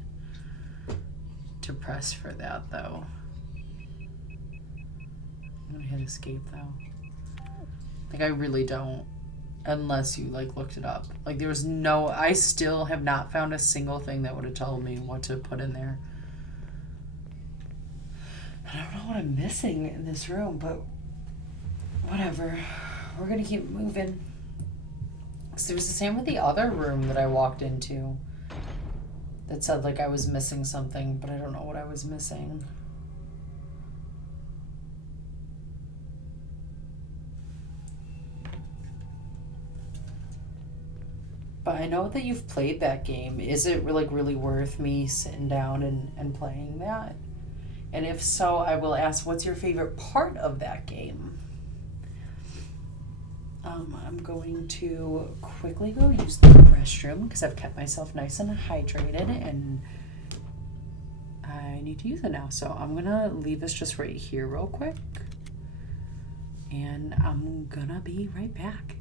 to press for that, though. I'm gonna hit escape, though. Like, I really don't. Unless you, like, looked it up. Like, there was no... I still have not found a single thing that would have told me what to put in there. I don't know what I'm missing in this room, but whatever. We're gonna keep moving. So it was the same with the other room that I walked into that said, like, I was missing something, but I don't know what I was missing. But I know that you've played that game. Is it like really worth me sitting down and playing that? And if so, I will ask, what's your favorite part of that game? I'm going to quickly go use the restroom because I've kept myself nice and hydrated and I need to use it now. So I'm gonna leave this just right here real quick and I'm gonna be right back.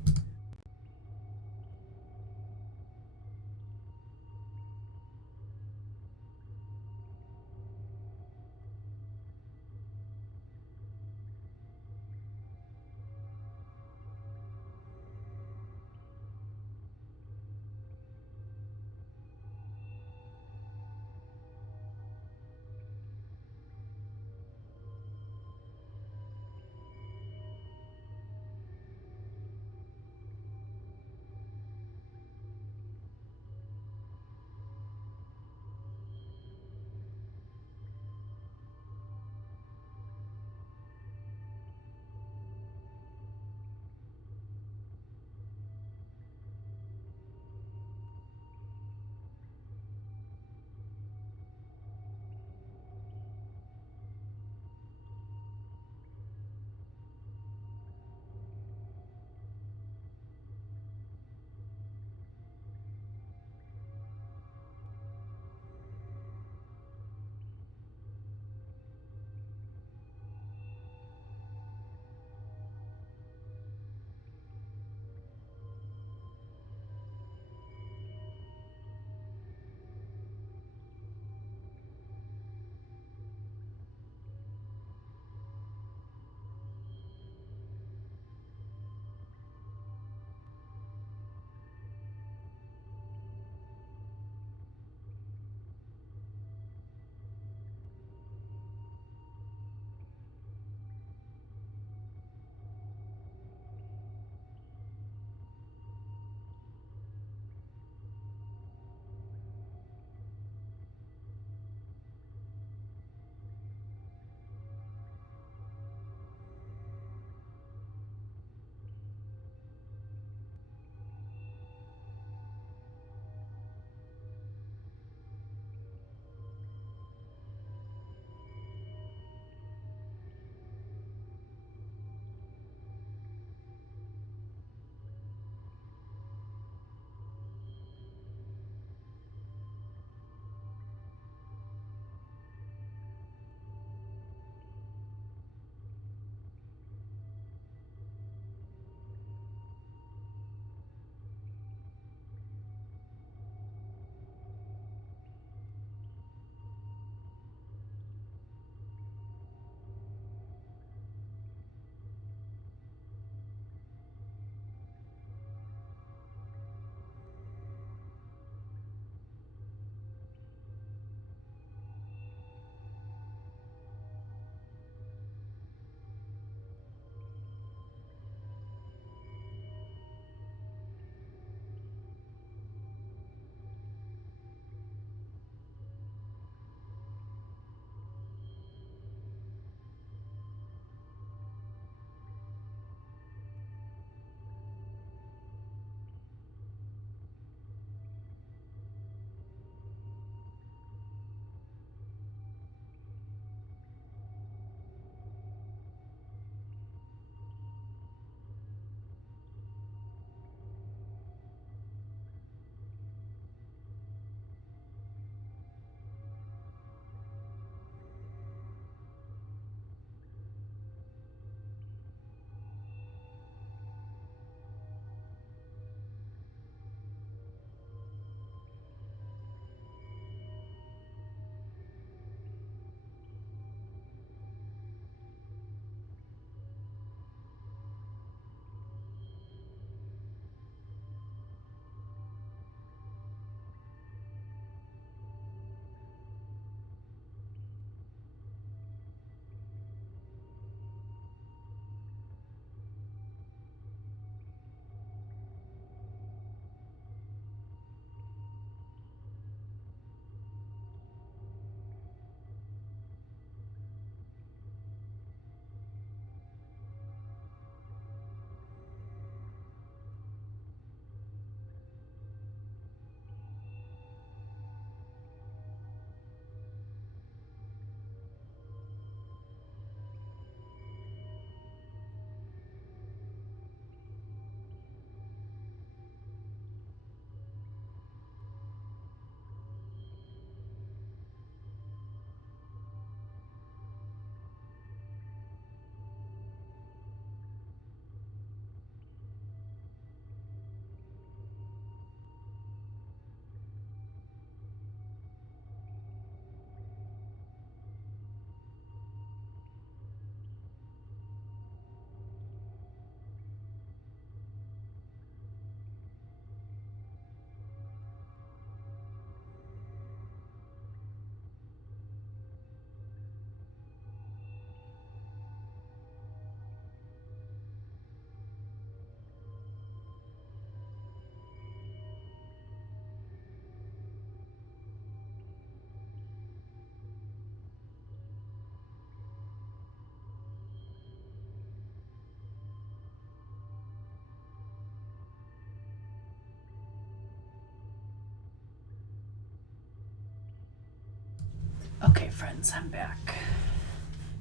Okay, friends, I'm back.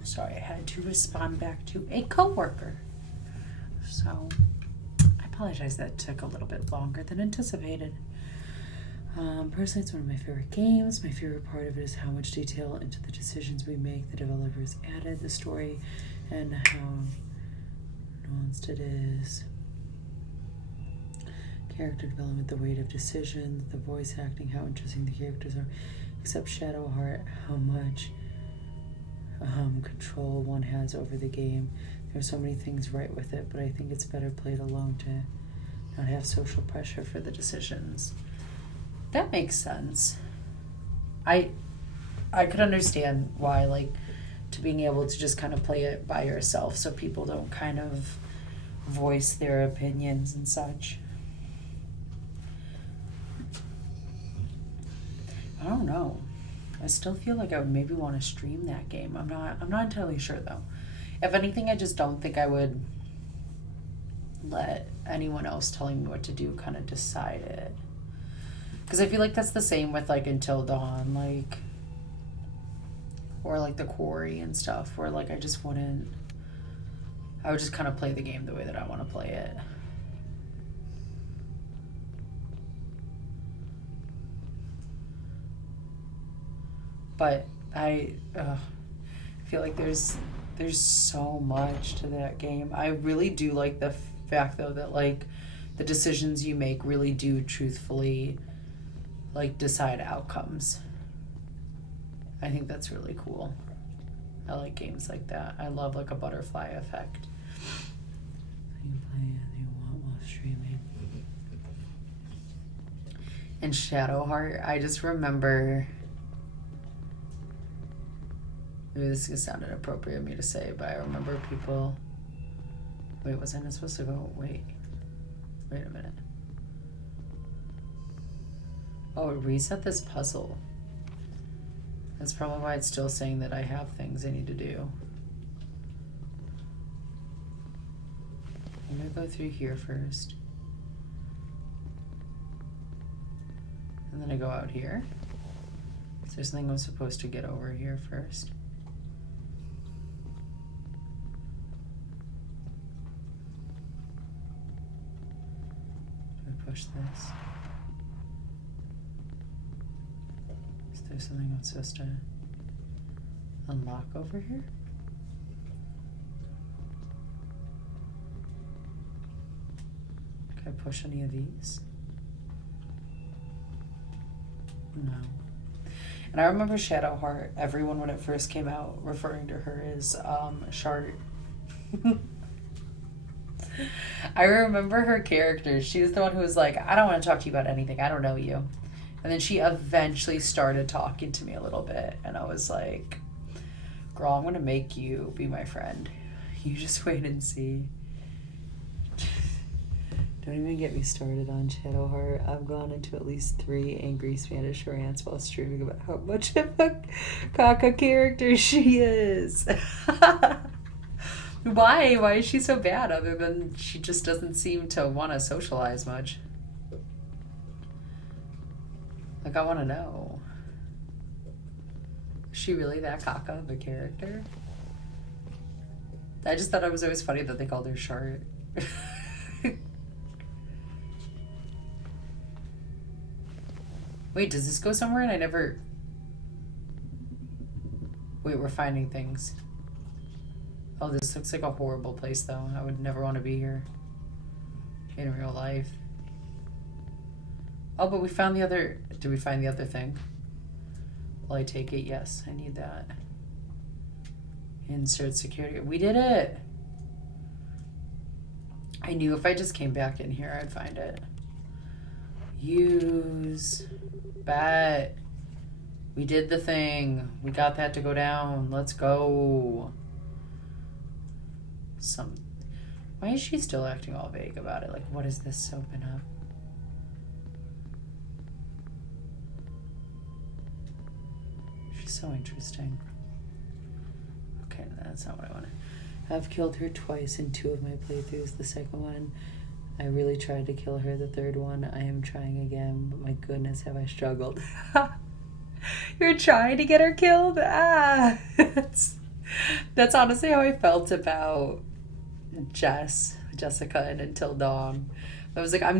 Sorry, I had to respond back to a coworker. So, I apologize that took a little bit longer than anticipated. Personally, it's one of my favorite games. My favorite part of it is how much detail into the decisions we make the developers added, the story, and how nuanced it is. Character development, the weight of decisions, the voice acting, how interesting the characters are. Except Shadowheart, how much control one has over the game. There's so many things right with it, but I think it's better played alone to not have social pressure for the decisions. That makes sense. I could understand why, like, to being able to just kind of play it by yourself so people don't kind of voice their opinions and such. I don't know. I still feel like I would maybe want to stream that game. I'm not entirely sure though. If anything, I just don't think I would let anyone else telling me what to do kind of decide it. Because I feel like that's the same with like Until Dawn, like, or like the Quarry and stuff, where like I would just kind of play the game the way that I want to play it. But I feel like there's so much to that game. I really do like the fact though that like the decisions you make really do truthfully like decide outcomes. I think that's really cool. I like games like that. I love like a butterfly effect. You play as you want while streaming. And Shadowheart, I just remember, maybe this is gonna sound inappropriate of me to say, but I remember people. Wait, wasn't I supposed to go? Wait a minute. Oh, it reset this puzzle. That's probably why it's still saying that I have things I need to do. I'm gonna go through here first. And then I go out here. Is there something I'm supposed to get over here first? Do I push this? Is there something I'm supposed to unlock over here? Can I push any of these? No. And I remember Shadowheart, everyone when it first came out referring to her as Shart. I remember her character. She was the one who was like, I don't want to talk to you about anything. I don't know you. And then she eventually started talking to me a little bit. And I was like, girl, I'm going to make you be my friend. You just wait and see. Don't even get me started on Shadowheart. I've gone into at least 3 angry Spanish rants while streaming about how much of a caca character she is. Why? Why is she so bad other than she just doesn't seem to want to socialize much? Like, I want to know. Is she really that caca of a character? I just thought it was always funny that they called her Shart. Wait, does this go somewhere? And I never... Wait, we're finding things. Oh, this looks like a horrible place, though. I would never want to be here. In real life. Oh, but we found the other... Did we find the other thing? Will I take it? Yes, I need that. Insert security. We did it! I knew if I just came back in here, I'd find it. Use... Bet. We did the thing. We got that to go down. Let's go. Why is she still acting all vague about it? Like, what is this open up? She's so interesting. Okay, that's not what I wanted. I've killed her twice in 2 of my playthroughs. The second one, I really tried to kill her. The third one, I am trying again, but my goodness, have I struggled. You're trying to get her killed? Ah. That's honestly how I felt about Jessica, and Until Dawn. I was like, I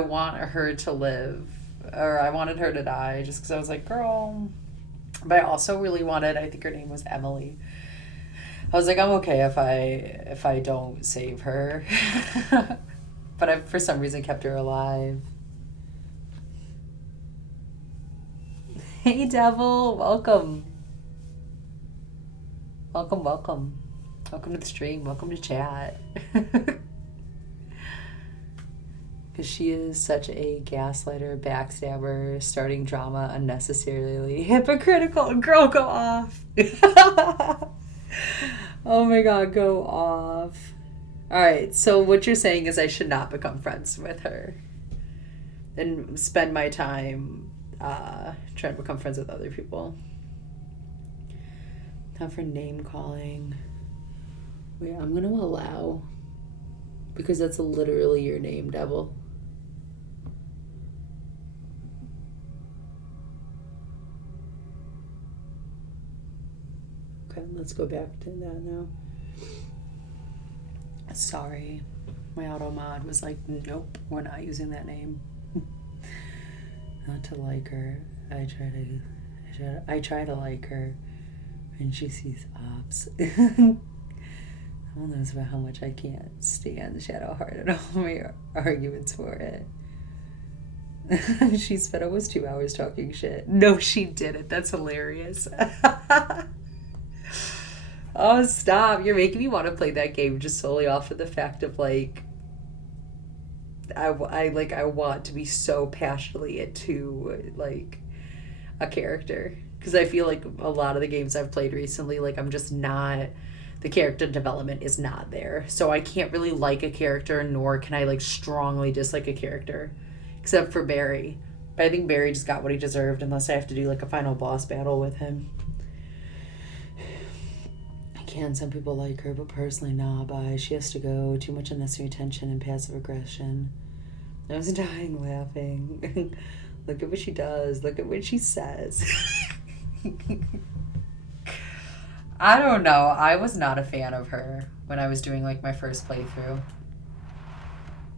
want her to live, or I wanted her to die, just because I was like, girl. But I also really wanted, I think her name was Emily. I was like, I'm okay if I don't save her. But I, for some reason, kept her alive. Hey, Devil, welcome. Welcome, welcome. Welcome to the stream. Welcome to chat. Because she is such a gaslighter, backstabber, starting drama unnecessarily hypocritical. Girl, go off. Oh my god, go off. Alright, so what you're saying is I should not become friends with her and spend my time trying to become friends with other people. Time for name calling. Wait, I'm gonna allow, because that's literally your name, Devil. Okay, let's go back to that now. Sorry, my auto mod was like, nope, we're not using that name. Not to like her. I try to like her, and she sees ops. Who knows about how much I can't stand Shadowheart and all my arguments for it. She spent almost 2 hours talking shit. No, she didn't. That's hilarious. Oh, stop. You're making me want to play that game just solely off of the fact of, like, I want to be so passionately into, like, a character. Because I feel like a lot of the games I've played recently, like, I'm just not... The character development is not there. So I can't really like a character, nor can I, like, strongly dislike a character. Except for Barry. But I think Barry just got what he deserved, unless I have to do, like, a final boss battle with him. Some people like her, but personally, nah, bye. She has to go. Too much unnecessary tension and passive aggression. I was dying laughing. Look at what she does. Look at what she says. I don't know. I was not a fan of her when I was doing, like, my first playthrough.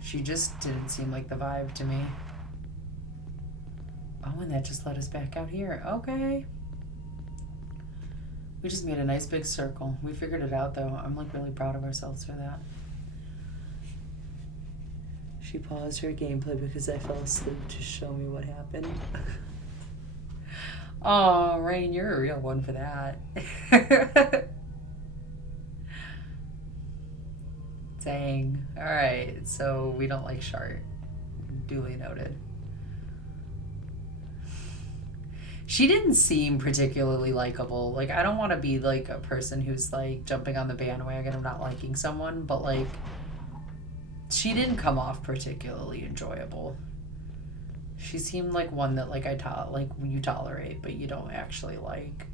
She just didn't seem like the vibe to me. Oh, and that just led us back out here. Okay. We just made a nice big circle. We figured it out, though. I'm, like, really proud of ourselves for that. She paused her gameplay because I fell asleep to show me what happened. Oh, Rain, you're a real one for that. Dang. Alright, so we don't like Shart. Duly noted. She didn't seem particularly likable. Like, I don't want to be, like, a person who's, like, jumping on the bandwagon of not liking someone, but, like, she didn't come off particularly enjoyable. She seemed like one that, like, you tolerate, but you don't actually like.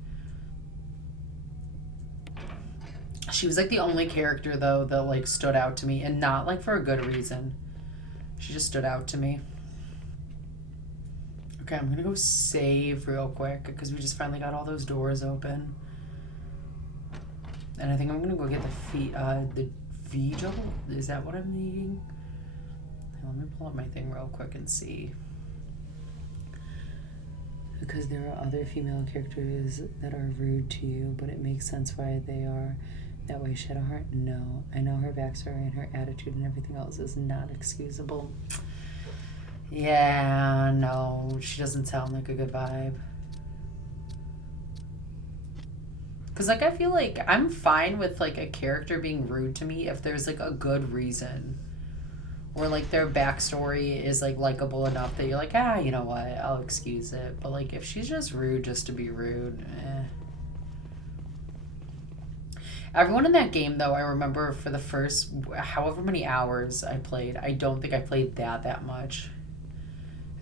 She was, like, the only character, though, that, like, stood out to me, and not, like, for a good reason. She just stood out to me. Okay, I'm gonna go save real quick because we just finally got all those doors open. And I think I'm gonna go get the Vigil. Is that what I'm needing? Let me pull up my thing real quick and see. Because there are other female characters that are rude to you, but it makes sense why they are that way. Shadowheart? No. I know her backstory and her attitude and everything else is not excusable. Yeah, no, she doesn't sound like a good vibe. Because, like, I feel like I'm fine with, like, a character being rude to me if there's, like, a good reason. Or, like, their backstory is, like, likable enough that you're like, you know what, I'll excuse it. But, like, if she's just rude just to be rude, Everyone in that game, though, I remember for the first however many hours I played, I don't think I played that much.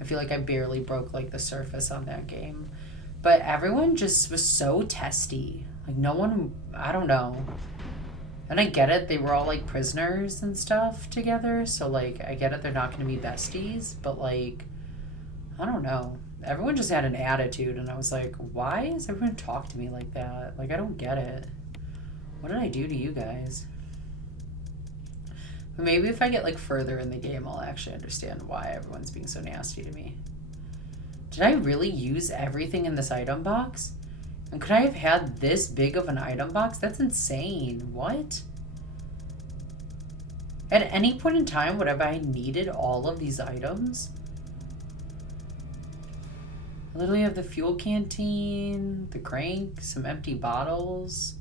I feel like I barely broke, like, the surface on that game. But everyone just was so testy. Like, no one, I don't know. And I get it, they were all, like, prisoners and stuff together. So, like, I get it, they're not going to be besties. But, like, I don't know. Everyone just had an attitude, and I was like, why is everyone talk to me like that? Like, I don't get it. What did I do to you guys? But maybe if I get like further in the game, I'll actually understand why everyone's being so nasty to me. Did I really use everything in this item box? And could I have had this big of an item box? That's insane. What? At any point in time, would have I needed all of these items? I literally have the fuel canteen, the crank, some empty bottles.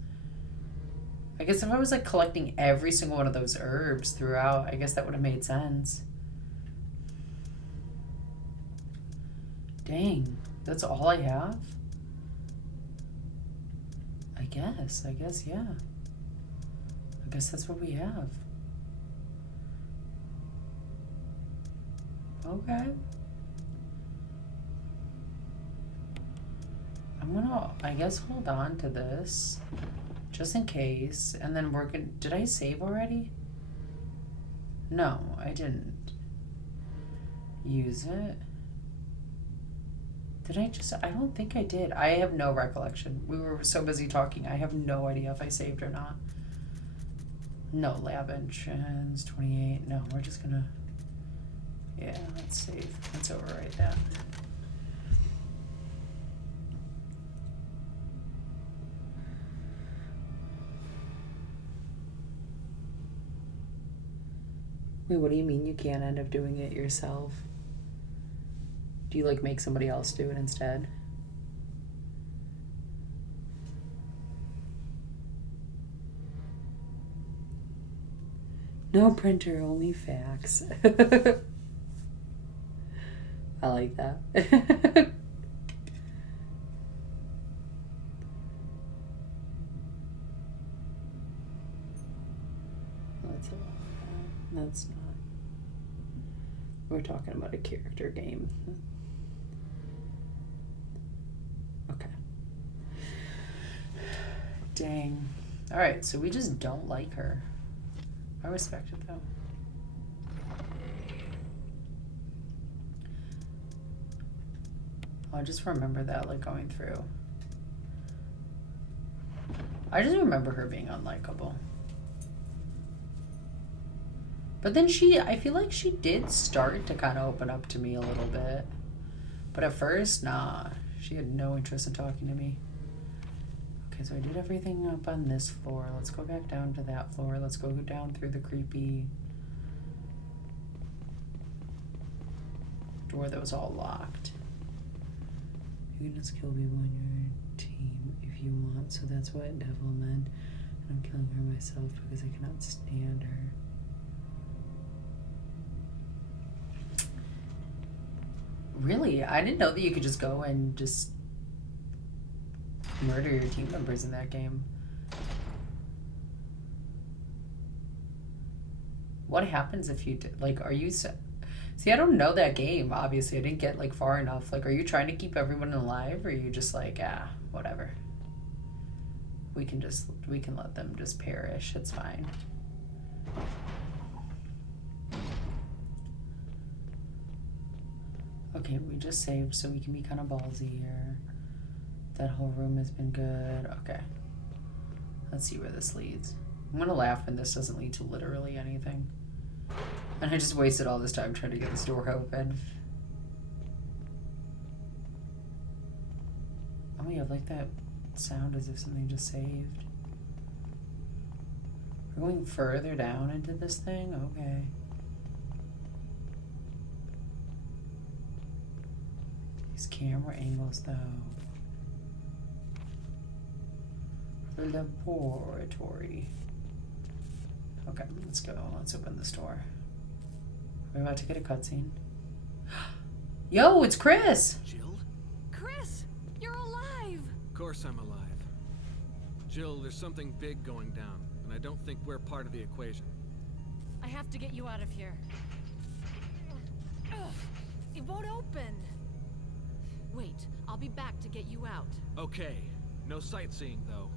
I guess if I was like collecting every single one of those herbs throughout, I guess that would have made sense. Dang, that's all I have? I guess, yeah. I guess that's what we have. Okay. I'm gonna, I guess, hold on to this just in case, and then we're gonna, did I save already? No, I didn't use it. Did I just, I don't think I did. I have no recollection. We were so busy talking, I have no idea if I saved or not. No, lab entrance, 28. No, we're just gonna, yeah, let's save. Let's overwrite that. Wait, what do you mean you can't end up doing it yourself? Do you like make somebody else do it instead? No printer, only fax. I like that. That's not. We're talking about a character game. Okay. Dang. Alright, so we just don't like her. I respect it though. I just remember that, like, going through. I just remember her being unlikable. But then I feel like she did start to kind of open up to me a little bit. But at first, nah. She had no interest in talking to me. Okay, so I did everything up on this floor. Let's go back down to that floor. Let's go down through the creepy door that was all locked. You can just kill people in your team if you want. So that's what devil meant. And I'm killing her myself because I cannot stand her. Really? I didn't know that you could just go and just murder your team members in that game. What happens if you like, are you see, I don't know that game, obviously. I didn't get like far enough. Like, are you trying to keep everyone alive, or are you just like, whatever, we can let them just perish, it's fine. Okay, we just saved so we can be kind of ballsy here. That whole room has been good. Okay. Let's see where this leads. I'm gonna laugh when this doesn't lead to literally anything. And I just wasted all this time trying to get this door open. Oh, we have like that sound as if something just saved. We're going further down into this thing? Okay. These camera angles, though. The laboratory. Okay, let's go. Let's open this door. We're about to get a cutscene. Yo, it's Chris! Jill? Chris, you're alive. Of course I'm alive. Jill, there's something big going down, and I don't think we're part of the equation. I have to get you out of here. Ugh, it won't open. Wait, I'll be back to get you out. Okay, no sightseeing though.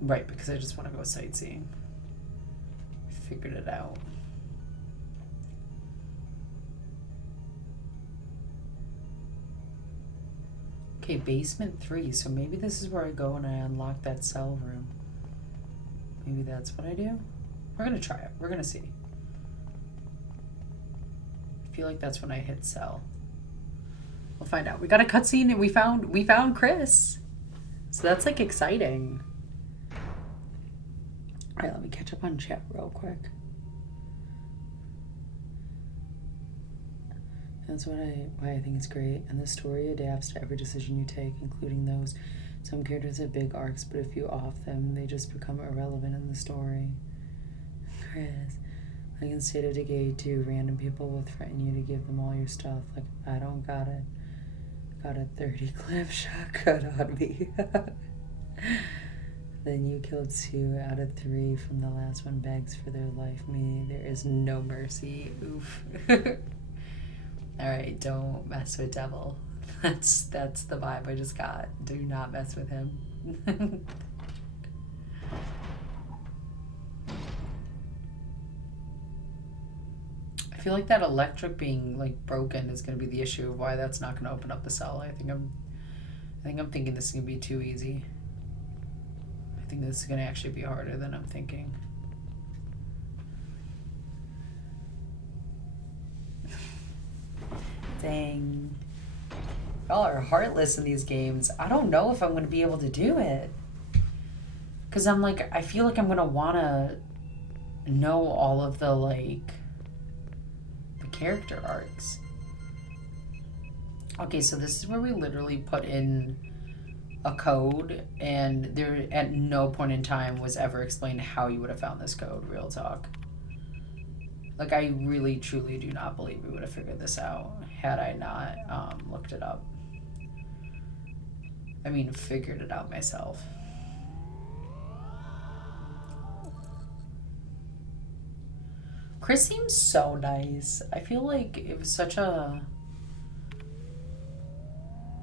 Right, because I just want to go sightseeing. Figured it out. Okay, basement 3. So maybe this is where I go and I unlock that cell room. Maybe that's what I do? We're gonna try it. We're gonna see. I feel like that's when I hit cell. We'll find out. We got a cutscene and we found Chris. So that's like exciting. Alright, let me catch up on chat real quick. That's why I think it's great. And the story adapts to every decision you take, including those. Some characters have big arcs, but if you off them, they just become irrelevant in the story. Chris, like in State of Decay 2, random people will threaten you to give them all your stuff. Like, I don't got it. Got a 30 clip shotgun on me. Then you killed 2 out of 3 from the last one begs for their life. Meaning there is no mercy. Oof. Alright, don't mess with Devil. That's the vibe I just got. Do not mess with him. I feel like that electric being like broken is gonna be the issue of why that's not gonna open up the cell. I think I'm thinking this is gonna be too easy. I think this is gonna actually be harder than I'm thinking. Dang. Y'all are heartless in these games. I don't know if I'm going to be able to do it. Because I'm like, I feel like I'm going to want to know all of the, like, the character arcs. Okay, so this is where we literally put in a code, and there at no point in time was ever explained how you would have found this code, real talk. Like, I really, truly do not believe we would have figured this out had I not looked it up. I mean, figured it out myself. Chris seems so nice. I feel like it was such a...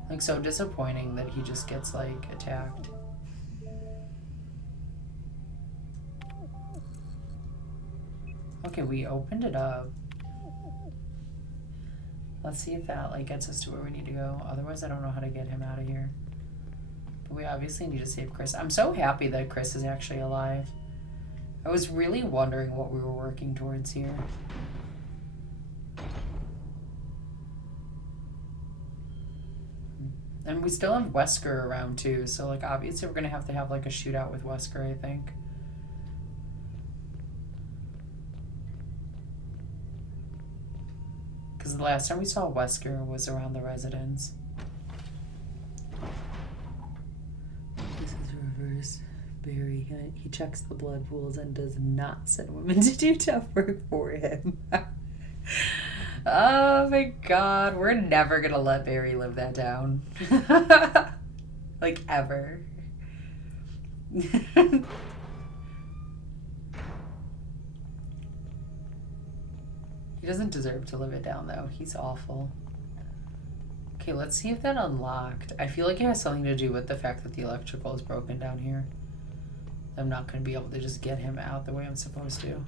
like, so disappointing that he just gets, like, attacked. Okay, we opened it up. Let's see if that, like, gets us to where we need to go. Otherwise, I don't know how to get him out of here. But we obviously need to save Chris. I'm so happy that Chris is actually alive. I was really wondering what we were working towards here. And we still have Wesker around, too. So, like, obviously we're going to have, like, a shootout with Wesker, I think. Because the last time we saw Wesker was around the residence. This is reverse Barry. He checks the blood pools and does not send women to do tough work for him. Oh my god, we're never gonna let Barry live that down. Like, ever. He doesn't deserve to live it down, though. He's awful. Okay, let's see if that unlocked. I feel like it has something to do with the fact that the electrical is broken down here. I'm not going to be able to just get him out the way I'm supposed to.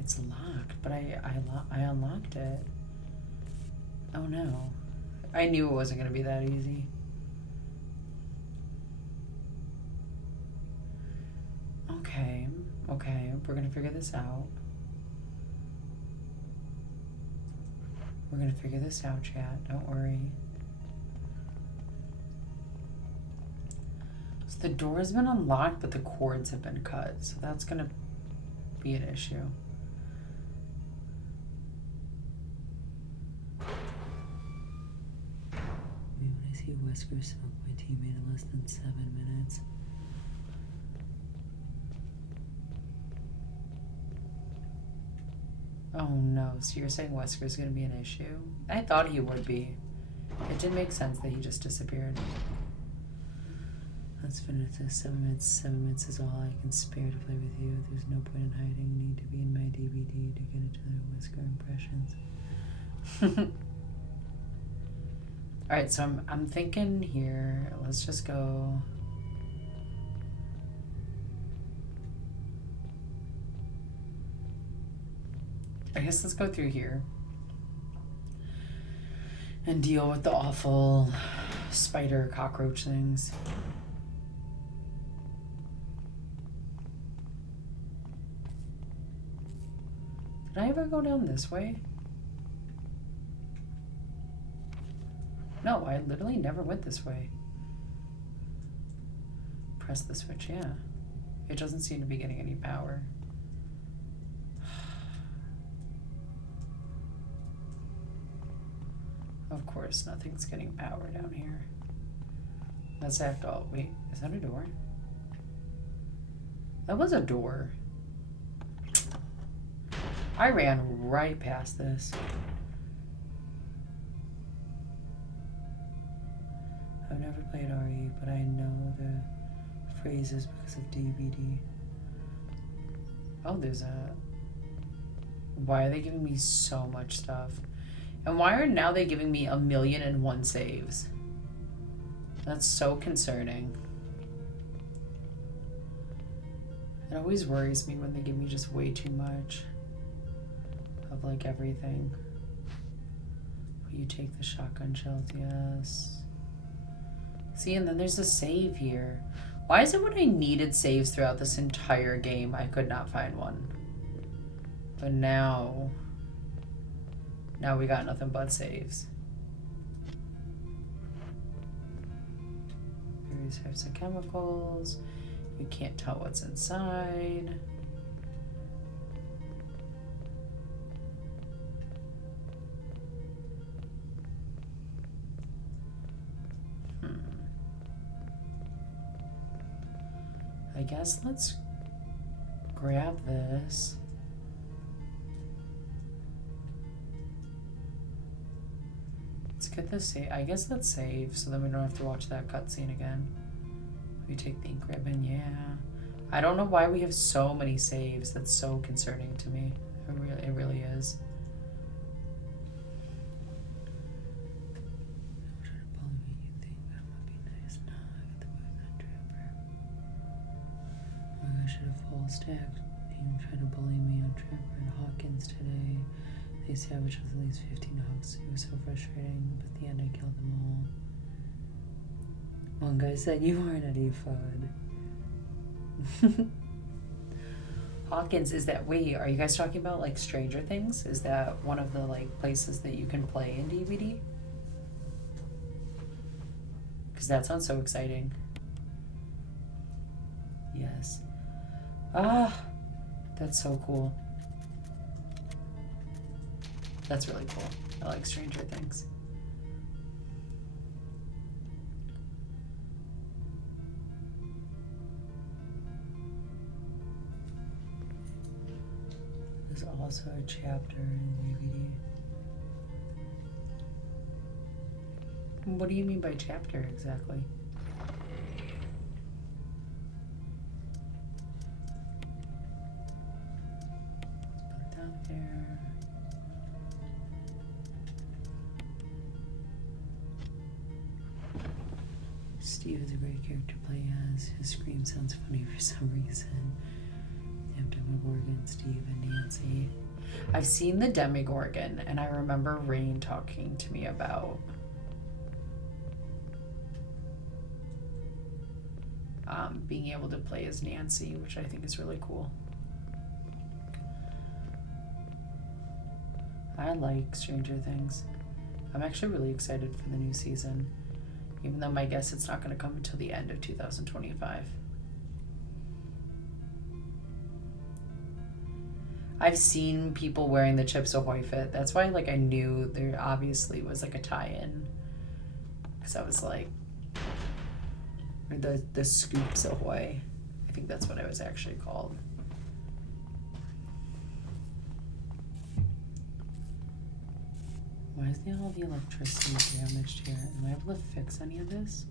It's locked, but I unlocked it. Oh, no. I knew it wasn't going to be that easy. Okay, we're going to figure this out. We're gonna figure this out, chat. Don't worry. So the door has been unlocked, but the cords have been cut. So that's gonna be an issue. When I see Wesker smoke my teammate in less than 7 minutes. Oh no, so you're saying Wesker's gonna be an issue? I thought he would be. It didn't make sense that he just disappeared. Let's finish this. 7 minutes. 7 minutes is all I can spare to play with you. There's no point in hiding. Need to be in my DVD to get into the Wesker impressions. Alright, so I'm thinking here, let's just go. I guess let's go through here. and deal with the awful spider cockroach things. Did I ever go down this way? No, I literally never went this way. Press the switch, yeah. It doesn't seem to be getting any power. Of course, nothing's getting power down here. Let's act all. Wait, is that a door? That was a door. I ran right past this. I've never played RE, but I know the phrases because of DVD. Oh, there's a... Why are they giving me so much stuff? And why are now they giving me 1,000,001 saves? That's so concerning. It always worries me when they give me just way too much of like everything. Will you take the shotgun shells? Yes. See, and then there's a save here. Why is it when I needed saves throughout this entire game, I could not find one? But now we got nothing but saves. Various types of chemicals. You can't tell what's inside. I guess let's grab this. Let's get this save. I guess let's save so then we don't have to watch that cutscene again. We take the ink ribbon, yeah. I don't know why we have so many saves. That's so concerning to me. It really is. I should have full stacked. Even tried to bully me on Trapper and Hawkins today. They savaged with at least 15 hooks. It was so frustrating, but at the end I killed them all. One guy said you weren't any fun. Hawkins, is that, wait, are you guys talking about like Stranger Things? Is that one of the like places that you can play in DVD? Because that sounds so exciting. Yes. Ah, that's so cool. That's really cool. I like Stranger Things. There's also a chapter in DVD. What do you mean by chapter exactly? Let's put it down there. Steve is a great character to play as. His scream sounds funny for some reason. Demogorgon, Steve, and Nancy. I've seen the Demogorgon, and I remember Rain talking to me about being able to play as Nancy, which I think is really cool. I like Stranger Things. I'm actually really excited for the new season, even though my guess it's not going to come until the end of 2025. I've seen people wearing the Chips Ahoy fit. That's why like I knew there obviously was like a tie-in. Because I was like, or the Scoops Ahoy. I think that's what it was actually called. Why is all the electricity damaged here? Am I able to fix any of this?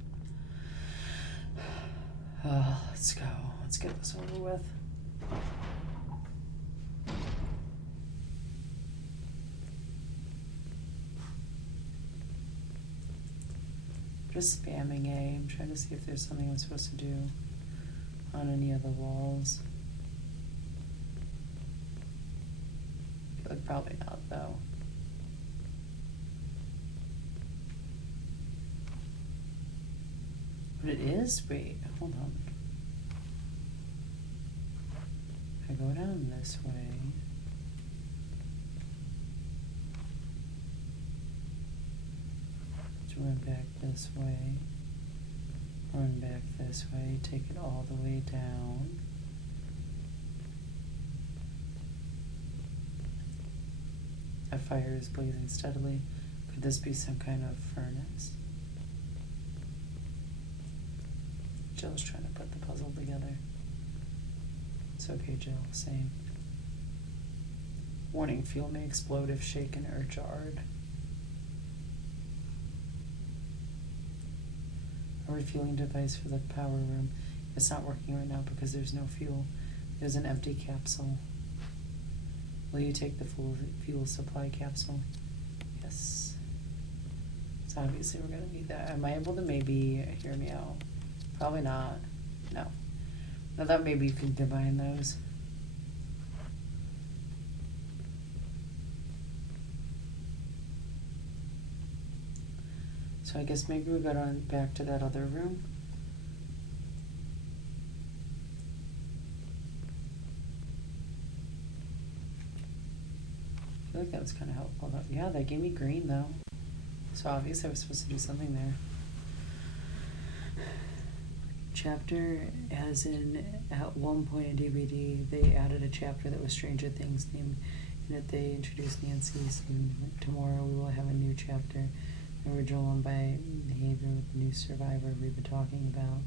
Let's go. Let's get this over with. Just spamming A. I'm trying to see if there's something I'm supposed to do on any of the walls. I feel like probably not, though. But it is, wait, hold on. I go down this way. Run back this way, run back this way, take it all the way down. A fire is blazing steadily. Could this be some kind of furnace? Jill's trying to put the puzzle together. It's okay, Jill, same. Warning, fuel may explode if shaken or jarred. A refueling device for the power room. It's not working right now because there's no fuel. There's an empty capsule. Will you take the full fuel supply capsule? Yes. So obviously we're going to need that. Am I able to maybe hear me out? Probably not. No. I thought maybe you could combine those. So I guess maybe we go on back to that other room. I feel like that was kind of helpful. Yeah, they gave me green though. So obviously I was supposed to do something there. Chapter, as in at one point in DVD, they added a chapter that was Stranger Things named. In it they introduced Nancy. So tomorrow we will have a new chapter. Original one by behavior with the new survivor we've been talking about.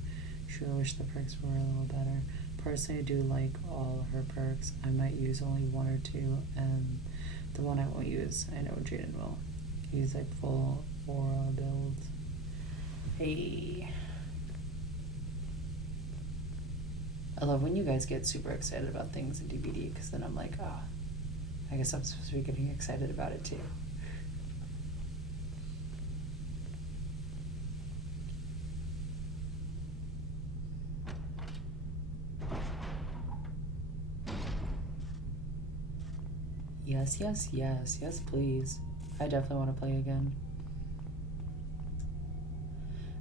Sure wish the perks were a little better. Personally, I do like all her perks. I might use only one or two, and the one I won't use, I know Jaden will. He's like full aura build. Hey. I love when you guys get super excited about things in DVD, because then I'm like, I guess I'm supposed to be getting excited about it too. Yes, yes, yes, yes, please. I definitely want to play again.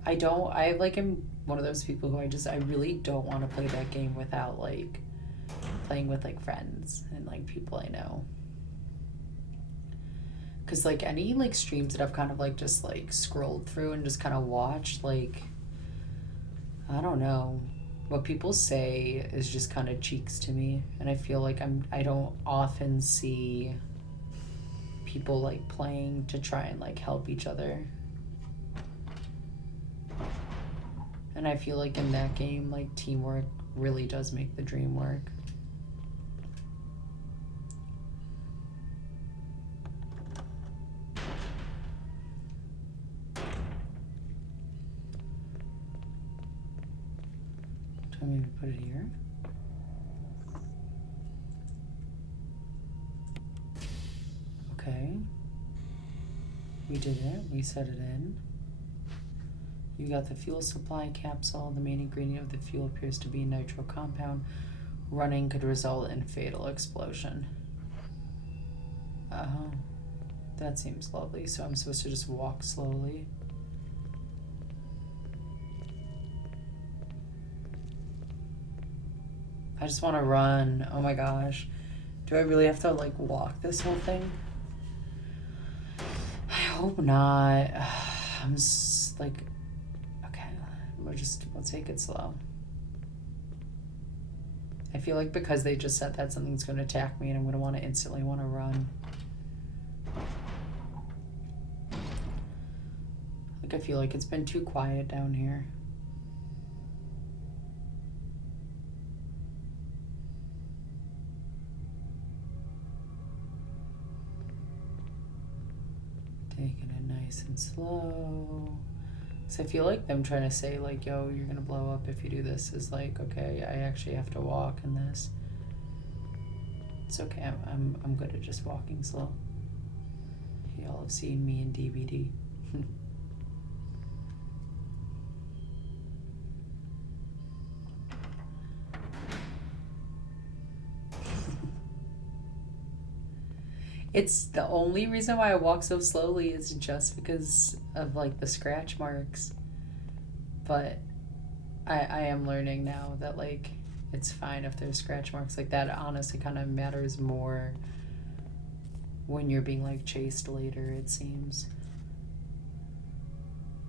I like am one of those people who I really don't want to play that game without like playing with like friends and like people I know. Cause like any like streams that I've kind of like just like scrolled through and just kind of watched, like, I don't know, what people say is just kind of cheeks to me, and I feel like I don't often see people like playing to try and like help each other. And I feel like in that game, like, teamwork really does make the dream work. Do I maybe put it here? Okay. We did it. We set it in. You got the fuel supply capsule. The main ingredient of the fuel appears to be a nitro compound. Running could result in fatal explosion. That seems lovely. So I'm supposed to just walk slowly. I just want to run. Oh my gosh. Do I really have to like walk this whole thing? I hope not. I'm just like, okay, we'll take it slow. I feel like because they just said that something's going to attack me and I'm going to want to instantly want to run. Like, I feel like it's been too quiet down here. Taking it nice and slow. So I feel like them trying to say like, yo, you're gonna blow up if you do this is like, okay, I actually have to walk in this. It's okay, I'm good at just walking slow. Y'all have seen me in DVD. It's the only reason why I walk so slowly is just because of like the scratch marks. But I am learning now that, like, it's fine if there's scratch marks like that. It honestly kind of matters more when you're being, like, chased later, it seems,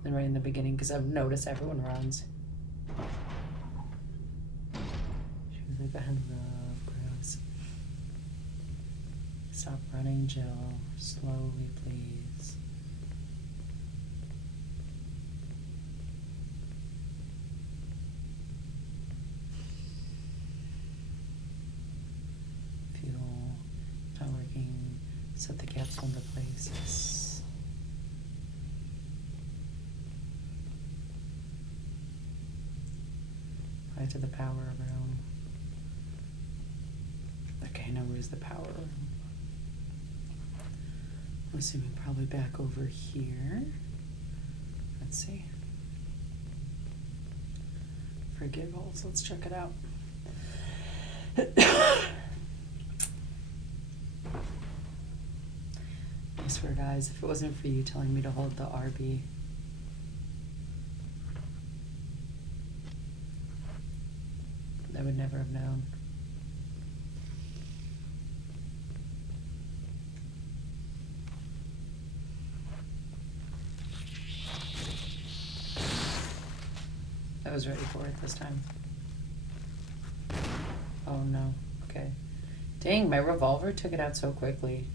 than right in the beginning, because I've noticed everyone runs. She was like, I love gross. Stop running, Jill. Slowly, please. Fuel. Not working. Set the capsule into place. Yes. Right to the power room. Okay, now where's the power room? I'm assuming probably back over here. Let's see. For giggles, let's check it out. I swear, guys, if it wasn't for you telling me to hold the RB, I would never have known. I was ready for it this time. Oh no, okay. Dang, my revolver took it out so quickly.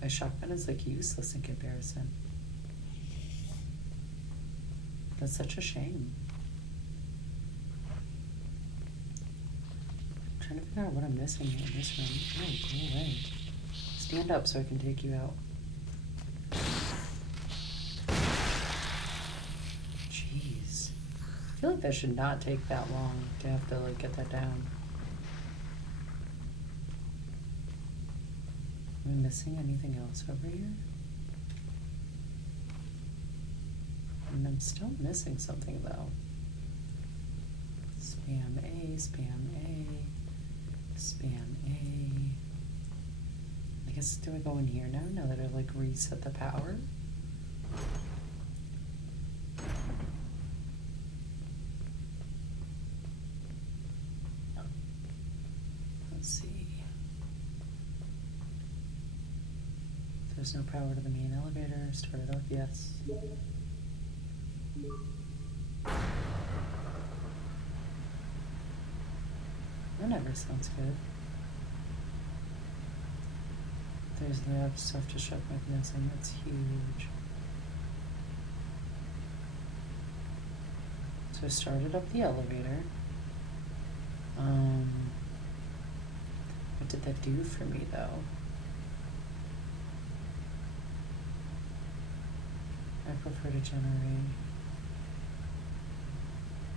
My shotgun is like useless in comparison. That's such a shame. I'm trying to figure out what I'm missing in this room. Oh, go away. Stand up so I can take you out. Jeez. I feel like that should not take that long to have to, like, get that down. Am I missing anything else over here? And I'm still missing something though. Spam A, spam A, spam A. I guess, do I go in here now that I, like, reset the power? Let's see. There's no power to the main elevator. Start it up, yes. That never sounds good. There's the self-destruct mechanism. That's huge. So I started up the elevator. What did that do for me though? I prefer to generate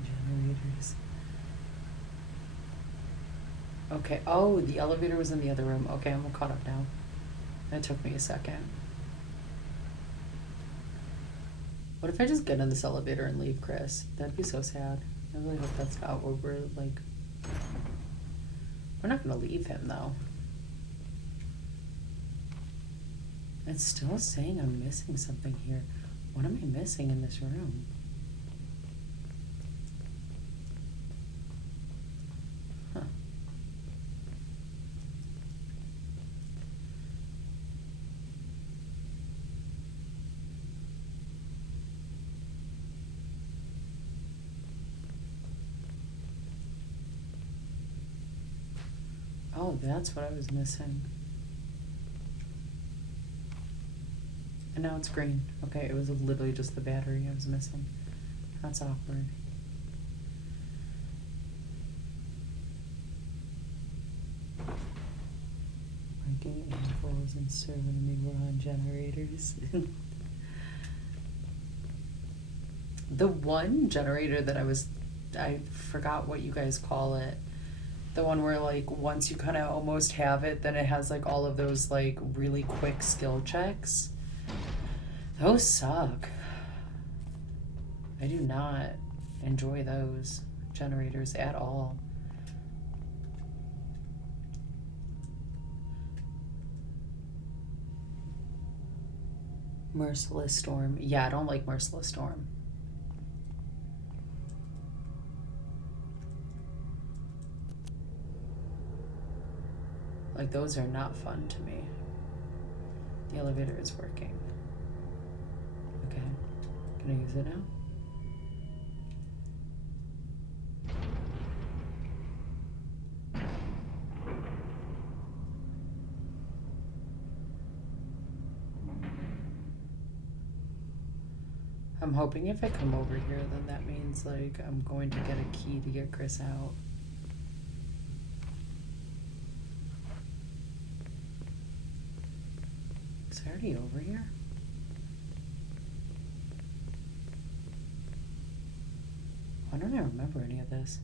generators. Okay, oh, the elevator was in the other room. Okay, I'm caught up now. That took me a second. What if I just get in this elevator and leave Chris? That'd be so sad. I really hope that's not what we're, like... We're not gonna leave him, though. It's still saying I'm missing something here. What am I missing in this room? Huh. Oh, that's what I was missing. And now it's green. Okay, it was literally just the battery I was missing. That's awkward. Breaking handfuls and serving me on generators. The one generator that I forgot what you guys call it. The one where, like, once you kind of almost have it, then it has, like, all of those, like, really quick skill checks. Those suck. I do not enjoy those generators at all. Merciless Storm. Yeah, I don't like Merciless Storm. Like, those are not fun to me. The elevator is working. Okay. Can I use it now? I'm hoping if I come over here, then that means, like, I'm going to get a key to get Chris out. Is he already over here? Why don't I remember any of this?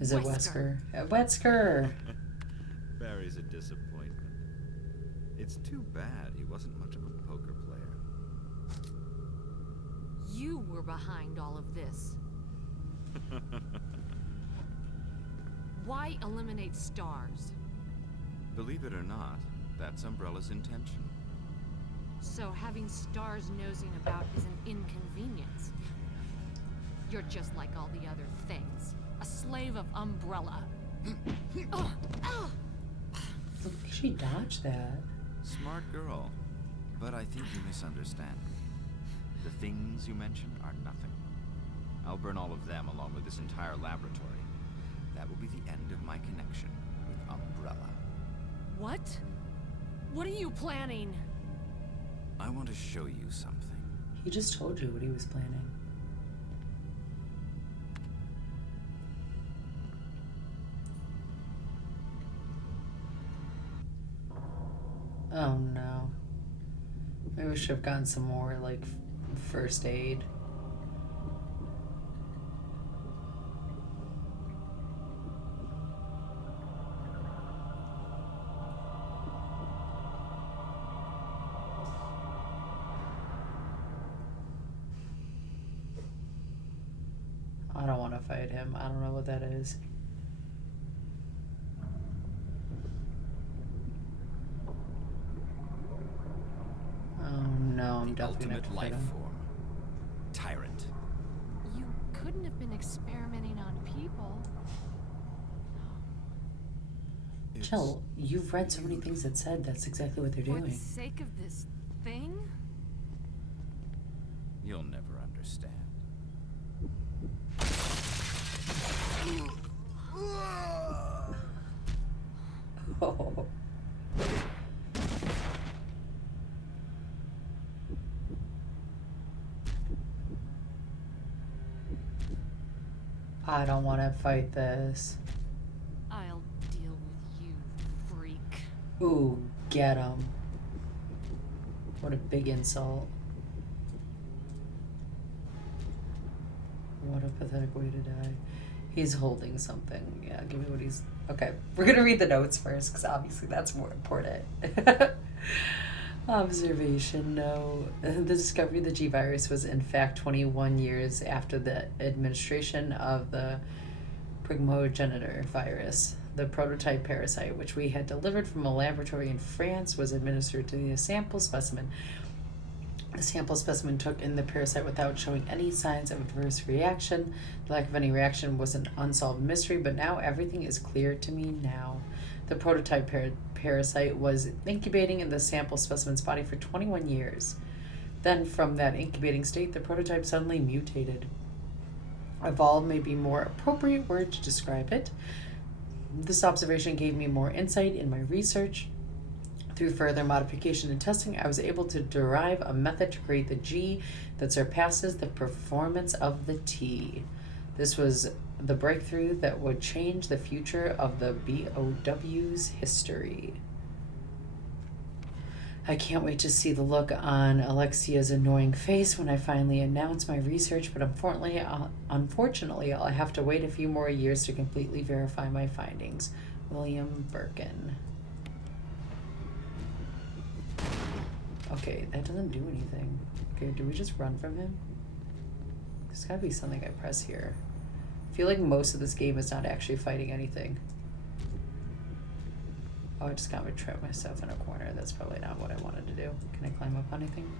Is it Wesker? Wesker! Barry's a disappointment. It's too bad he wasn't much of a poker player. You were behind all of this. Why eliminate stars? Believe it or not, that's Umbrella's intention. So having stars nosing about is an inconvenience. You're just like all the other things. A slave of Umbrella. Look, she dodged that. Smart girl, but I think you misunderstand. The things you mention are nothing. I'll burn all of them along with this entire laboratory. That will be the end of my connection with Umbrella. What? What are you planning? I want to show you something. He just told you what he was planning. Oh no. Maybe we should have gotten some more, like, first aid. I don't want to fight him. I don't know what that is. No, I'm The definitely gonna have ultimate to fight life him. form. Tyrant. You couldn't have been experimenting on people. Jill, you've read so many things that said that's exactly what they're For the doing. sake of this thing? You'll never understand. Oh. I don't want to fight this. I'll deal with you, freak. Ooh, get him. What a big insult. What a pathetic way to die. He's holding something. Yeah, give me what he's... Okay, we're going to read the notes first, because obviously that's more important. Observation note. The discovery of the G virus was in fact 21 years after the administration of the progenitor virus. The prototype parasite, which we had delivered from a laboratory in France, was administered to the sample specimen. The sample specimen took in the parasite without showing any signs of adverse reaction. The lack of any reaction was an unsolved mystery, but now everything is clear to me now. The prototype parasite was incubating in the sample specimen's body for 21 years. Then, from that incubating state, the prototype suddenly mutated. Evolved may be more appropriate word to describe it. This observation gave me more insight in my research. Through further modification and testing, I was able to derive a method to create the G that surpasses the performance of the T. This was the breakthrough that would change the future of the BOW's history. I can't wait to see the look on Alexia's annoying face when I finally announce my research, but unfortunately, I'll have to wait a few more years to completely verify my findings. William Birkin. Okay, that doesn't do anything. Okay, do we just run from him? There's gotta be something I press here. I feel like most of this game is not actually fighting anything. Oh, I just got to trap myself in a corner. That's probably not what I wanted to do. Can I climb up on anything?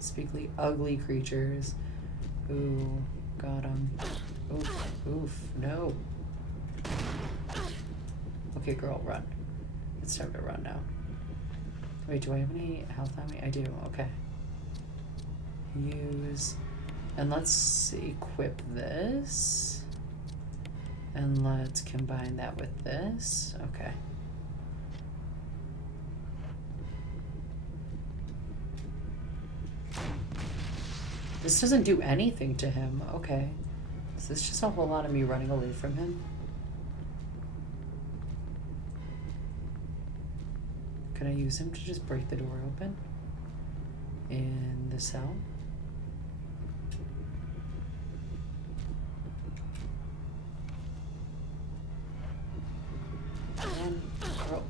Speakly ugly creatures. Ooh, got him. Oof, oof, no. Okay, girl, run. It's time to run now. Wait, do I have any health on me? I do, okay. Use. And let's equip this. And let's combine that with this. Okay. This doesn't do anything to him. Okay. Is this just a whole lot of me running away from him? Can I use him to just break the door open? In the cell? Girl,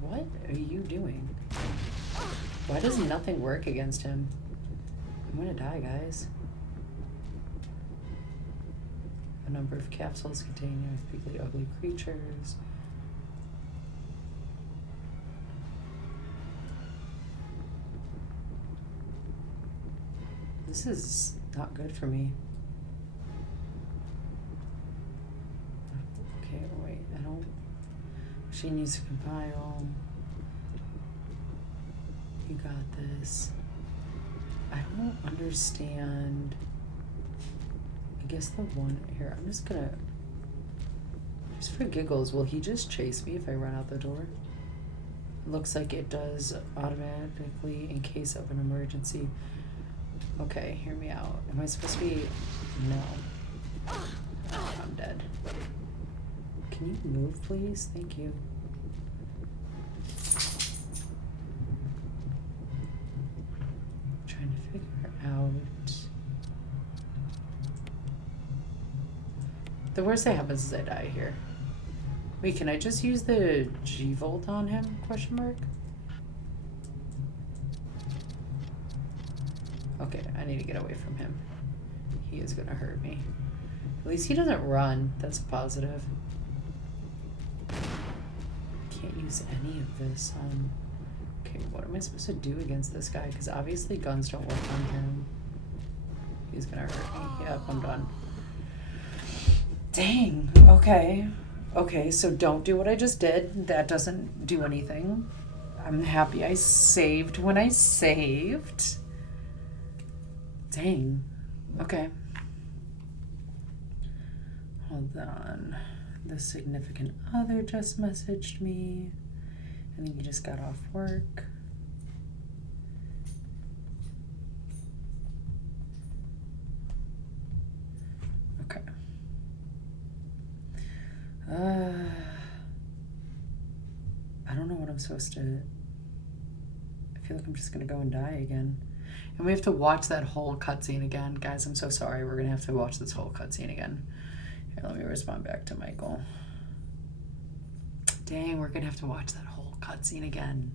what are you doing? Why does nothing work against him? I'm gonna die, guys. A number of capsules containing unspeakably ugly creatures. This is not good for me. Okay, wait, I don't... She needs to compile. You got this. I don't understand. I guess the one here, I'm just gonna, just for giggles, will he just chase me if I run out the door? Looks like it does automatically in case of an emergency. Okay, hear me out. Am I supposed to be? No. Oh, I'm dead. Can you move, please? Thank you. Trying to figure out. The worst that happens is I die here. Wait, can I just use the G-Volt on him? Question mark. Okay, I need to get away from him. He is gonna hurt me. At least he doesn't run. That's a positive. Can't use any of this. Okay, what am I supposed to do against this guy? Because obviously guns don't work on him. He's gonna hurt me. Yep, I'm done. Dang. Okay. Okay, so don't do what I just did. That doesn't do anything. I'm happy I saved when I saved. Dang. Okay. Hold on. The significant other just messaged me. I think he just got off work. Okay. I don't know what I'm supposed to... I feel like I'm just gonna go and die again. And we have to watch that whole cutscene again. Guys, I'm so sorry. We're gonna have to watch this whole cutscene again. Here, let me respond back to Michael. Dang, we're gonna have to watch that whole cutscene again.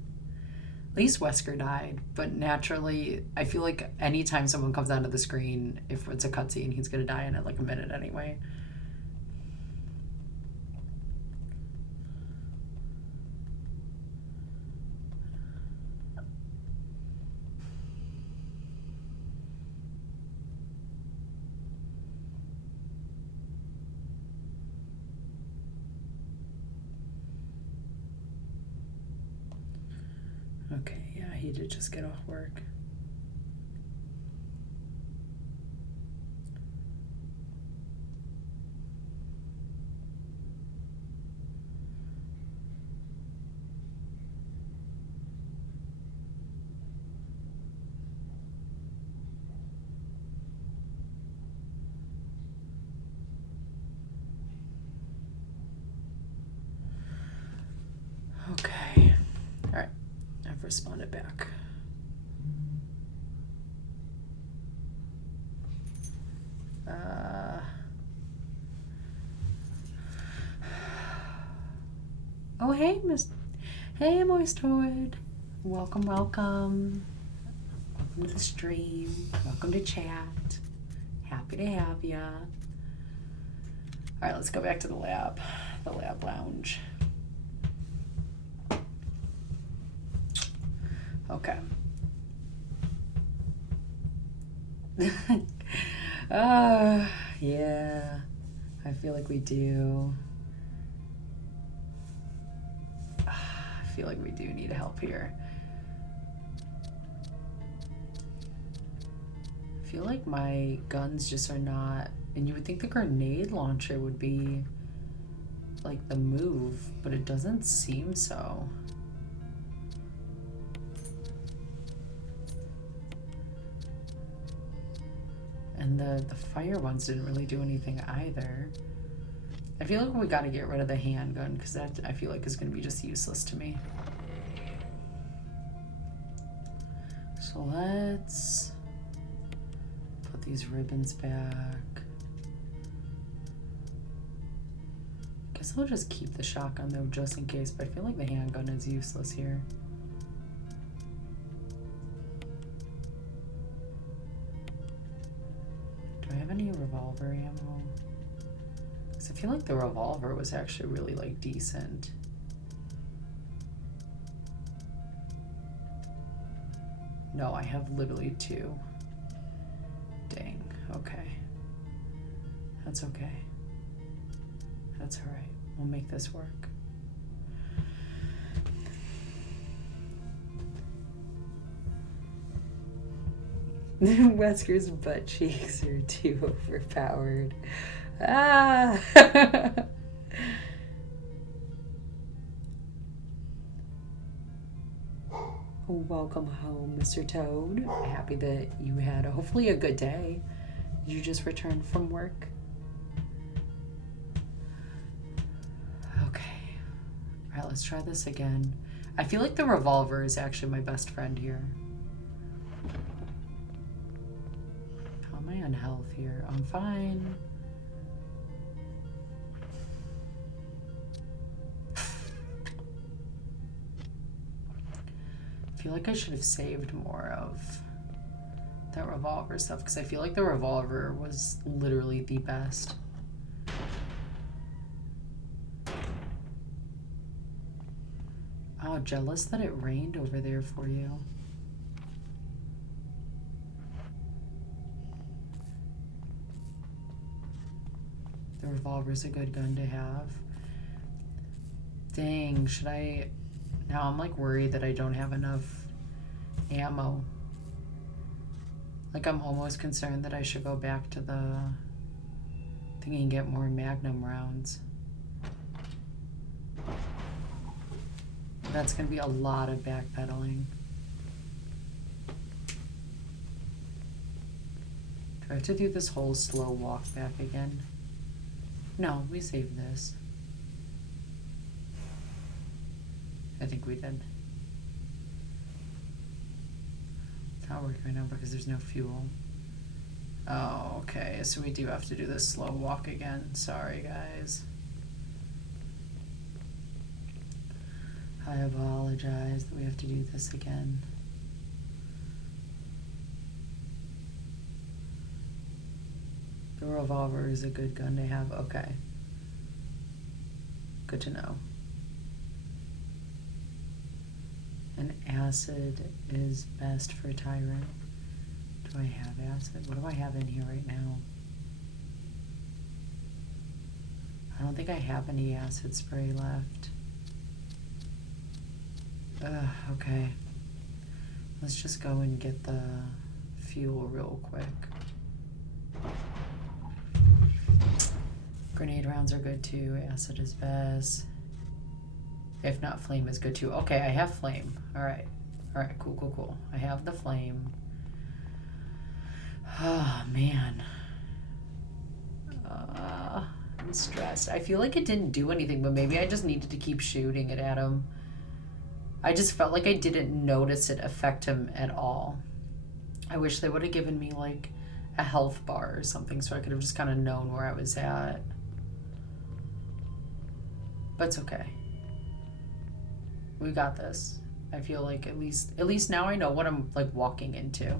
At least Wesker died, but naturally, I feel like anytime someone comes onto the screen, if it's a cutscene, he's gonna die in it like a minute anyway. Okay, yeah, he did just get off work. Okay. All right. I've responded back. Oh, hey, Hey, Moistoid. Welcome, welcome. Welcome to the stream. Welcome to chat. Happy to have ya. All right, let's go back to the lab lounge. Okay. Yeah. I feel like we do. I feel like we do need help here. I feel like my guns just are not... And you would think the grenade launcher would be like the move, but it doesn't seem so. And the fire ones didn't really do anything either. I feel like we gotta get rid of the handgun because that I feel like is gonna be just useless to me. So let's put these ribbons back. I guess I'll just keep the shotgun though just in case, but I feel like the handgun is useless here. Do I have any revolver ammo? Because I feel like the revolver was actually really like decent. No, I have literally 2. Dang, okay. That's okay. That's alright. We'll make this work. Wesker's butt cheeks are too overpowered. Ah! Welcome home, Mr. Toad. Happy that you had hopefully a good day. Did you just return from work? Okay. Alright, let's try this again. I feel like the revolver is actually my best friend here. How am I on health here? I'm fine. I feel like I should have saved more of that revolver stuff because I feel like the revolver was literally the best. Oh, jealous that it rained over there for you. The revolver's a good gun to have. Dang, should I... Now I'm like worried that I don't have enough ammo. Like I'm almost concerned that I should go back to the thing and get more Magnum rounds. That's gonna be a lot of backpedaling. Do I have to do this whole slow walk back again? No, we saved this. I think we did. It's not working right now because there's no fuel. Oh, okay, so we do have to do this slow walk again. Sorry, guys. I apologize that we have to do this again. The revolver is a good gun to have. Okay. Good to know. And acid is best for Tyrant. Do I have acid? What do I have in here right now? I don't think I have any acid spray left. Okay. Let's just go and get the fuel real quick. Grenade rounds are good too. Acid is best. If not, flame is good too. Okay, I have flame. Alright. Alright, cool, cool, cool. I have the flame. Oh, man. I'm stressed. I feel like it didn't do anything, but maybe I just needed to keep shooting it at him. I just felt like I didn't notice it affect him at all. I wish they would have given me like a health bar or something so I could have just kind of known where I was at. But it's okay. We got this. I feel like at least now I know what I'm like walking into.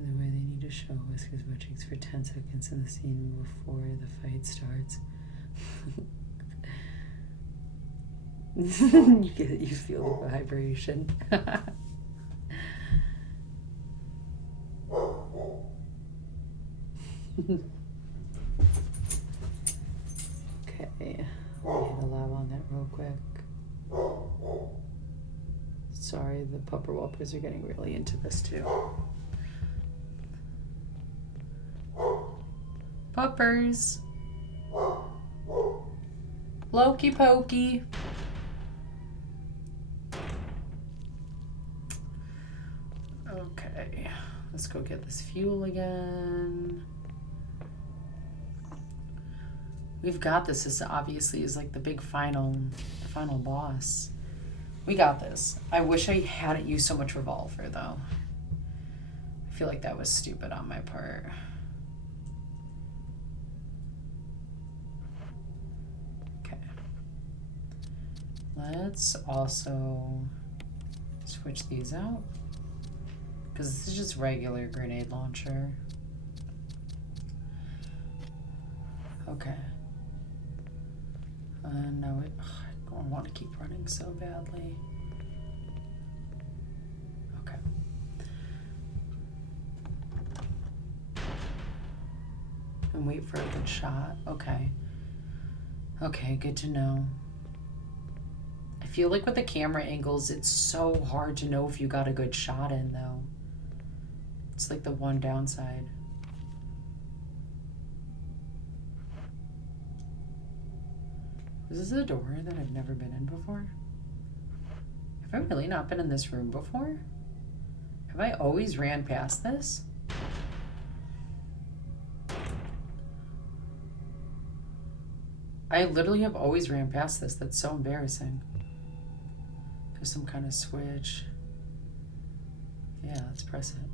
The way they need to show whiskers about cheeks for 10 seconds in the scene before the fight starts. You get it, you feel the vibration. Okay, let me hit a lab on that real quick. Sorry, the pupper whoppers are getting really into this too. Puppers! Loki pokey! Okay, let's go get this fuel again. We've got this. This obviously is like the big final boss. We got this. I wish I hadn't used so much revolver though. I feel like that was stupid on my part. Okay. Let's also switch these out. Because this is just regular grenade launcher. Okay. No, I don't want to keep running so badly. Okay. And wait for a good shot. Okay. Okay, good to know. I feel like with the camera angles, it's so hard to know if you got a good shot in, though. It's like the one downside. Is this a door that I've never been in before? Have I really not been in this room before? Have I always ran past this? I literally have always ran past this. That's so embarrassing. There's some kind of switch. Yeah, let's press it.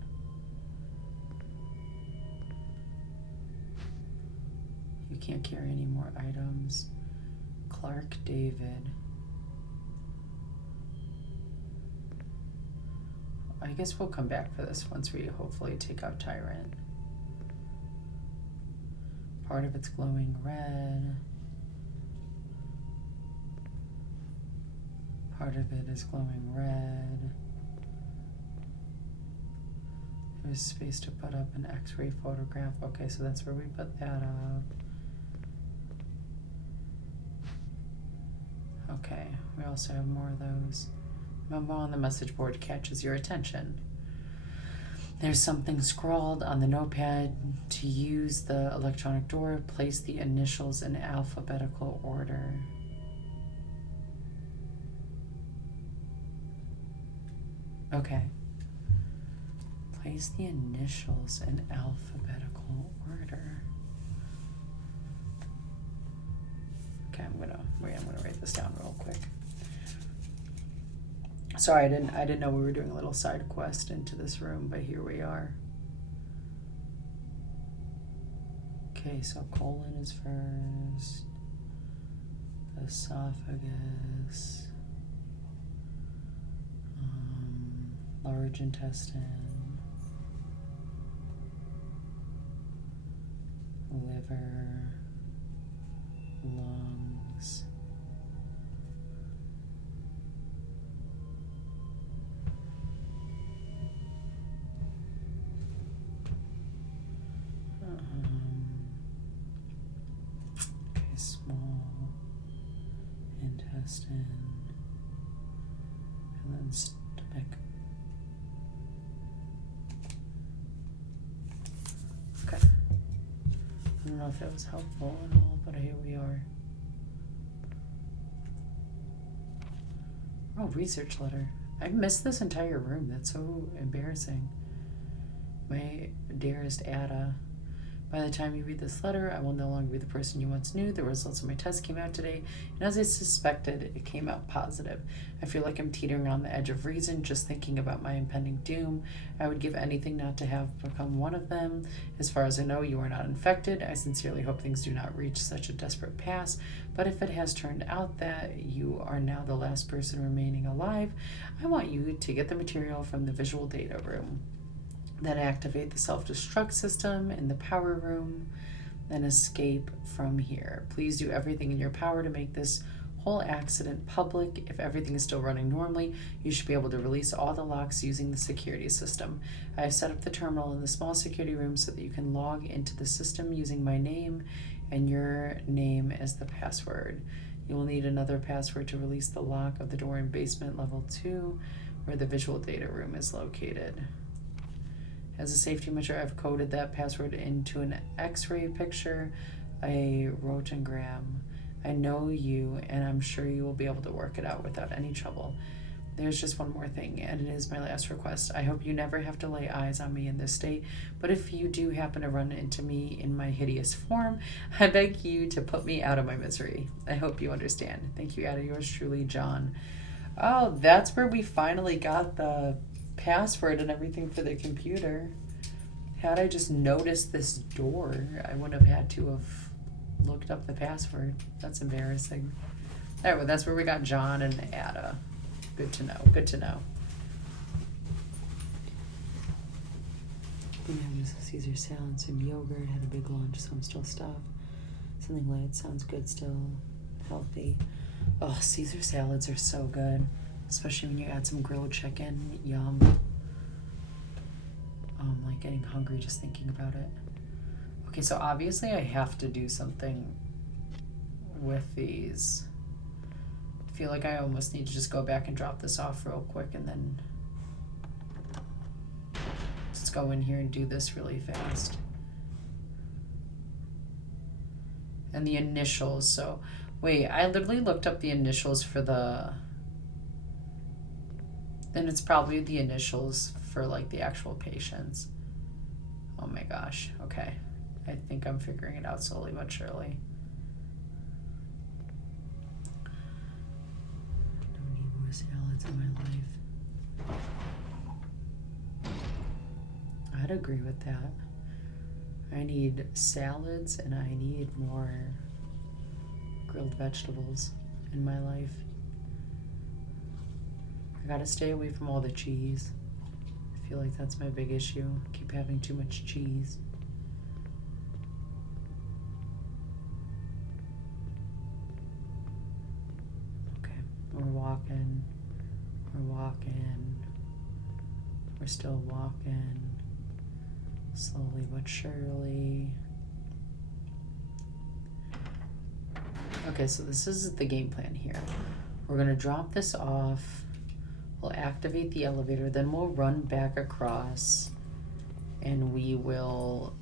You can't carry any more items. Clark David. I guess we'll come back for this once we hopefully take out Tyrant. Part of it's glowing red. Part of it is glowing red. There's space to put up an X-ray photograph. Okay, so that's where we put that up. Okay, we also have more of those. Memo on the message board catches your attention. There's something scrawled on the notepad. To use the electronic door, place the initials in alphabetical order. Okay. Place the initials in alphabetical order. Okay, I'm gonna write this down real quick. Sorry, I didn't know we were doing a little side quest into this room, but here we are. Okay, so colon is first. Esophagus. Large intestine. Liver. Lungs. Okay, small intestine, and then stomach. Okay. I don't know if that was helpful at all, but here we are. Oh, research letter. I missed this entire room. That's so embarrassing. My dearest Ada, by the time you read this letter, I will no longer be the person you once knew. The results of my test came out today, and as I suspected, it came out positive. I feel like I'm teetering on the edge of reason just thinking about my impending doom. I would give anything not to have become one of them. As far as I know, you are not infected. I sincerely hope things do not reach such a desperate pass, but if it has turned out that you are now the last person remaining alive, I want you to get the material from the visual data room. Then activate the self-destruct system in the power room. Then escape from here. Please do everything in your power to make this whole accident public. If everything is still running normally, you should be able to release all the locks using the security system. I have set up the terminal in the small security room so that you can log into the system using my name and your name as the password. You will need another password to release the lock of the door in basement level 2, where the visual data room is located. As a safety measure, I've coded that password into an X-ray picture, a rotogram. I know you, and I'm sure you will be able to work it out without any trouble. There's just one more thing, and it is my last request. I hope you never have to lay eyes on me in this state, but if you do happen to run into me in my hideous form, I beg you to put me out of my misery. I hope you understand. Thank you, Ada. Yours truly, John. Oh, that's where we finally got the password and everything for the computer. Had I just noticed this door, I wouldn't have had to have looked up the password. That's embarrassing. All right, well, that's where we got John and Ada. Good to know. Good to know. We have just Caesar salad, some yogurt, had a big lunch, so I'm still stuffed. Something light sounds good still. Healthy. Oh, Caesar salads are so good. Especially when you add some grilled chicken. Yum. Oh, I'm like getting hungry just thinking about it. Okay, so obviously I have to do something with these. I feel like I almost need to just go back and drop this off real quick and then just go in here and do this really fast. And the initials, so wait, I literally looked up the initials for the, then it's probably the initials for like the actual patients. Oh my gosh, okay. I think I'm figuring it out slowly but surely. Don't need more salads in my life. I'd agree with that. I need salads and I need more grilled vegetables in my life. I gotta stay away from all the cheese. I feel like that's my big issue. I keep having too much cheese. Okay, we're walking. We're walking. We're still walking. Slowly but surely. Okay, so this is the game plan here. We're gonna drop this off. We'll activate the elevator, then we'll run back across and we will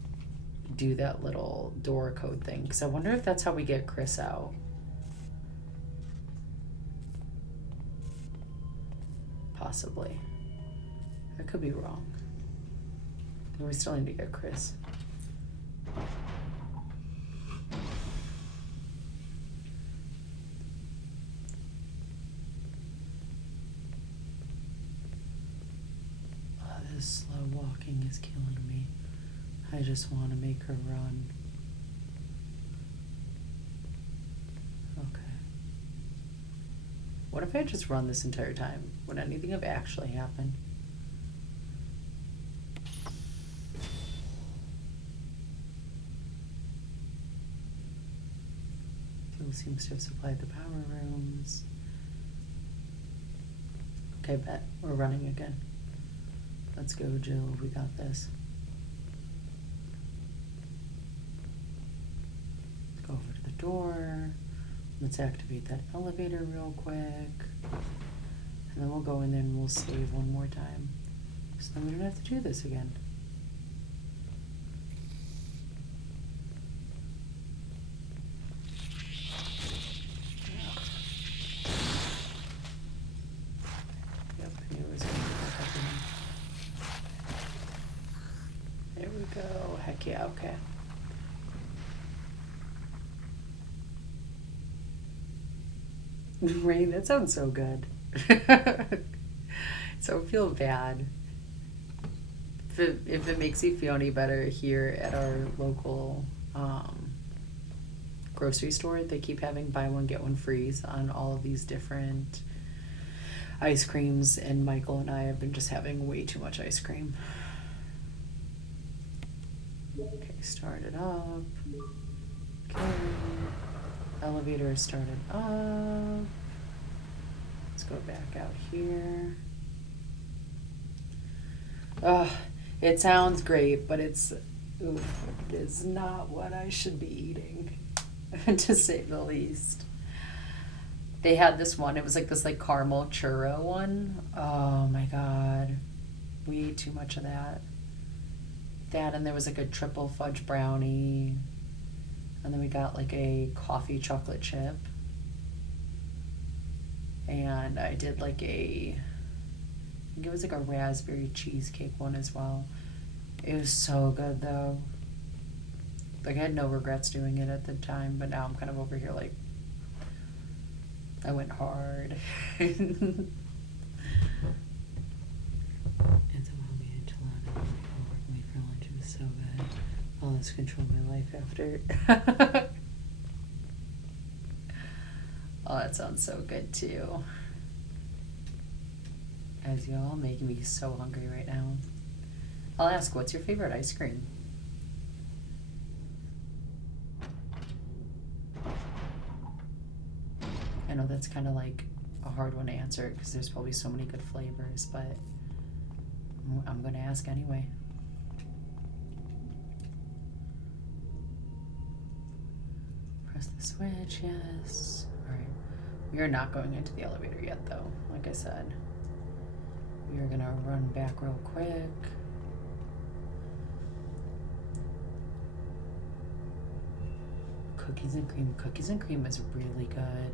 do that little door code thing. Because I wonder if that's how we get Chris out. Possibly. I could be wrong. We still need to get Chris. Oh, this slow walking is killing me. I just want to make her run. Okay. What if I just run this entire time? Would anything have actually happened? Seems to have supplied the power rooms. Okay, bet. We're running again. Let's go, Jill. We got this. Let's go over to the door. Let's activate that elevator real quick. And then we'll go in there and we'll save one more time. So then we don't have to do this again. Yeah, okay. Right, that sounds so good. So I feel bad. If it makes you feel any better, here at our local grocery store, they keep having buy one, get one frees on all of these different ice creams, and Michael and I have been just having way too much ice cream. Okay, start it up. Okay. Elevator started up. Let's go back out here. Ugh, it sounds great, but it is not what I should be eating, to say the least. They had this one, it was like this like caramel churro one. Oh my god. We ate too much of that. That, and there was like a triple fudge brownie. And then we got like a coffee chocolate chip. And I did like I think it was like a raspberry cheesecake one as well. It was so good though. Like I had no regrets doing it at the time, but now I'm kind of over here like I went hard. It's a mommy enchilada. Homework made for lunch. It was so good. I'll just control my life after. Oh, that sounds so good too. As y'all making me so hungry right now. I'll ask, what's your favorite ice cream? I know that's kind of like a hard one to answer because there's probably so many good flavors, but I'm going to ask anyway. Press the switch, yes. All right. We are not going into the elevator yet, though, like I said. We are going to run back real quick. Cookies and cream. Cookies and cream is really good.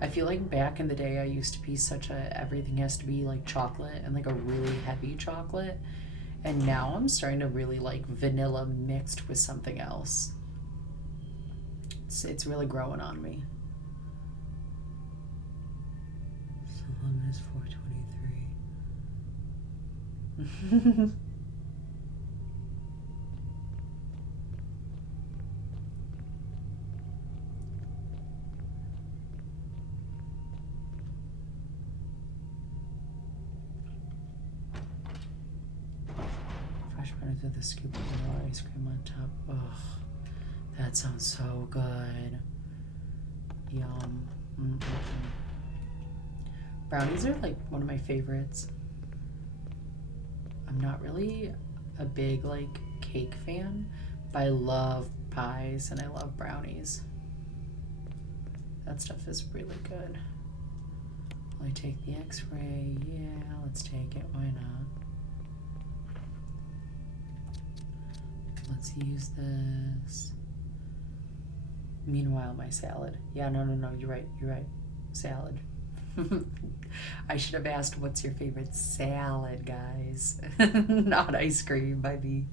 I feel like back in the day I used to be such a everything has to be like chocolate and like a really heavy chocolate. And now I'm starting to really like vanilla mixed with something else. It's really growing on me. So lemon is 423. Fresh butter with a scoop of vanilla ice cream on top. Ugh, that sounds so good. Yum. Mm-mm-mm. Brownies are like one of my favorites. I'm not really a big like cake fan, but I love pies and I love brownies. That stuff is really good. Will I take the x-ray? Yeah, let's take it. Why not? Let's use this. Meanwhile, my salad. Yeah, no, you're right. Salad. I should have asked what's your favorite salad, guys. Not ice cream by me.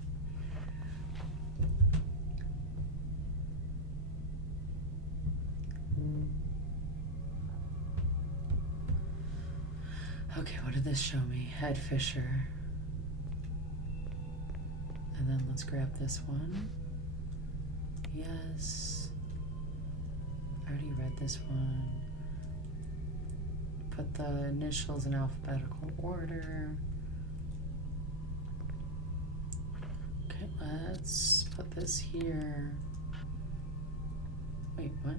Okay, what did this show me? Head Fisher. And then let's grab this one. Yes. I already read this one. Put the initials in alphabetical order. Okay, let's put this here. Wait, what?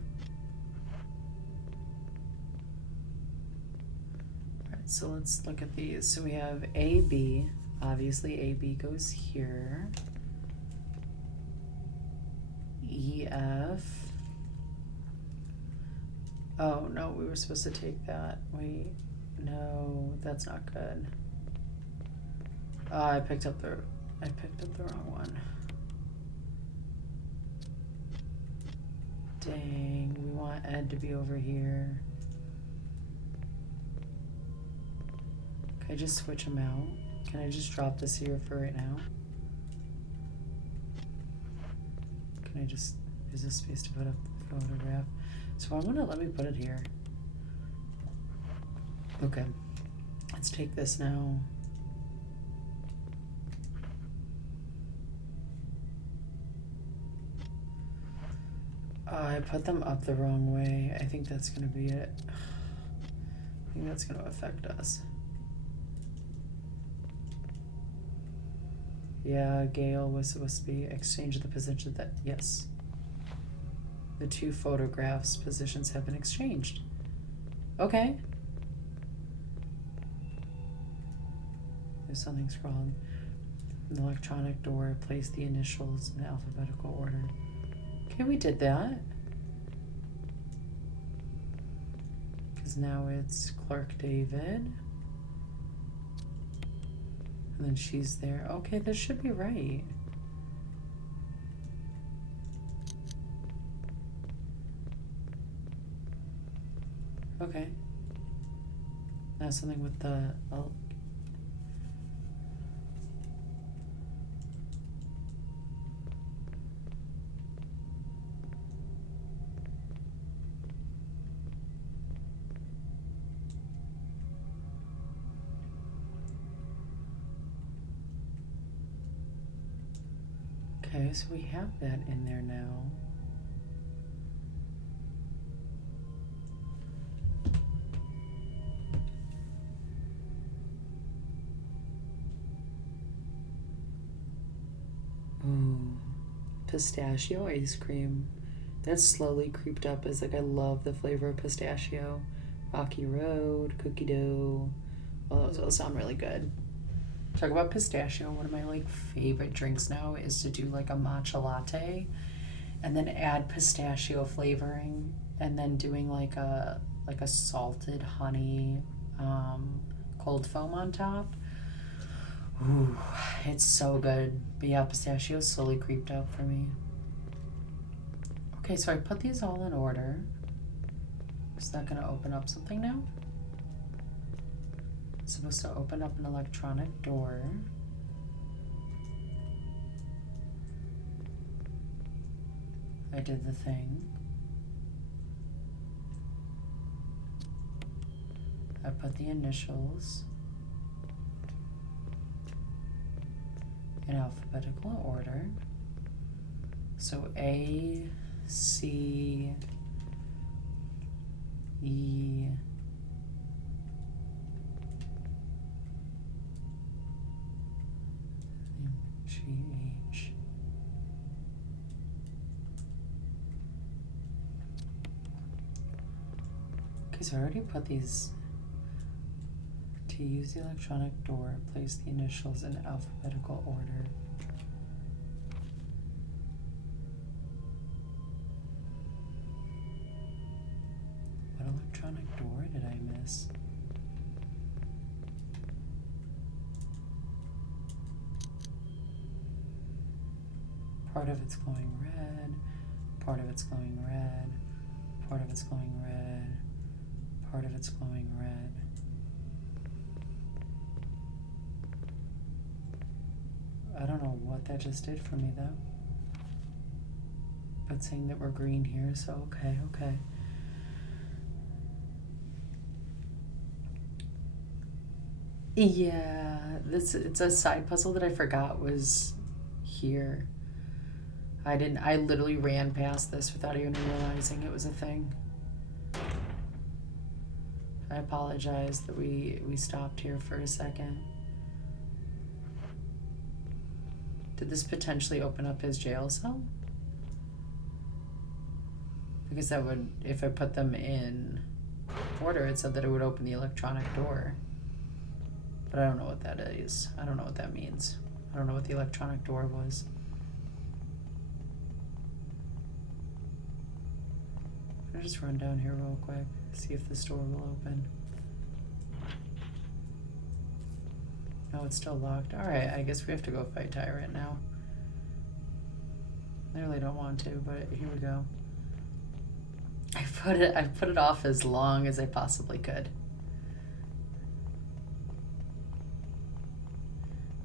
Alright, so let's look at these. So we have AB. Obviously, AB goes here. EF. Oh, no, we were supposed to take that. Wait, no, that's not good. I picked up the wrong one. Dang, we want Ed to be over here. Can I just switch him out? Can I just drop this here for right now? Can I just, is this space to put up the photograph? So I'm gonna let me put it here. Okay, let's take this now. I put them up the wrong way. I think that's gonna be it. I think that's gonna affect us. Yeah, Gail was supposed to be exchanged the position that, yes. The two photographs positions have been exchanged. Okay. If something's wrong, an electronic door, place the initials in alphabetical order. Okay, we did that. Because now it's Clark David. And then she's there. Okay, this should be right. Okay. Now something with the... Oh. Okay, so we have that in there now. Ooh, pistachio ice cream. That's slowly creeped up as like I love the flavor of pistachio. Rocky Road, cookie dough. Well, those all sound really good. Talk about pistachio. One of my like favorite drinks now is to do like a matcha latte and then add pistachio flavoring and then doing like a salted honey cold foam on top. Ooh, it's so good. But yeah, pistachio slowly creeped up for me. Okay, so I put these all in order. Is that gonna open up something now? It's supposed to open up an electronic door. I did the thing. I put the initials in alphabetical order. So A, C, E, G, H. Okay, so I already put these. To use the electronic door, place the initials in alphabetical order. What electronic door did I miss? Part of it's glowing red, part of it's glowing red, part of it's glowing red, part of it's glowing red. I don't know what that just did for me though. But saying that we're green here, so okay. Yeah, it's a side puzzle that I forgot was here. I literally ran past this without even realizing it was a thing. I apologize that we stopped here for a second. Did this potentially open up his jail cell? Because that would, if I put them in order, it said that it would open the electronic door. But I don't know what that is. I don't know what that means. I don't know what the electronic door was. I'll just run down here real quick, see if this door will open. No, it's still locked. Alright, I guess we have to go fight Tyrant now. I really don't want to, but here we go. I put it off as long as I possibly could.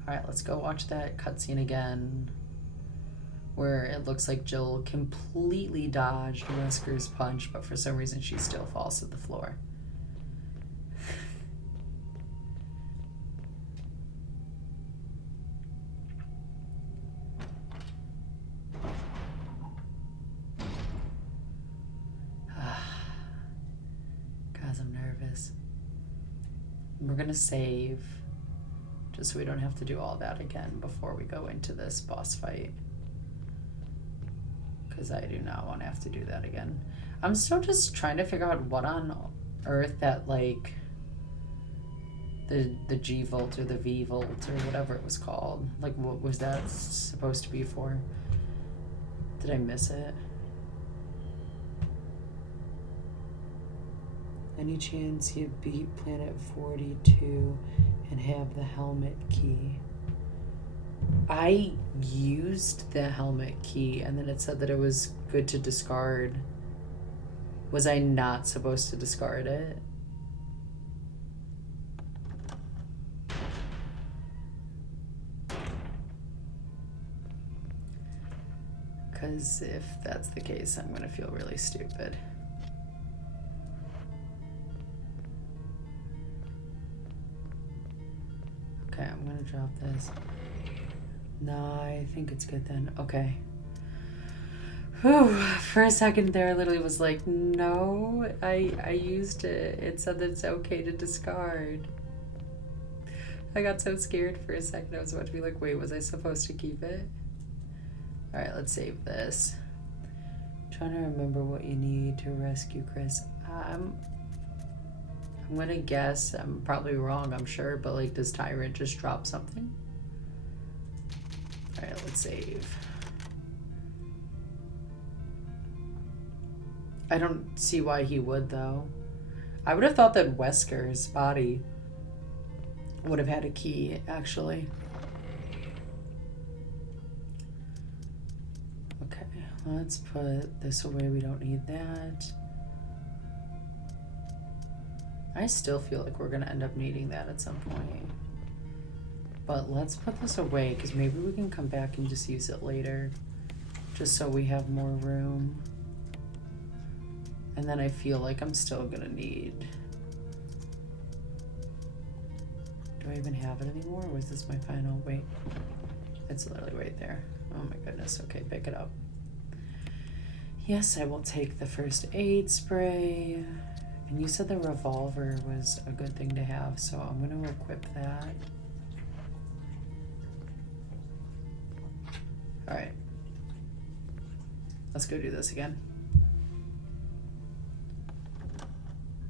Alright, let's go watch that cutscene again, where it looks like Jill completely dodged Wesker's punch, but for some reason she still falls to the floor. Guys, I'm nervous. We're gonna save Just so we don't have to do all that again before we go into this boss fight. Because I do not want to have to do that again. I'm still just trying to figure out what on earth that, like, the G volt or the V volt or whatever it was called. Like, what was that supposed to be for? Did I miss it? Any chance you beat Planet 42 and have the helmet key? I used the helmet key and then it said that it was good to discard. Was I not supposed to discard it? Because if that's the case, I'm going to feel really stupid. Okay, I'm going to drop this. No, I think it's good then. Okay. Whew. For a second there, I literally was like, no, I used it. It said that it's okay to discard. I got so scared for a second. I was about to be like, wait, was I supposed to keep it? All right, let's save this. Trying to remember what you need to rescue Chris. I'm gonna guess, I'm probably wrong, I'm sure, but like, does Tyrant just drop something? All right, let's save. I don't see why he would, though. I would have thought that Wesker's body would have had a key, actually. Okay, let's put this away. We don't need that. I still feel like we're going to end up needing that at some point. But let's put this away, because maybe we can come back and just use it later. Just so we have more room. And then I feel like I'm still going to need... Do I even have it anymore? Or was this my final? Wait. It's literally right there. Oh my goodness. Okay, pick it up. Yes, I will take the first aid spray. And you said the revolver was a good thing to have, so I'm going to equip that. Alright. Let's go do this again.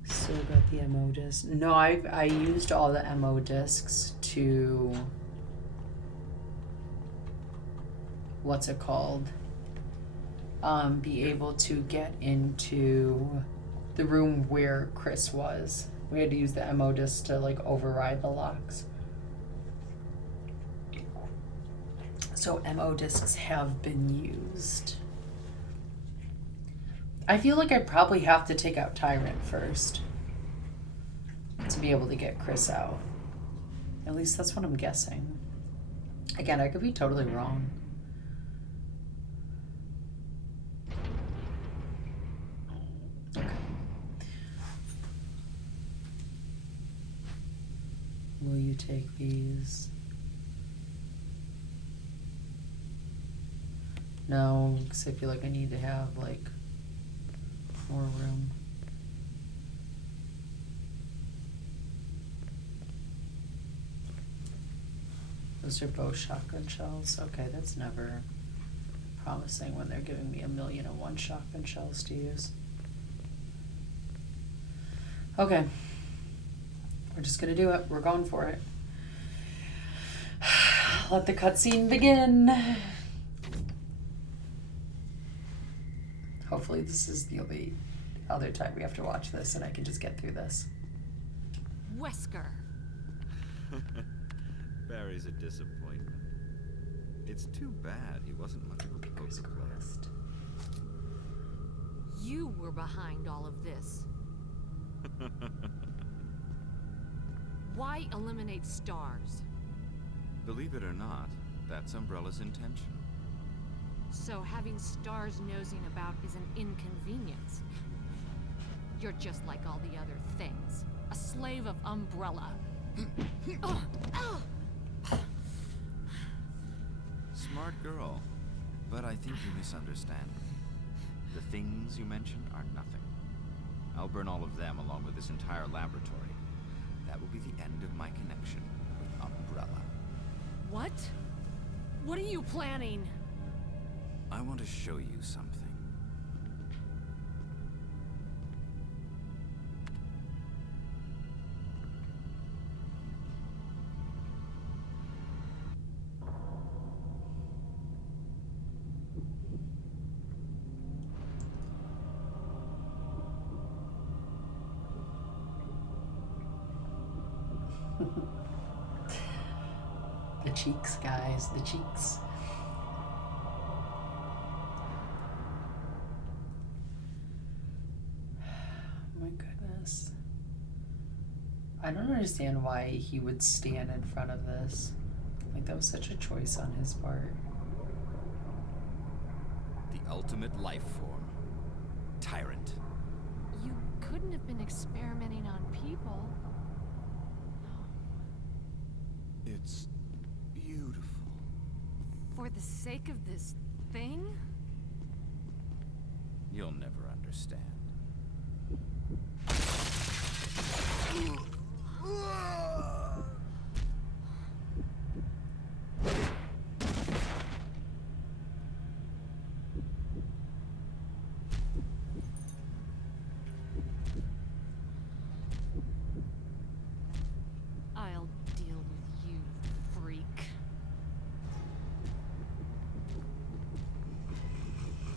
Still got the MO disc. No, I used all the MO discs to... What's it called? Be able to get into the room where Chris was. We had to use the MO disc to like override the locks. So MO discs have been used. I feel like I probably have to take out Tyrant first to be able to get Chris out. At least that's what I'm guessing. Again, I could be totally wrong. Okay. Will you take these? No, because I feel like I need to have like more room. Those are both shotgun shells. Okay, that's never promising when they're giving me 1,000,001 shotgun shells to use. Okay. We're just gonna do it. We're going for it. Let the cutscene begin. Hopefully this is the only other time we have to watch this and I can just get through this. Wesker. Barry's a disappointment. It's too bad he wasn't much of a poker player. You were behind all of this. Why eliminate stars? Believe it or not, that's Umbrella's intention. So having stars nosing about is an inconvenience. You're just like all the other things. A slave of Umbrella. Smart girl, but I think you misunderstand. The things you mention are nothing. I'll burn all of them along with this entire laboratory. That will be the end of my connection with Umbrella. umbrella. What? What are you planning? I want to show you something. The cheeks, guys, the cheeks. Oh my goodness. I don't understand why he would stand in front of this. Like, that was such a choice on his part. The ultimate life form. Tyrant. You couldn't have been experimenting on people. It's beautiful. For the sake of this thing? You'll never understand. I'll deal with you, freak.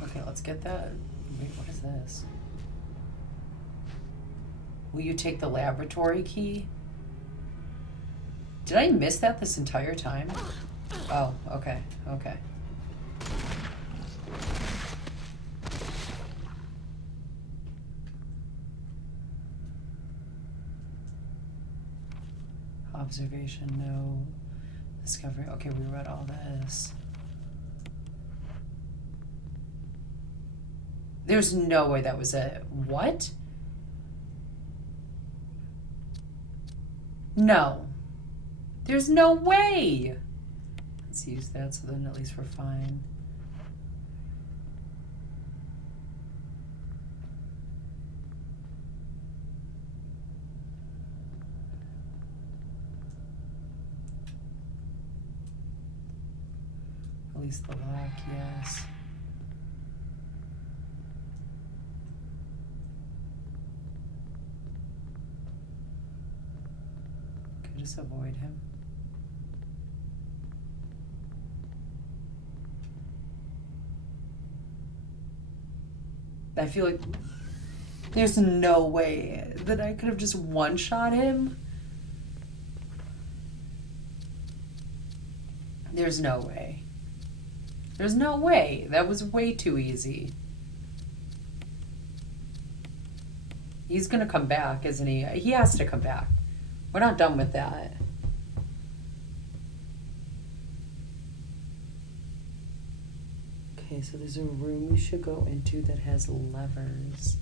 Okay, let's get that. Wait, what is this? Will you take the laboratory key? Did I miss that this entire time? Oh, okay, okay. Observation, no. Discovery. Okay, we read all this. There's no way that was it. What? No. There's no way. Let's use that so then at least we're fine. Release the lock, yes. Could just avoid him. I feel like there's no way that I could have just one-shot him. There's no way. There's no way. That was way too easy. He's gonna come back, isn't he? He has to come back. We're not done with that. Okay, so there's a room we should go into that has levers.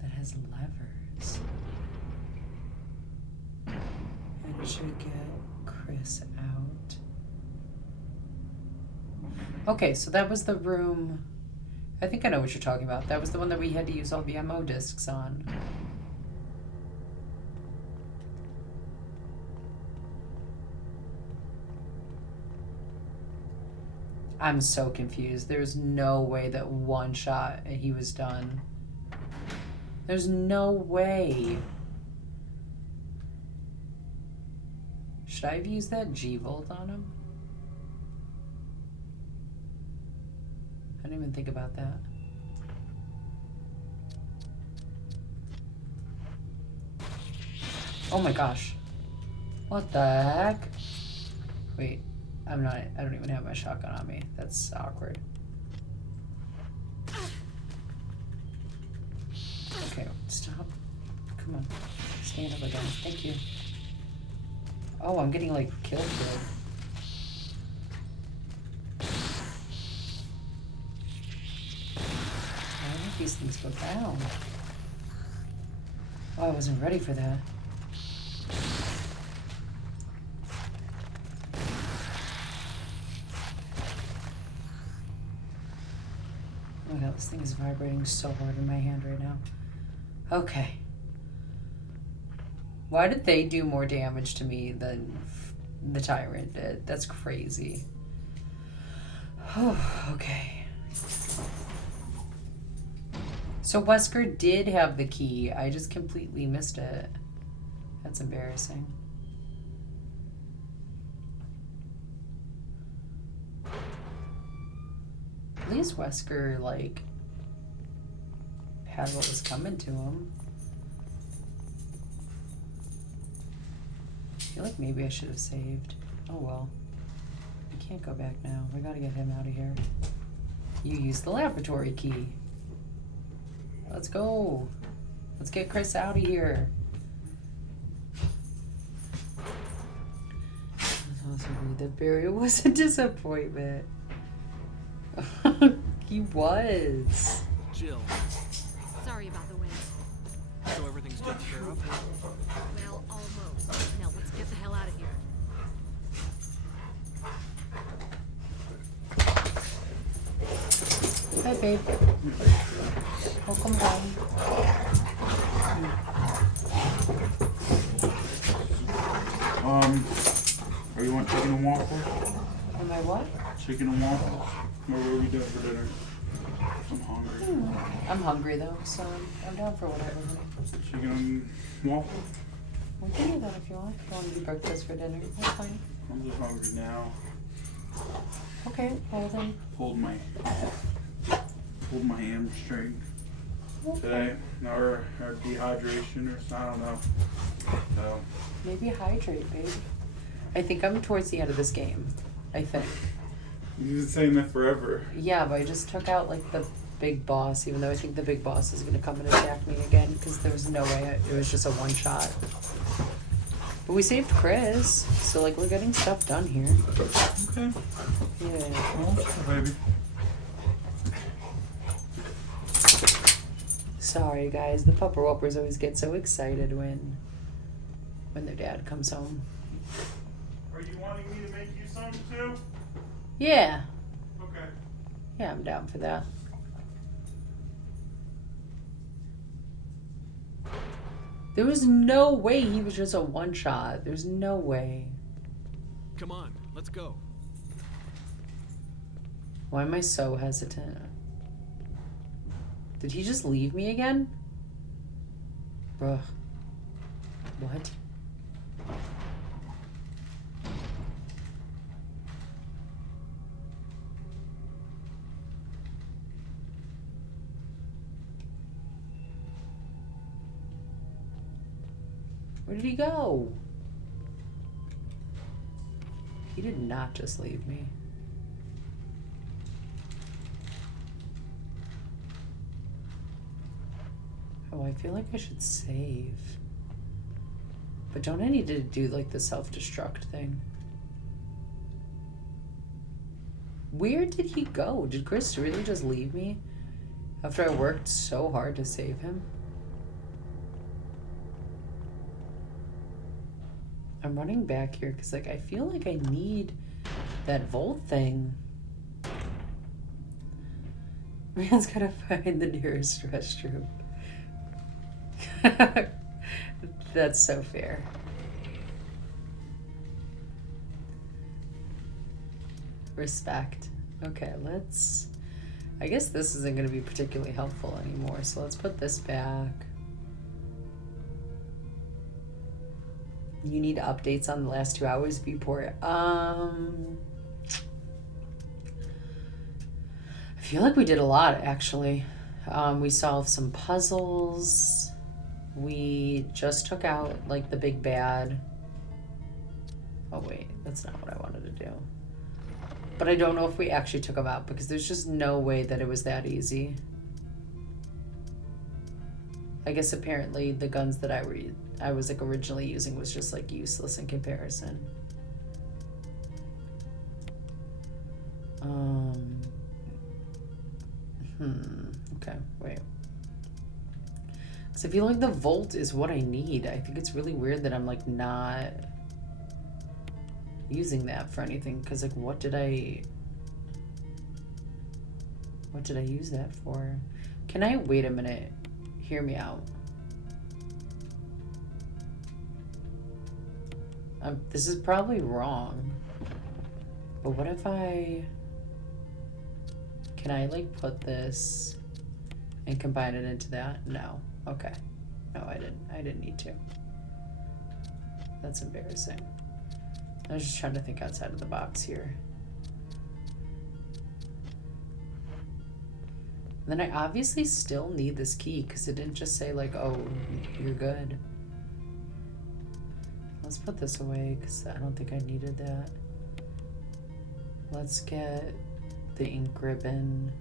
That has levers. And it should get Chris out. Okay, so that was the room. I think I know what you're talking about. That was the one that we had to use all the ammo discs on. I'm so confused. There's no way that one shot and he was done. There's no way. Should I have used that G-Volt on him? I didn't even think about that. Oh my gosh. What the heck? Wait, I don't even have my shotgun on me. That's awkward. Okay, stop. Come on. Stand up again. Thank you. Oh, I'm getting like killed. These things go down. Oh, I wasn't ready for that. this thing is vibrating so hard in my hand right now. Okay. Why did they do more damage to me than the Tyrant did? That's crazy. Okay. So Wesker did have the key. I just completely missed it. That's embarrassing. At least Wesker, like, had what was coming to him. I feel like maybe I should have saved. Oh well. We can't go back now. We gotta get him out of here. You used the laboratory key. Let's go. Let's get Chris out of here. I also read that Barry was a disappointment. He was. Jill, Sorry about the wind. so everything's taken care of? Well, almost. Now let's get the hell out of here. Hi, babe. Welcome home. Are you want chicken and waffles? Am I what? Chicken and waffles? What are we doing for dinner? I'm hungry. I'm hungry though, so I'm down for whatever. Chicken and waffles? We can do that if you want. If you want to do breakfast for dinner, that's fine. I'm just hungry now. Okay, well then. Pulled my hamstring Okay. today, or dehydration or something. I don't know. So Maybe hydrate, babe. I think I'm towards the end of this game. I think. you've been saying that forever. Yeah, but I just took out like the big boss, even though I think the big boss is gonna come and attack me again because there was no way it was just a one shot. But we saved Chris, so like we're getting stuff done here. Okay. Yeah. Well, baby. Sorry guys, the Pupper Whoppers always get so excited when their dad comes home. Are you wanting me to make you some too? Yeah. Okay. Yeah, I'm down for that. There was no way he was just a one shot. There's no way. Come on, let's go. Why am I so hesitant? Did he just leave me again? Bruh. What? Where did he go? He did not just leave me. Oh, I feel like I should save. But don't I need to do like the self-destruct thing? Where did he go? Did Chris really just leave me? After I worked so hard to save him? I'm running back here because like I feel like I need that Volt thing. Man's gotta find the nearest restroom. That's so fair. Respect. Okay, let's... I guess this isn't going to be particularly helpful anymore, so let's put this back. You need updates on the last 2 hours before... I feel like we did a lot, actually. We solved some puzzles. We just took out, like, the big bad. Oh, wait. That's not what I wanted to do. But I don't know if we actually took him out, because there's just no way that it was that easy. I guess apparently the guns that I was, like, originally using was just, like, useless in comparison. Okay, wait. Because I feel like the Volt is what I need. I think it's really weird that I'm, like, not using that for anything. Because, like, what did I... What did I use that for? Can I wait a minute? Hear me out. This is probably wrong. But what if I... Can I like put this and combine it into that? No. Okay. No, I didn't. I didn't need to. That's embarrassing. I was just trying to think outside of the box here. And then I obviously still need this key because it didn't just say like, oh, you're good. Let's put this away because I don't think I needed that. Let's get the ink ribbon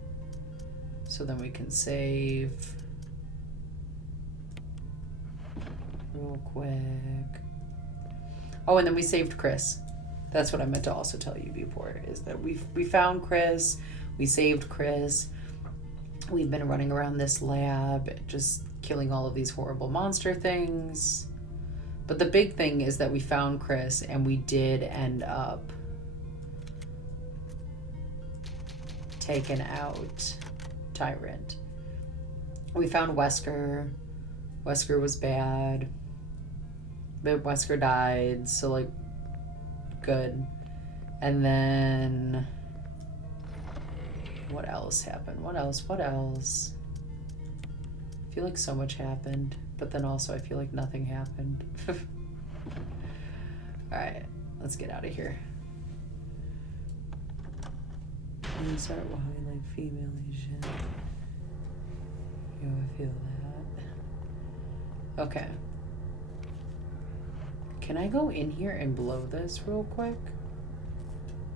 so then we can save real quick. Oh, and then we saved Chris. That's what I meant to also tell you before, is that we found Chris, we saved Chris. We've been running around this lab just killing all of these horrible monster things. But the big thing is that we found Chris and we did end up taking out Tyrant. We found Wesker. Wesker was bad. But Wesker died, so like, good. And then... what else happened? What else? I feel like so much happened, but then also I feel like nothing happened. Alright, let's get out of here. Start walking like female Asian. You know, I feel that. Okay. Can I go in here and blow this real quick?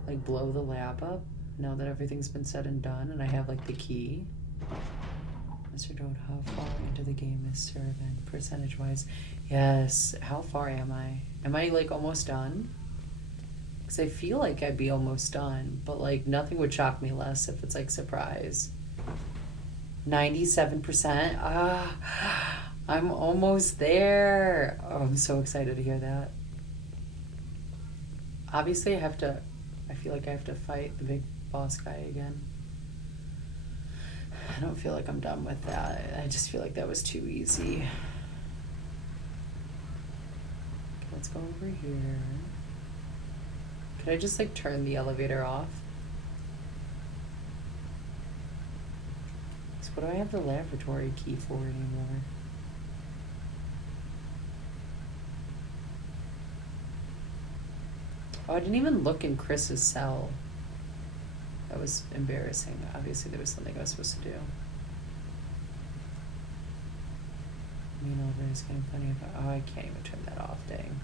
Like blow the lab up? Now that everything's been said and done and I have like the key. Mr. Toad, how far into the game is Servant percentage wise? Yes, how far am I? Am I like almost done? Because I feel like I'd be almost done, but like nothing would shock me less if it's like surprise. 97%. I'm almost there. Oh, I'm so excited to hear that. Obviously I feel like I have to fight the big boss guy again. I don't feel like I'm done with that. I just feel like that was too easy. Okay, let's go over here. Could I just like turn the elevator off? So what do I have the laboratory key for anymore? Oh, I didn't even look in Chris's cell. That was embarrassing. Obviously there was something I was supposed to do. Me and Oliver's getting plenty of... Oh, I can't even turn that off, dang.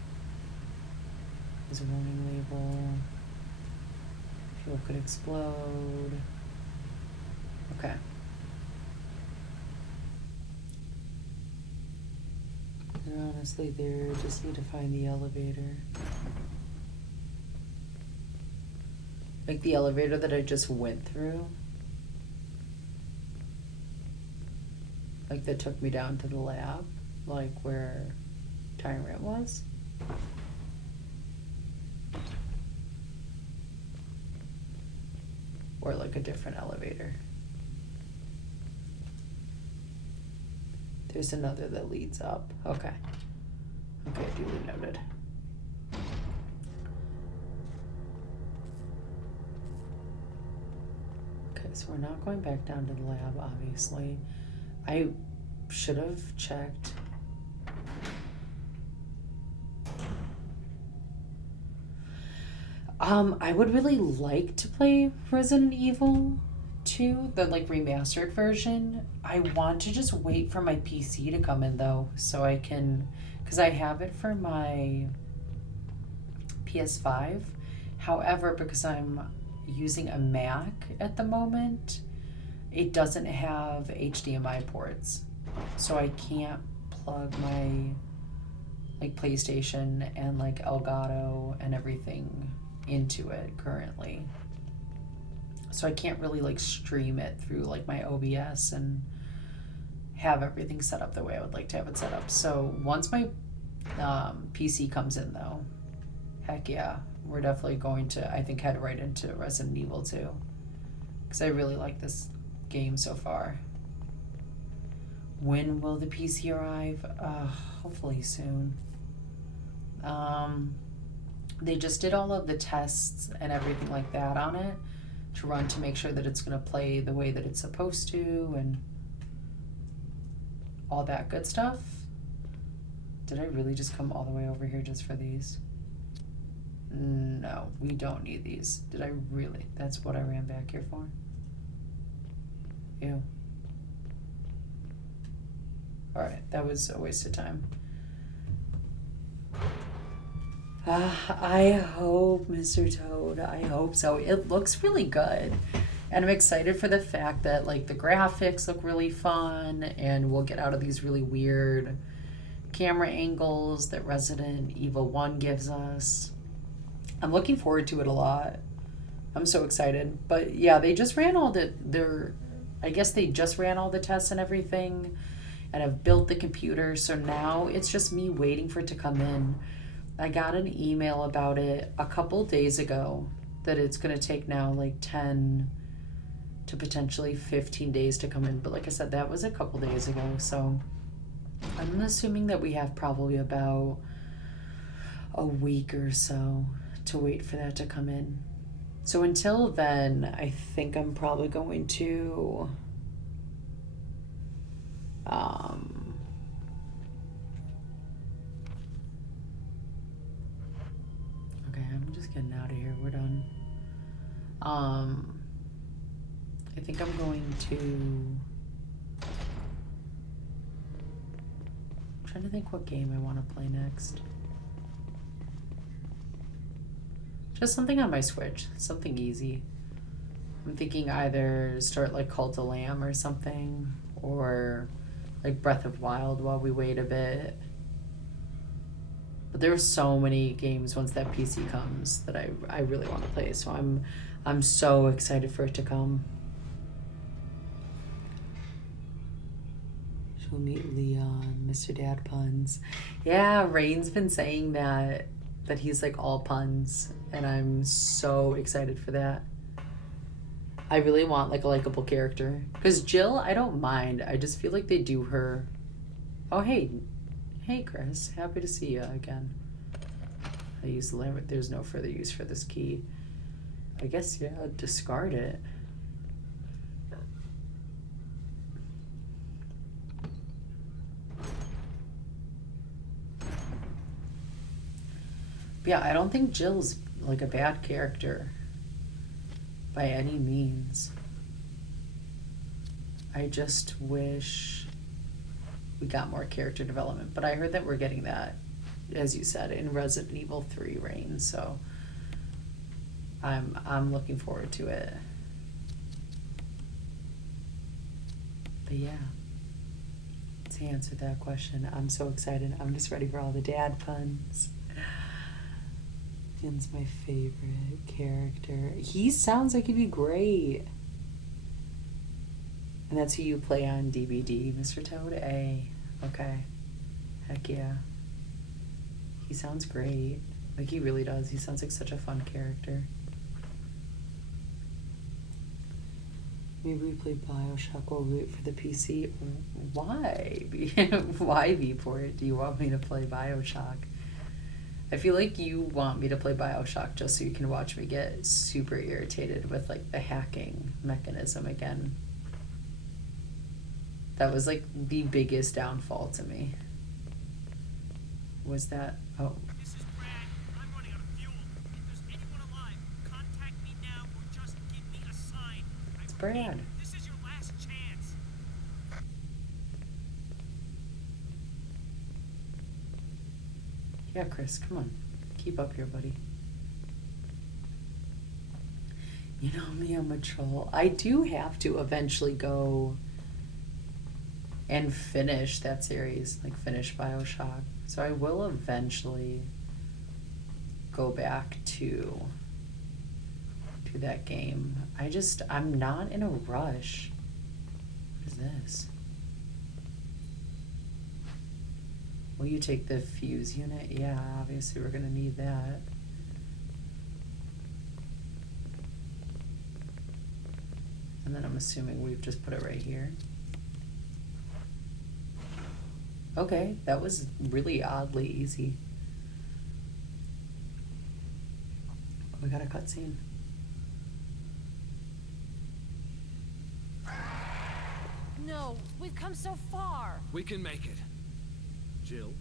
There's a warning label. Fuel could explode. Okay. They're honestly there. Just need to find the elevator. Like the elevator that I just went through. Like that took me down to the lab. Like where Tyrant was. Or like a different elevator. There's another that leads up. Okay. Okay, duly noted. So we're not going back down to the lab, obviously. I should have checked. I would really like to play Resident Evil 2, the like remastered version. I want to just wait for my PC to come in though, so I can, because I have it for my PS5. However, because I'm using a Mac at the moment, it doesn't have HDMI ports, so I can't plug my like PlayStation and like Elgato and everything into it currently, so I can't really like stream it through like my OBS and have everything set up the way I would like to have it set up. So once my PC comes in though, heck yeah, we're definitely going to, I think, head right into Resident Evil 2. Because I really like this game so far. When will the PC arrive? Hopefully soon. They just did all of the tests and everything like that on it to run to make sure that it's going to play the way that it's supposed to and all that good stuff. Did I really just come all the way over here just for these? No, we don't need these. Did I really? That's what I ran back here for? Ew. Alright, that was a waste of time. I hope, Mr. Toad, I hope so. It looks really good. And I'm excited for the fact that, like, the graphics look really fun and we'll get out of these really weird camera angles that Resident Evil 1 gives us. I'm looking forward to it a lot. I'm so excited. But yeah, they just ran all I guess they just ran all the tests and everything and have built the computer. So now it's just me waiting for it to come in. I got an email about it a couple days ago that it's going to take now like 10 to potentially 15 days to come in. But like I said, that was a couple days ago. So I'm assuming that we have probably about a week or so to wait for that to come in. So until then, I think I'm probably going to okay, I'm just getting out of here. We're done. I think I'm going to I'm trying to think what game I want to play next. Just something on my Switch, something easy. I'm thinking either start like Cult of Lamb or something, or like Breath of Wild while we wait a bit. But there's so many games once that PC comes that I really want to play, so I'm so excited for it to come. She'll meet Leon, Mr. Dad puns. Yeah, Rain's been saying that he's like all puns, and I'm so excited for that. I really want like a likable character, because Jill, I don't mind. I just feel like they do her. Oh hey Chris, happy to see you again. I use the lamp. There's no further use for this key. I guess yeah, discard it. But yeah, I don't think Jill's like a bad character by any means. I just wish we got more character development. But I heard that we're getting that, as you said, in Resident Evil 3 Reign, so I'm looking forward to it. But yeah, to answer that question, I'm so excited. I'm just ready for all the dad puns. Ian's my favorite character. He sounds like he'd be great. And that's who you play on DVD, Mr. Toad? A. Okay. Heck yeah. He sounds great. Like, he really does. He sounds like such a fun character. Maybe we play Bioshock while we wait for the PC. Why? Why, Vport? Do you want me to play Bioshock? I feel like you want me to play Bioshock just so you can watch me get super irritated with like the hacking mechanism again. That was like the biggest downfall to me. Was that? Oh. This is Brad. I'm running out of fuel. If there's anyone alive, contact me now or just give me a sign. It's Brad. This is your last chance. Yeah, Chris, come on. Keep up here, buddy. You know me, I'm a troll. I do have to eventually go and finish that series, like finish Bioshock. So I will eventually go back to that game. I'm not in a rush. What is this? Will you take the fuse unit? Yeah, obviously we're gonna need that. And then I'm assuming we've just put it right here. Okay, that was really oddly easy. We got a cutscene. No, we've come so far. We can make it. Jill,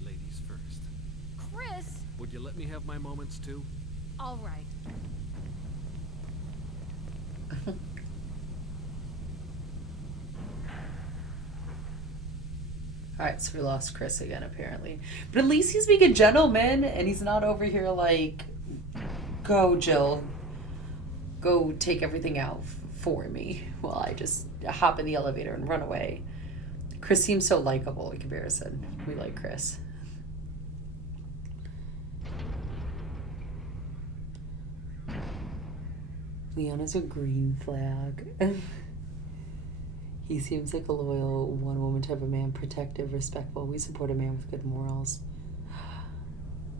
ladies first. Chris! Would you let me have my moments too? All right. Alright, so we lost Chris again, apparently. But at least he's being a gentleman, and he's not over here like, go, Jill. Go take everything out for me while I just hop in the elevator and run away. Chris seems so likable in comparison. We like Chris. Leon is a green flag. He seems like a loyal, one-woman type of man, protective, respectful. We support a man with good morals.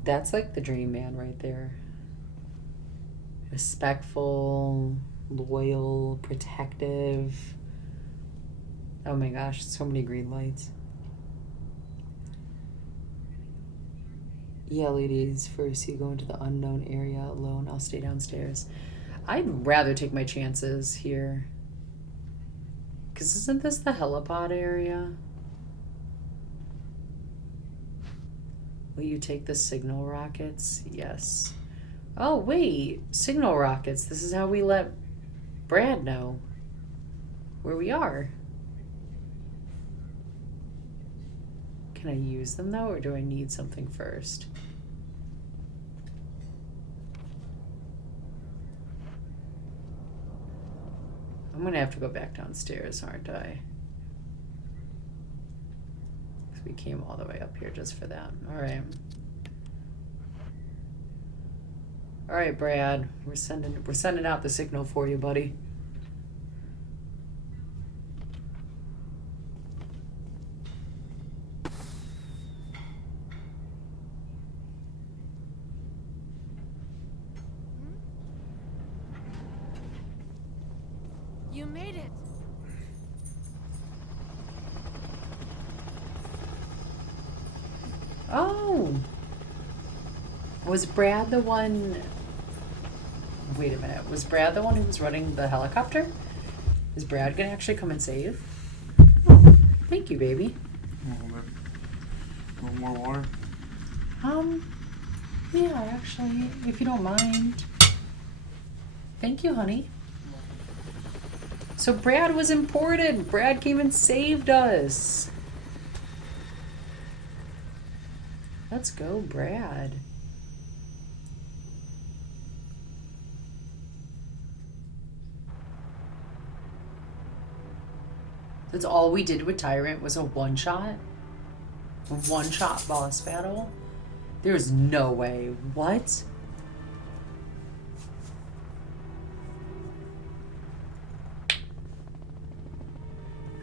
That's like the dream man right there. Respectful, loyal, protective. Oh my gosh, so many green lights. Yeah, ladies, first you go into the unknown area alone. I'll stay downstairs. I'd rather take my chances here. Because isn't this the helipod area? Will you take the signal rockets? Yes. Oh, wait. Signal rockets. This is how we let Brad know where we are. Can I use them, though, or do I need something first? I'm gonna have to go back downstairs, aren't I? Because we came all the way up here just for that. Alright. Alright, Brad. We're sending out the signal for you, buddy. You made it. Oh! Was Brad the one... Wait a minute. Was Brad the one who was running the helicopter? Is Brad gonna actually come and save? Oh, thank you, baby. A little more water. Yeah, actually, if you don't mind. Thank you, honey. So Brad was important. Brad came and saved us. Let's go, Brad. That's all we did with Tyrant was a one-shot boss battle? There's no way. What?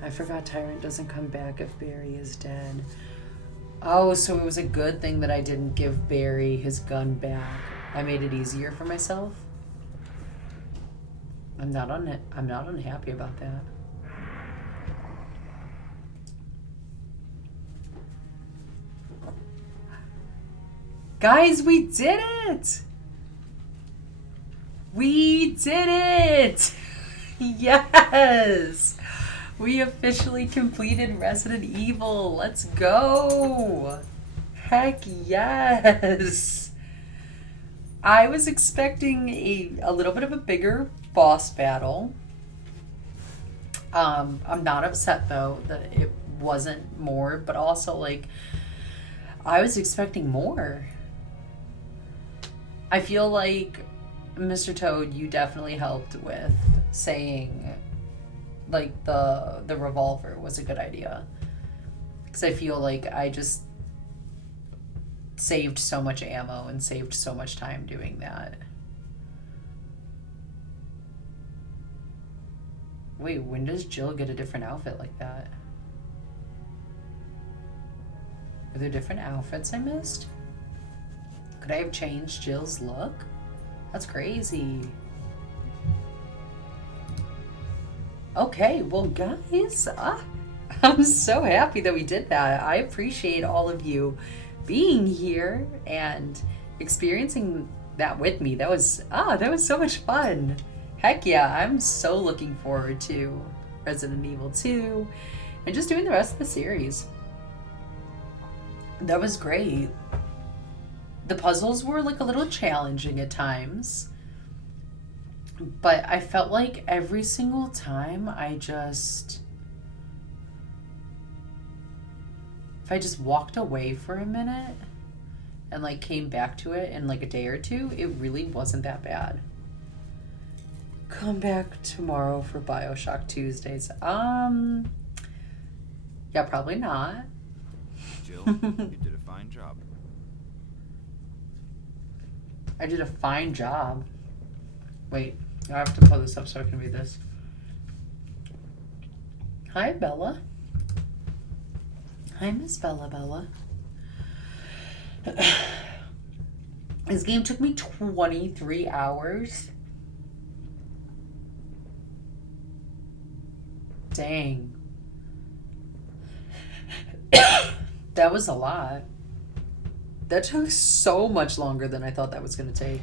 I forgot Tyrant doesn't come back if Barry is dead. Oh, so it was a good thing that I didn't give Barry his gun back. I made it easier for myself. I'm not unhappy about that. Guys, we did it! We did it! Yes! We officially completed Resident Evil. Let's go! Heck yes! I was expecting a little bit of a bigger boss battle. I'm not upset though that it wasn't more, but also like I was expecting more. I feel like Mr. Toad, you definitely helped with saying like the revolver was a good idea, because I feel like I just saved so much ammo and saved so much time doing that. Wait, when does Jill get a different outfit like that? Were there different outfits I missed? Could I have changed Jill's look? That's crazy. Okay, well, guys, I'm so happy that we did that. I appreciate all of you being here and experiencing that with me. That was so much fun. Heck yeah, I'm so looking forward to Resident Evil 2 and just doing the rest of the series. That was great. The puzzles were like a little challenging at times, but I felt like every single time if I just walked away for a minute and like came back to it in like a day or two, it really wasn't that bad. Come back tomorrow for BioShock Tuesdays. Yeah, probably not. Jill, you did a fine job. I did a fine job. Wait, I have to pull this up so I can read this. Hi, Bella. Hi, Miss Bella. This game took me 23 hours. Dang. That was a lot. That took so much longer than I thought that was going to take.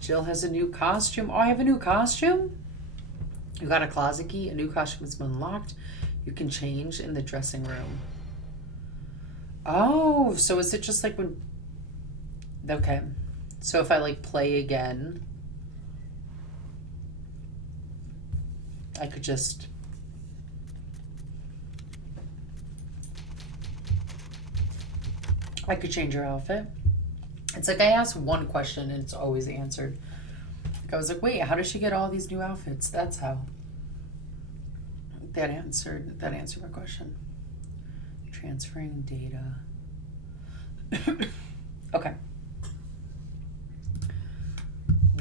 Jill has a new costume. Oh, I have a new costume? You got a closet key. A new costume has been unlocked. You can change in the dressing room. Oh, so is it just like when... Okay. So if I like play again, I could just... I could change her outfit. It's like I asked one question and it's always answered. Like I was like, wait, how does she get all these new outfits? That's how. That answered my question. Transferring data. Okay.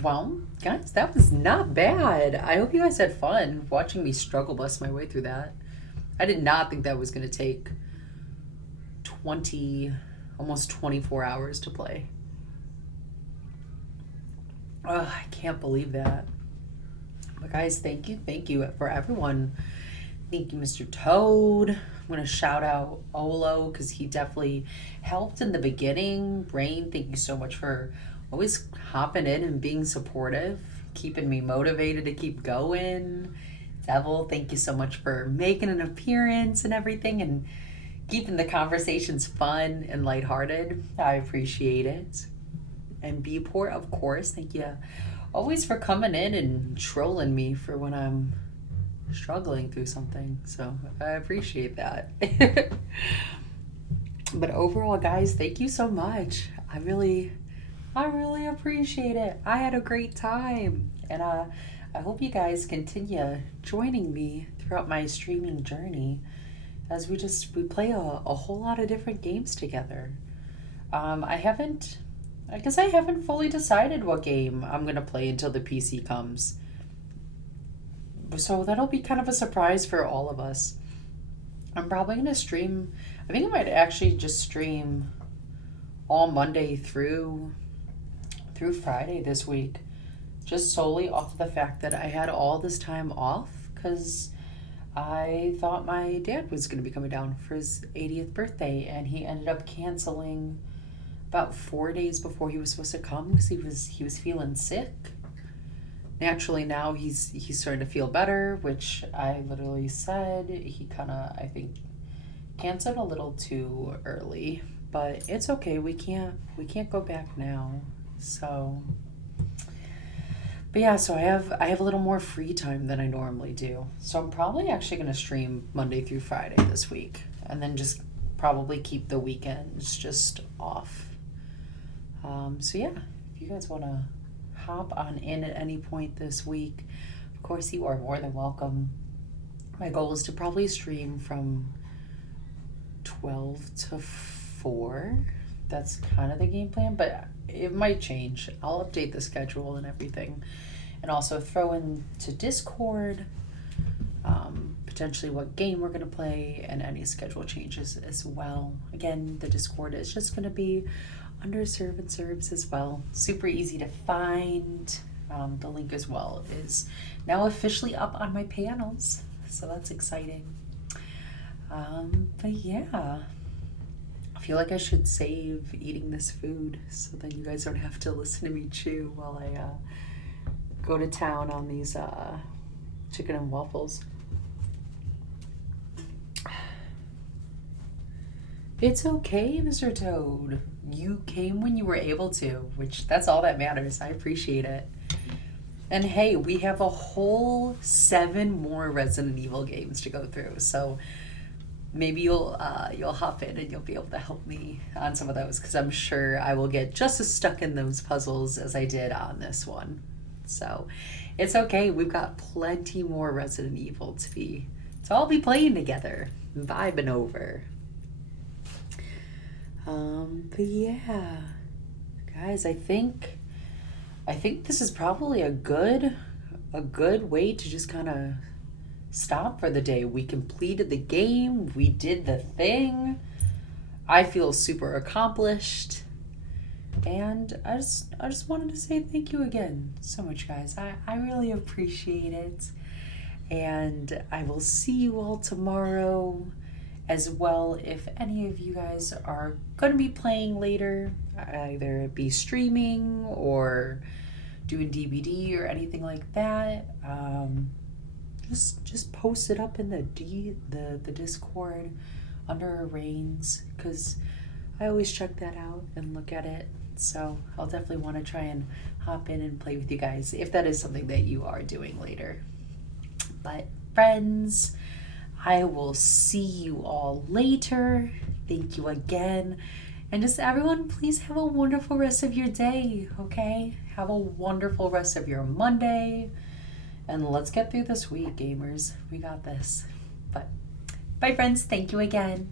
Well, guys, that was not bad. I hope you guys had fun watching me struggle bust my way through that. I did not think that was going to take almost 24 hours to play. Oh, I can't believe that. But guys, thank you for everyone. Thank you, Mr. Toad. I'm going to shout out Olo because he definitely helped in the beginning. Brain, thank you so much for always hopping in and being supportive, keeping me motivated to keep going. Devil, thank you so much for making an appearance and everything and keeping the conversations fun and lighthearted. I appreciate it. And Bport, of course, thank you always for coming in and trolling me for when I'm struggling through something. So I appreciate that. But overall, guys, thank you so much. I really appreciate it. I had a great time. And I hope you guys continue joining me throughout my streaming journey as we play a whole lot of different games together. I guess I haven't fully decided what game I'm going to play until the PC comes. So that'll be kind of a surprise for all of us. I'm probably going to stream, I think I might actually just stream all Monday through Friday this week. Just solely off the fact that I had all this time off because I thought my dad was going to be coming down for his 80th birthday and he ended up canceling about 4 days before he was supposed to come because he was feeling sick. Naturally now he's starting to feel better, which I literally said he kind of, I think, canceled a little too early, but it's okay. We can't go back now. So, but yeah, so I have a little more free time than I normally do. So I'm probably actually going to stream Monday through Friday this week and then just probably keep the weekends just off. So yeah, if you guys want to hop on in at any point this week, of course you are more than welcome. My goal is to probably stream from 12 to 4. That's kind of the game plan, but it might change. I'll update the schedule and everything, and also throw into Discord potentially what game we're going to play and any schedule changes as well. Again, the Discord is just going to be under Serve and Serves as well. Super easy to find. The link as well is now officially up on my panels, so that's exciting. But yeah, I feel like I should save eating this food so then you guys don't have to listen to me chew while I go to town on these chicken and waffles. It's okay, Mr. Toad. You came when you were able to, which that's all that matters. I appreciate it. And hey, we have a whole 7 more Resident Evil games to go through, so maybe you'll hop in and you'll be able to help me on some of those, because I'm sure I will get just as stuck in those puzzles as I did on this one. So it's okay. We've got plenty more Resident Evil to all be playing together, vibing over. But yeah, guys, I think this is probably a good way to just kind of stop for the day. We completed the game. We did the thing. I feel super accomplished. And I just wanted to say thank you again so much, guys. I really appreciate it. And I will see you all tomorrow as well. If any of you guys are going to be playing later, either be streaming or doing DVD or anything like that, just post it up in the Discord under Reigns, because I always check that out and look at it. So I'll definitely want to try and hop in and play with you guys if that is something that you are doing later. But friends, I will see you all later. Thank you again. And just everyone, please have a wonderful rest of your day, okay? Have a wonderful rest of your Monday. And let's get through this week, gamers. We got this. But bye, friends. Thank you again.